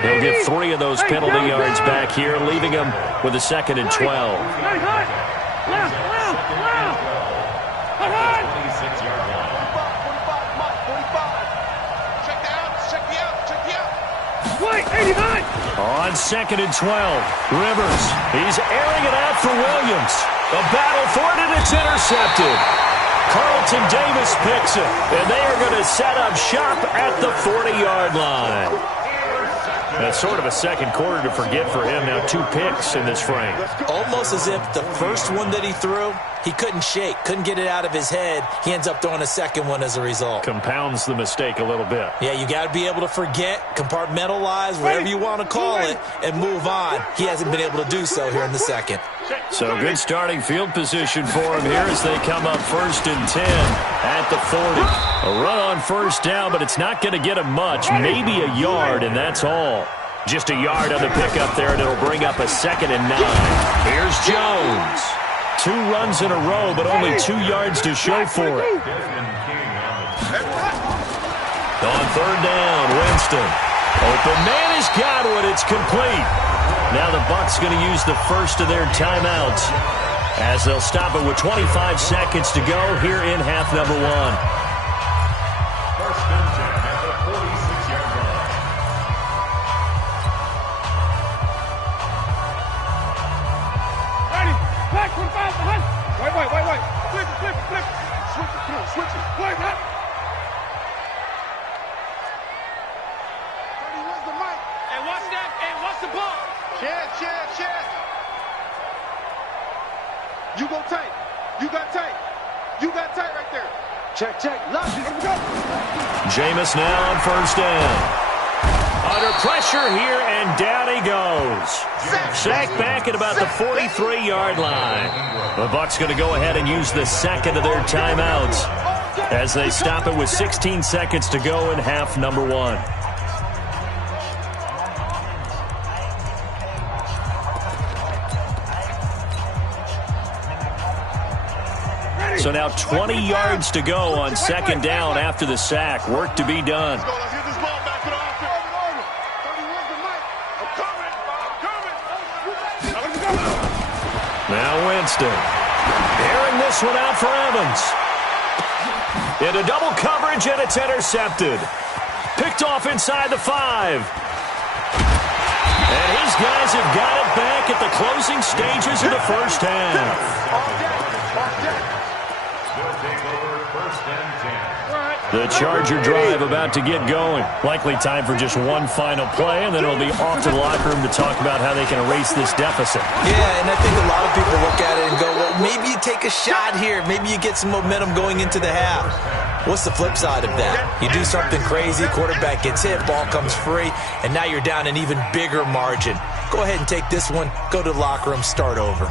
He'll get 3 of those penalty yards back here, leaving him with a 2nd and 12. On 2nd and 12, Rivers, he's airing it out for Williams. A battle for it, and it's intercepted. Carlton Davis picks it, and they are going to set up shop at the 40-yard line. That's sort of a second quarter to forget for him. Now 2 picks in this frame. Almost as if the first one that he threw, he couldn't shake, couldn't get it out of his head. He ends up throwing a second one as a result. Compounds the mistake a little bit. Yeah, you got to be able to forget, compartmentalize, whatever you want to call it, and move on. He hasn't been able to do so here in the second. So good starting field position for him here as they come up 1st and 10 at the 40. A run on first down, but it's not going to get him much. Maybe a yard, and that's all. Just a yard on the pickup there, and it'll bring up a 2nd and 9. Here's Jones. 2 runs in a row, but only 2 yards to show for it. On 3rd down, Winston. Open man has got one. It's complete. Now the Bucs going to use the first of their timeouts as they'll stop it with 25 seconds to go here in half number 1. First and 10 at the 46-yard line. Ready. Back from 5 behind. Wait. Flip. Switch it. Wait, hot. Where's the mic? And watch that, and watch the ball. Chad. You go tight. You got tight right there. Check. Lock it. Here we go. Jameis now on first down. Under pressure here, and down he goes. Sacked back at about the 43-yard line. The Bucs going to go ahead and use the second of their timeouts as they stop it with 16 seconds to go in half number 1. So now 20 yards to go on 2nd down after the sack. Work to be done. Now Winston. Airing this one out for Evans. Into double coverage, and it's intercepted. Picked off inside the 5. And his guys have got it back at the closing stages of the first half. They'll take over 1st and 10. Right. The Charger drive about to get going. Likely time for just one final play, and then it'll be off to the locker room to talk about how they can erase this deficit. Yeah, and I think a lot of people look at it and go, well, maybe you take a shot here. Maybe you get some momentum going into the half. What's the flip side of that? You do something crazy, quarterback gets hit, ball comes free, and now you're down an even bigger margin. Go ahead and take this one, go to the locker room, start over.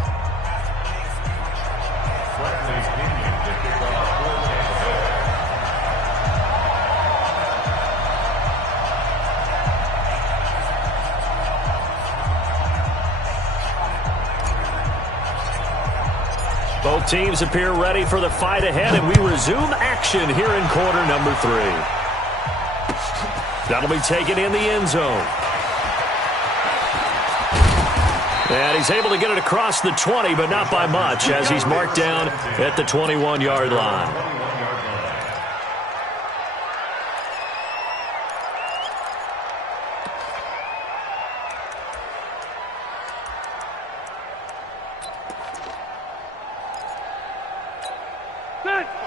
Both teams appear ready for the fight ahead, and we resume action here in quarter number 3. That'll be taken in the end zone. And he's able to get it across the 20, but not by much, as he's marked down at the 21-yard line.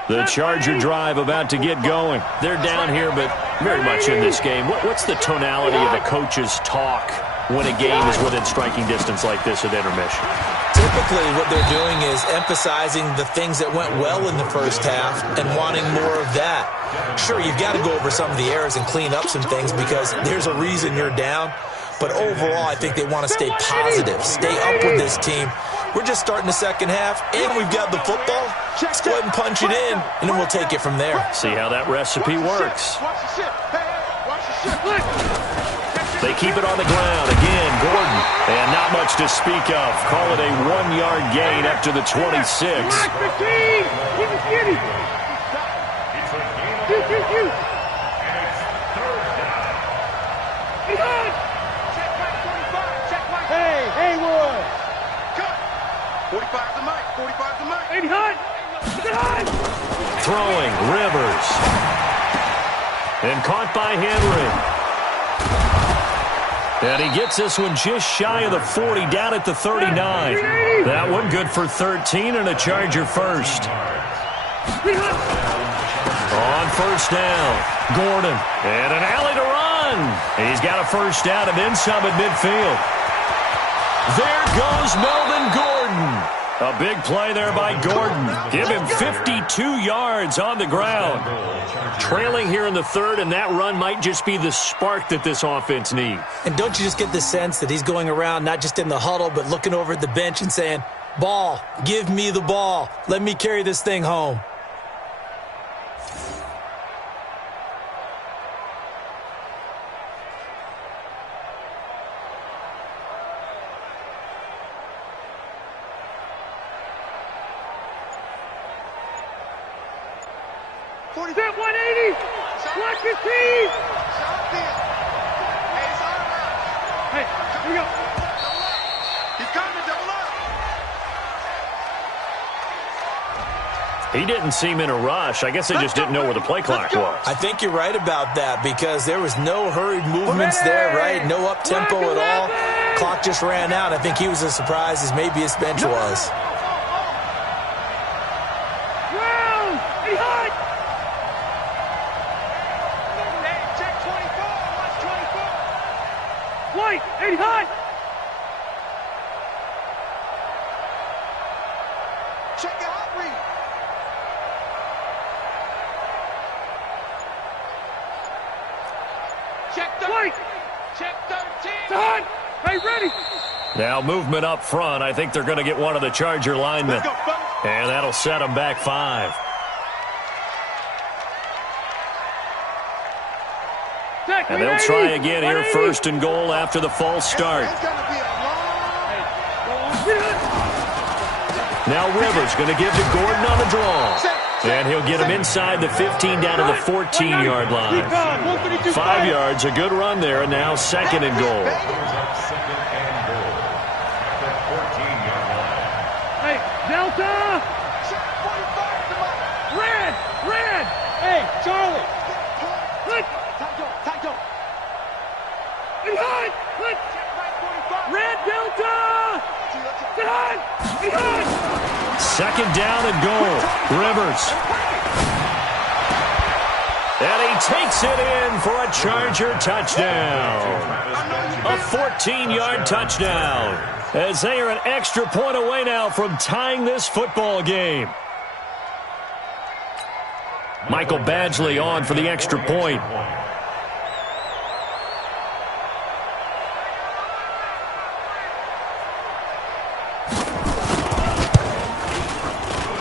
The Charger drive about to get going. They're down here, but very much in this game. What's the tonality of a coach's talk when a game is within striking distance like this at intermission? Typically, what they're doing is emphasizing the things that went well in the first half and wanting more of that. Sure, you've got to go over some of the errors and clean up some things because there's a reason you're down. But overall, I think they want to stay positive, stay up with this team. We're just starting the second half, and we've got the football. Let's go ahead and punch it in, and then we'll take it from there. See how that recipe works. They keep it on the ground. Again, Gordon. And not much to speak of. Call it a 1-yard gain up to the 26. Hey, Haywood. 45's the mic. 45's the mic. 80 hot. Throwing, Rivers. And caught by Henry. And he gets this one just shy of the 40, down at the 39. That one good for 13 and a Charger first. On first down, Gordon. And an alley to run. He's got a first down and then some at midfield. There goes Melvin Gordon. A big play there by Gordon. Give him 52 yards on the ground. Trailing here in the third, and that run might just be the spark that this offense needs. And don't you just get the sense that he's going around not just in the huddle, but looking over at the bench and saying, ball, give me the ball. Let me carry this thing home. He didn't seem in a rush. I guess they just didn't know where the play clock was. I think you're right about that because there was no hurried movements there, right? No up-tempo at all. Clock just ran out. I think he was as surprised as maybe his bench was. Now movement up front. I think they're going to get one of the Charger linemen. And that'll set them back 5. And they'll try again here, first and goal after the false start. Now Rivers going to give to Gordon on the draw. And he'll get him inside the 15 down to the 14-yard line. 5 yards, a good run there, and now second and goal. Hey, Delta! Red! Red! Hey, Charlie! Red Delta! Second down and goal. Rivers. And he takes it in for a Charger touchdown. A 14-yard touchdown. As they are an extra point away now from tying this football game. Michael Badgley on for the extra point.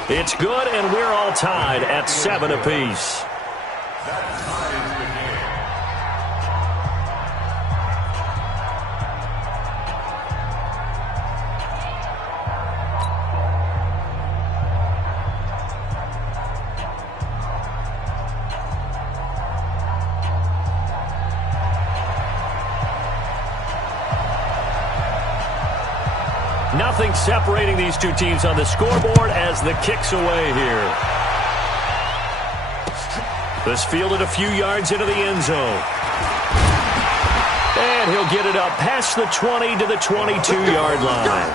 It's good, and we're all tied at 7 apiece. Nothing separating these two teams on the scoreboard as the kick's away here. This fielded a few yards into the end zone. And he'll get it up past the 20 to the 22-yard line.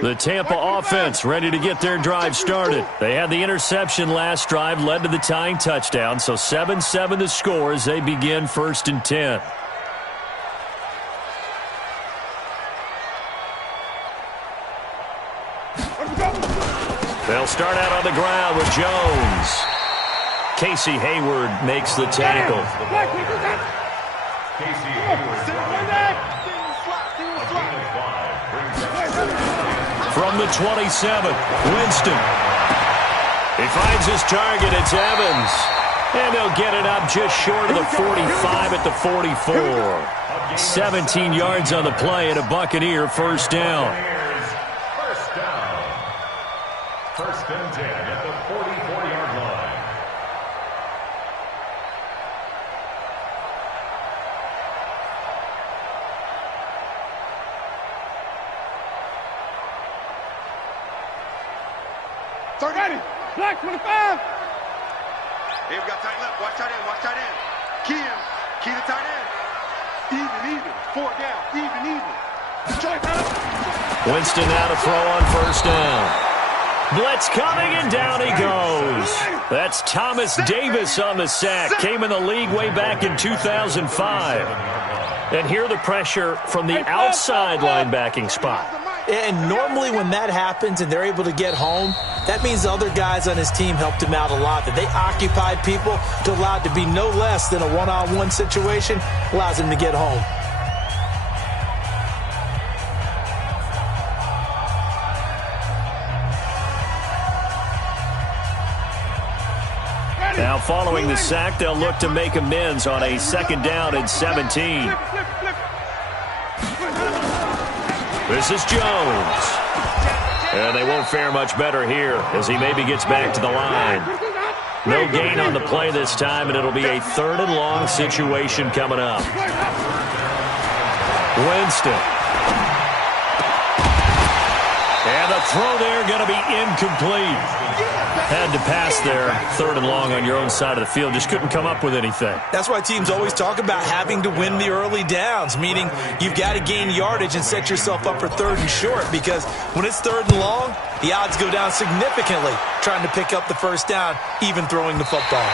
The Tampa offense ready to get their drive started. They had the interception last drive, led to the tying touchdown, so 7-7 the score as they begin 1st and 10. They'll start out on the ground with Jones. Casey Hayward makes the tackle. Casey Hayward. From the 27, Winston. He finds his target. It's Evans. And they'll get it up just short of the 45 at the 44. 17 yards on the play and a Buccaneer first down. First down. 1st and 10 at the 44-yard line. Black 25. Hey, we got tight left. Watch tight end. Watch tight end. Key to tight end. Even. 4 down. Even. Winston now to throw on first down. Blitz coming, and down he goes. That's Thomas Davis on the sack. Came in the league way back in 2005. And here the pressure from the outside linebacking spot. And normally when that happens and they're able to get home, that means the other guys on his team helped him out a lot. That they occupied people to allow it to be no less than a one-on-one situation, allows him to get home. Now following the sack, they'll look to make amends on a 2nd down and 17. This is Jones. And they won't fare much better here as he maybe gets back to the line. No gain on the play this time, and it'll be a 3rd and long situation coming up. Winston. And the throw there going to be incomplete. Had to pass there, 3rd and long on your own side of the field. Just couldn't come up with anything. That's why teams always talk about having to win the early downs, meaning you've got to gain yardage and set yourself up for 3rd and short, because when it's 3rd and long, the odds go down significantly trying to pick up the first down, even throwing the football.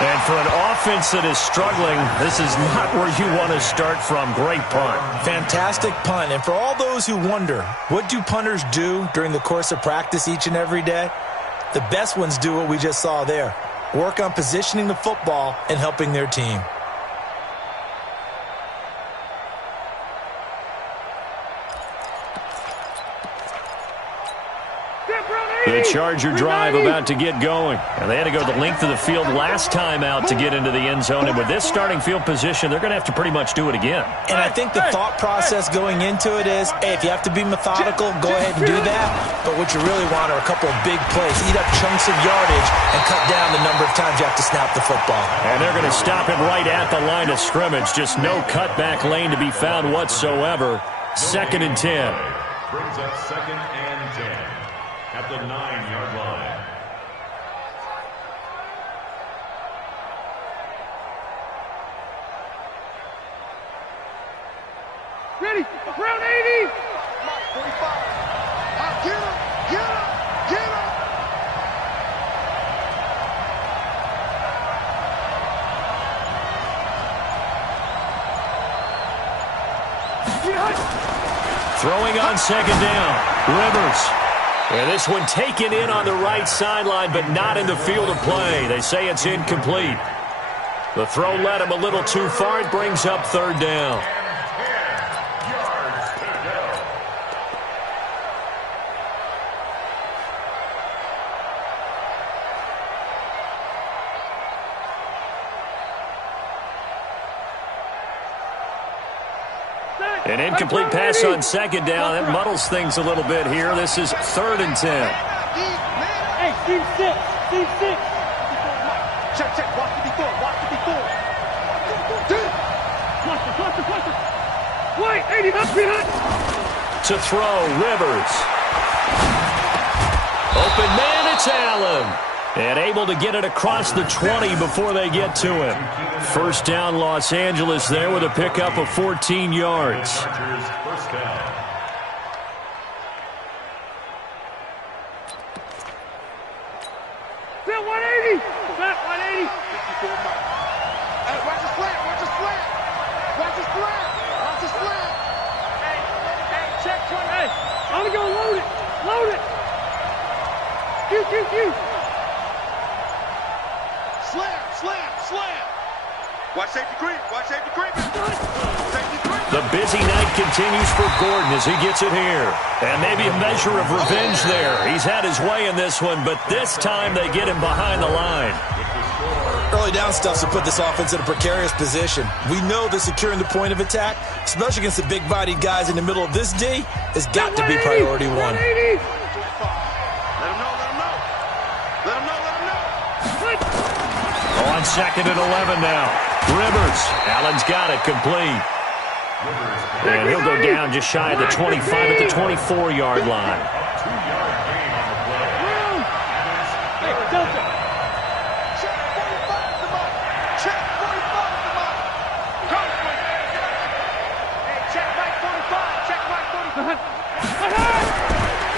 And for an offense that is struggling, this is not where you want to start from. Great punt. Fantastic punt. And for all those who wonder, what do punters do during the course of practice each and every day? The best ones do what we just saw there. Work on positioning the football and helping their team. The Charger drive about to get going. And they had to go the length of the field last time out to get into the end zone. And with this starting field position, they're going to have to pretty much do it again. And I think the thought process going into it is, hey, if you have to be methodical, go ahead and do that. But what you really want are a couple of big plays. Eat up chunks of yardage and cut down the number of times you have to snap the football. And they're going to stop it right at the line of scrimmage. Just no cutback lane to be found whatsoever. 2nd and 10. Brings up 2nd and 10 at the 9-yard line. Ready, round 80. Mike, 45. Get him, get him, get him. Throwing on 2nd down. Rivers. And this one taken in on the right sideline, but not in the field of play. They say it's incomplete. The throw led him a little too far. It brings up 3rd down. An incomplete pass on 2nd down. That muddles things a little bit here. This is 3rd and 10. Hey, Steve 6. Steve 6. Check, check. Watch the before. Watch the before. Cluster. Wait, 80, up behind. To throw, Rivers. Open man, it's Allen. And able to get it across the 20 before they get to him. 1st down, Los Angeles there with a pickup of 14 yards. First down. Bill 180. Back 180. 54 miles. Hey, watch the slant. Watch the slant. Watch the slant. Watch the slant. Hey, check 20. Hey, I'm going to go load it. Load it. Q. Slam. Watch safety creep. Watch safety creep. Safety creep. The busy night continues for Gordon as he gets it here. And maybe a measure of revenge there. He's had his way in this one, but this time they get him behind the line. Early down stuff to put this offense in a precarious position. We know that securing the point of attack, especially against the big-bodied guys in the middle of this D, has got to be priority one. On 2nd and 11 now. Rivers. Allen's got it complete. And he'll go down just shy of the 25 at the 24-yard line. Hey, Delta. Check 45 to Mike. Check 45 to Mike. Go. Hey, check Mike 45. Check Mike 45.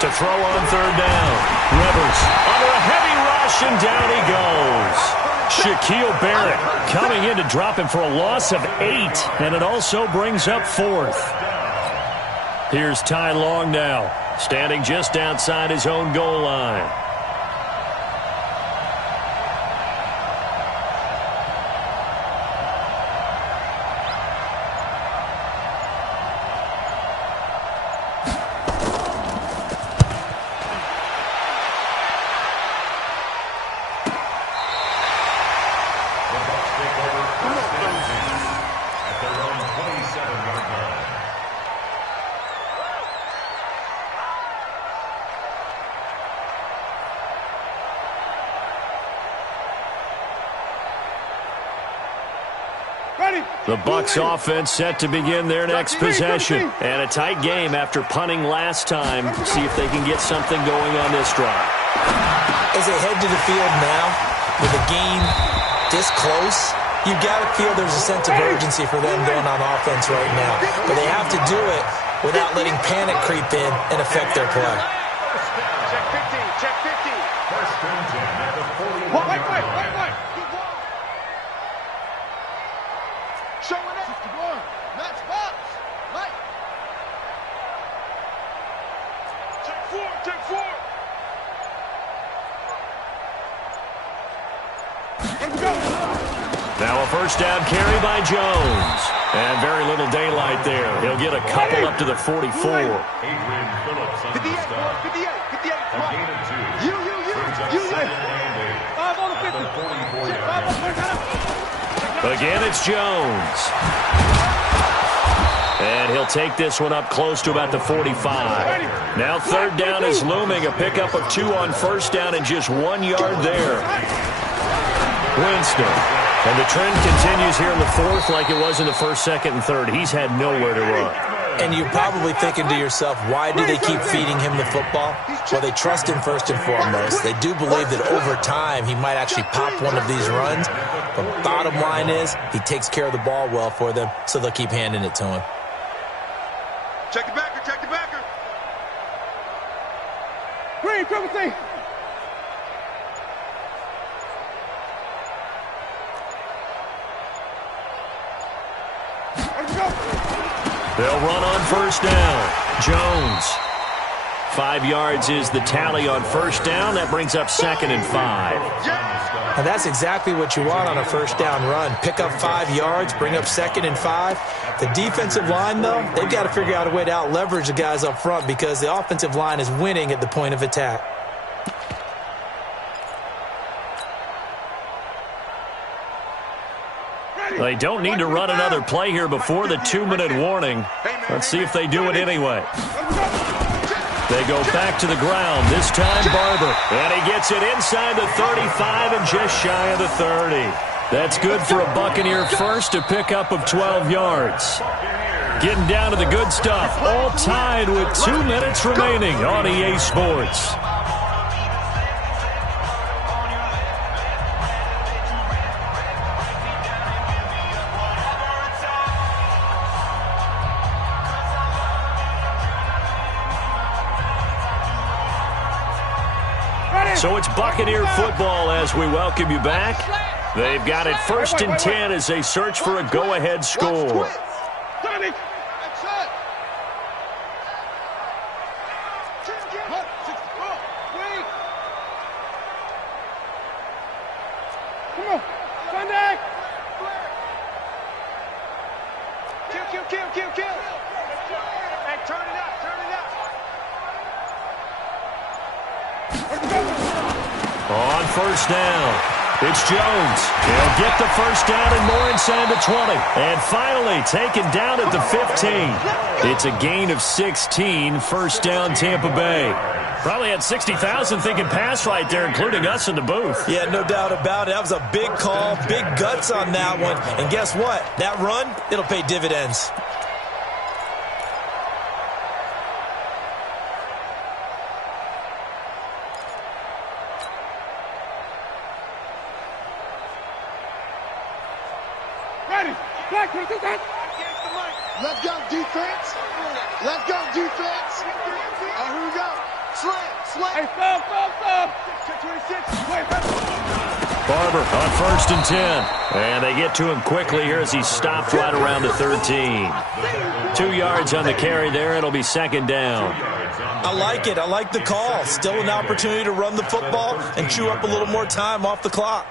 To throw on 3rd down. Rivers under a heavy rush, and down he goes. Shaquille Barrett coming in to drop him for a loss of 8, and it also brings up 4th. Here's Ty Long now, standing just outside his own goal line. The Bucs offense set to begin their next possession. And a tight game after punting last time. See if they can get something going on this drive. As they head to the field now, with a game this close, you've got to feel there's a sense of urgency for them going on offense right now. But they have to do it without letting panic creep in and affect their play. Check 15. Check 15. First and 10 at the 41. Wait. Showing up. 61. Match box. Mike. Check 4. Let's go. Now a first down carry by Jones. And very little daylight there. He'll get a couple up to the 44. Adrian Phillips on the stop. 58. A gain of 2. You. Second and 8. 5 on the 50. At the 44-yard line. Again, it's Jones. And he'll take this one up close to about the 45. Now third down is looming. A pickup of 2 on first down and just 1 yard there. Winston. And the trend continues here in the fourth like it was in the first, second, and third. He's had nowhere to run. And you're probably thinking to yourself, why do they keep feeding him the football? Well, they trust him first and foremost. They do believe that over time he might actually pop one of these runs. But bottom line is he takes care of the ball well for them, so they'll keep handing it to him. Check the backer, check the backer. Green, triple C. They'll run on first down. Jones. 5 yards is the tally on first down. That brings up 2nd and 5. And that's exactly what you want on a first down run. Pick up 5 yards, bring up 2nd and 5. The defensive line, though, they've got to figure out a way to out-leverage the guys up front because the offensive line is winning at the point of attack. They don't need to run another play here before the 2-minute warning. Let's see if they do it anyway. They go back to the ground, this time Barber. And he gets it inside the 35 and just shy of the 30. That's good for a Buccaneer first, a pickup of 12 yards. Getting down to the good stuff, all tied with 2 minutes remaining on EA Sports. So it's Buccaneer football as we welcome you back. They've got it 1st and 10 as they search for a go-ahead score. Kill. Hey, turn it up. On first down, it's Jones. He'll get the first down and more inside the 20. And finally taken down at the 15. It's a gain of 16, first down Tampa Bay. Probably had 60,000 thinking pass right there, including us in the booth. Yeah, no doubt about it. That was a big call, big guts on that one. And guess what? That run, it'll pay dividends. Let's go, defense. Let's go, defense. And here we go. Slam. Hey, stop. 26. Barber on 1st and 10. And they get to him quickly here as he stopped right around the 13. 2 yards on the carry there. It'll be 2nd down. I like it. I like the call. Still an opportunity to run the football and chew up a little more time off the clock.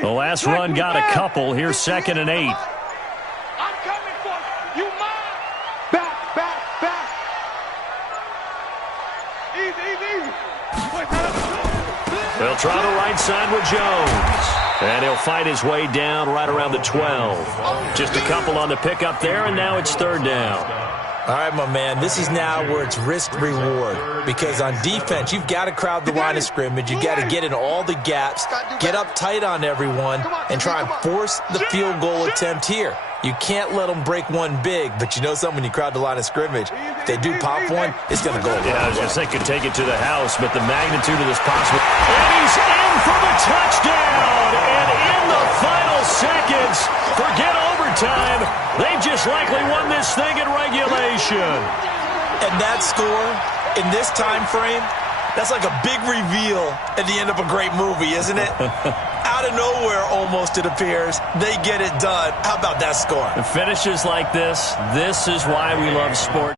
The last run got a couple. Here's 2nd and 8. I'm coming for you. You mine. Back. Easy. They'll try the right side with Jones. And he'll fight his way down right around the 12. Just a couple on the pickup there, and now it's 3rd down. All right, my man, this is now where it's risk-reward. Because on defense, you've got to crowd the line of scrimmage. You've got to get in all the gaps, get up tight on everyone, and try and force the field goal attempt here. You can't let them break one big, but you know something, when you crowd the line of scrimmage, if they do pop one, it's going to go away. Yeah, I was just thinking take it to the house, but the magnitude of this possible. And he's in for the touchdown! And in the final seconds, forget overtime, they've just likely won this thing in regulation. And that score, in this time frame, That's like a big reveal at the end of a great movie, isn't it? Out of nowhere, almost, it appears. They get it done. How about that score? The finishes like this is why we love sport.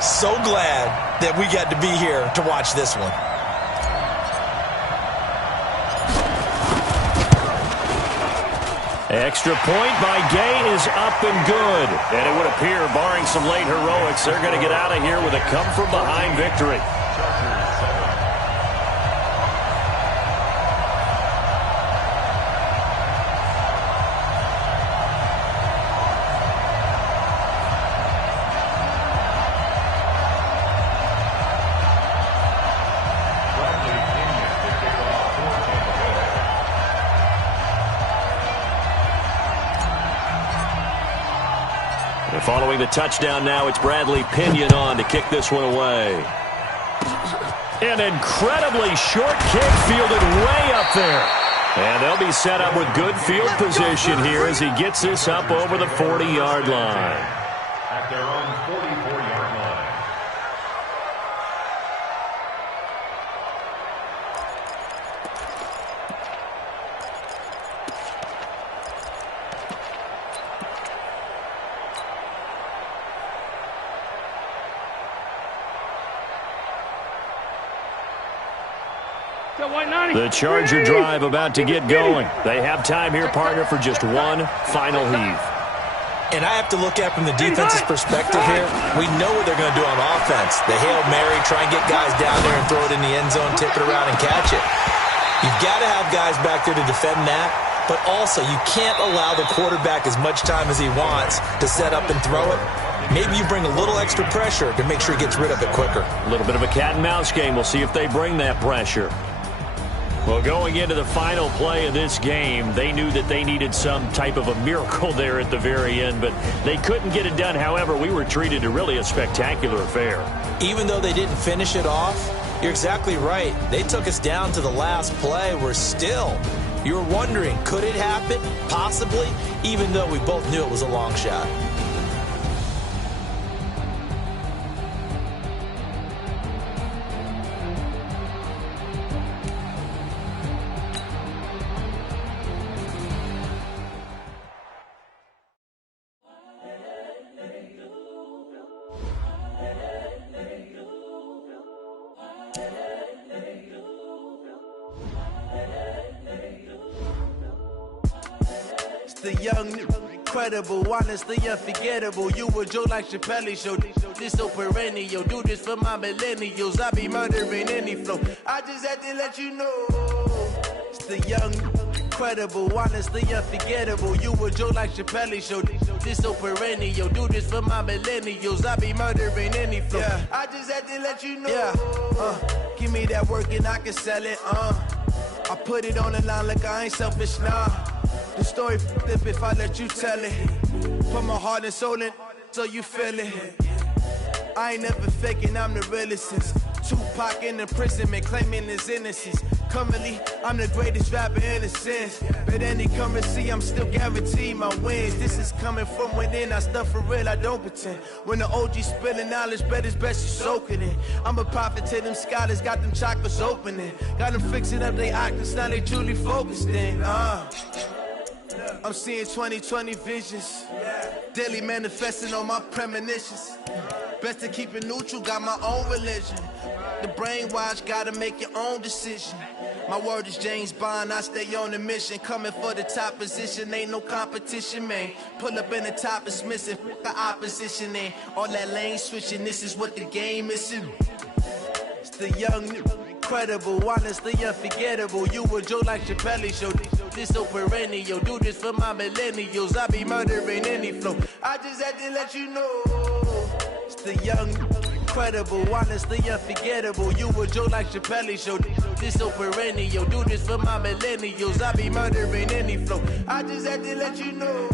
So glad that we got to be here to watch this one. Extra point by Gay is up and good. And it would appear, barring some late heroics, they're going to get out of here with a come-from-behind victory. Following the touchdown now, it's Bradley Pinion on to kick this one away. An incredibly short kick fielded way up there. And they'll be set up with good field position here as he gets this up over the 40-yard line. At their own 44-yard line. The Charger drive about to get going. They have time here, partner, for just one final heave. And I have to look at from the defense's perspective here. We know what they're going to do on offense. The Hail Mary, try and get guys down there and throw it in the end zone, tip it around and catch it. You've got to have guys back there to defend that, but also you can't allow the quarterback as much time as he wants to set up and throw it. Maybe you bring a little extra pressure to make sure he gets rid of it quicker. A little bit of a cat and mouse game. We'll see if they bring that pressure. Well, going into the final play of this game, they knew that they needed some type of a miracle there at the very end, but they couldn't get it done. However, we were treated to really a spectacular affair. Even though they didn't finish it off, you're exactly right. They took us down to the last play. We're still, you were wondering, could it happen? Possibly, even though we both knew it was a long shot. The young, incredible, honestly unforgettable. You a Joe like Chappelle show. This so perennial. Do this for my millennials. I be murdering any flow. I just had to let you know. It's the young, incredible, honestly unforgettable. You a Joe like Chappelle show. This so perennial. Do this for my millennials. I be murdering any flow. Yeah. I just had to let you know. Yeah. Give me that work and I can sell it. I put it on the line like I ain't selfish, nah. The story f***ed if I let you tell it. Put my heart and soul in so you feel it. I ain't never faking, I'm the realest since Tupac in imprisonment, claiming his innocence. Currently, I'm the greatest rapper in a sense. But any currency, I'm still guaranteed my wins. This is coming from within, I stuff for real, I don't pretend. When the OG spilling knowledge, bet it's best you soak it in. I'm a prophet to them scholars, got them chakras opening. Got them fixing up they octaves, now they truly focused in. I'm seeing 20/20 visions. Daily manifesting on my premonitions. Best to keep it neutral, got my own religion. The brainwash, gotta make your own decision. My word is James Bond, I stay on the mission. Coming for the top position, ain't no competition, man. Pull up in the top, it's missing, the opposition in. All that lane switching, this is what the game is. It's the young, incredible, honestly unforgettable. You a Joe like Chappelle show. This so perennial. Do this for my millennials. I be murdering any flow. I just had to let you know. It's the young, incredible, honestly unforgettable. You a Joe like Chappelle show. This so perennial. Do this for my millennials. I be murdering any flow. I just had to let you know.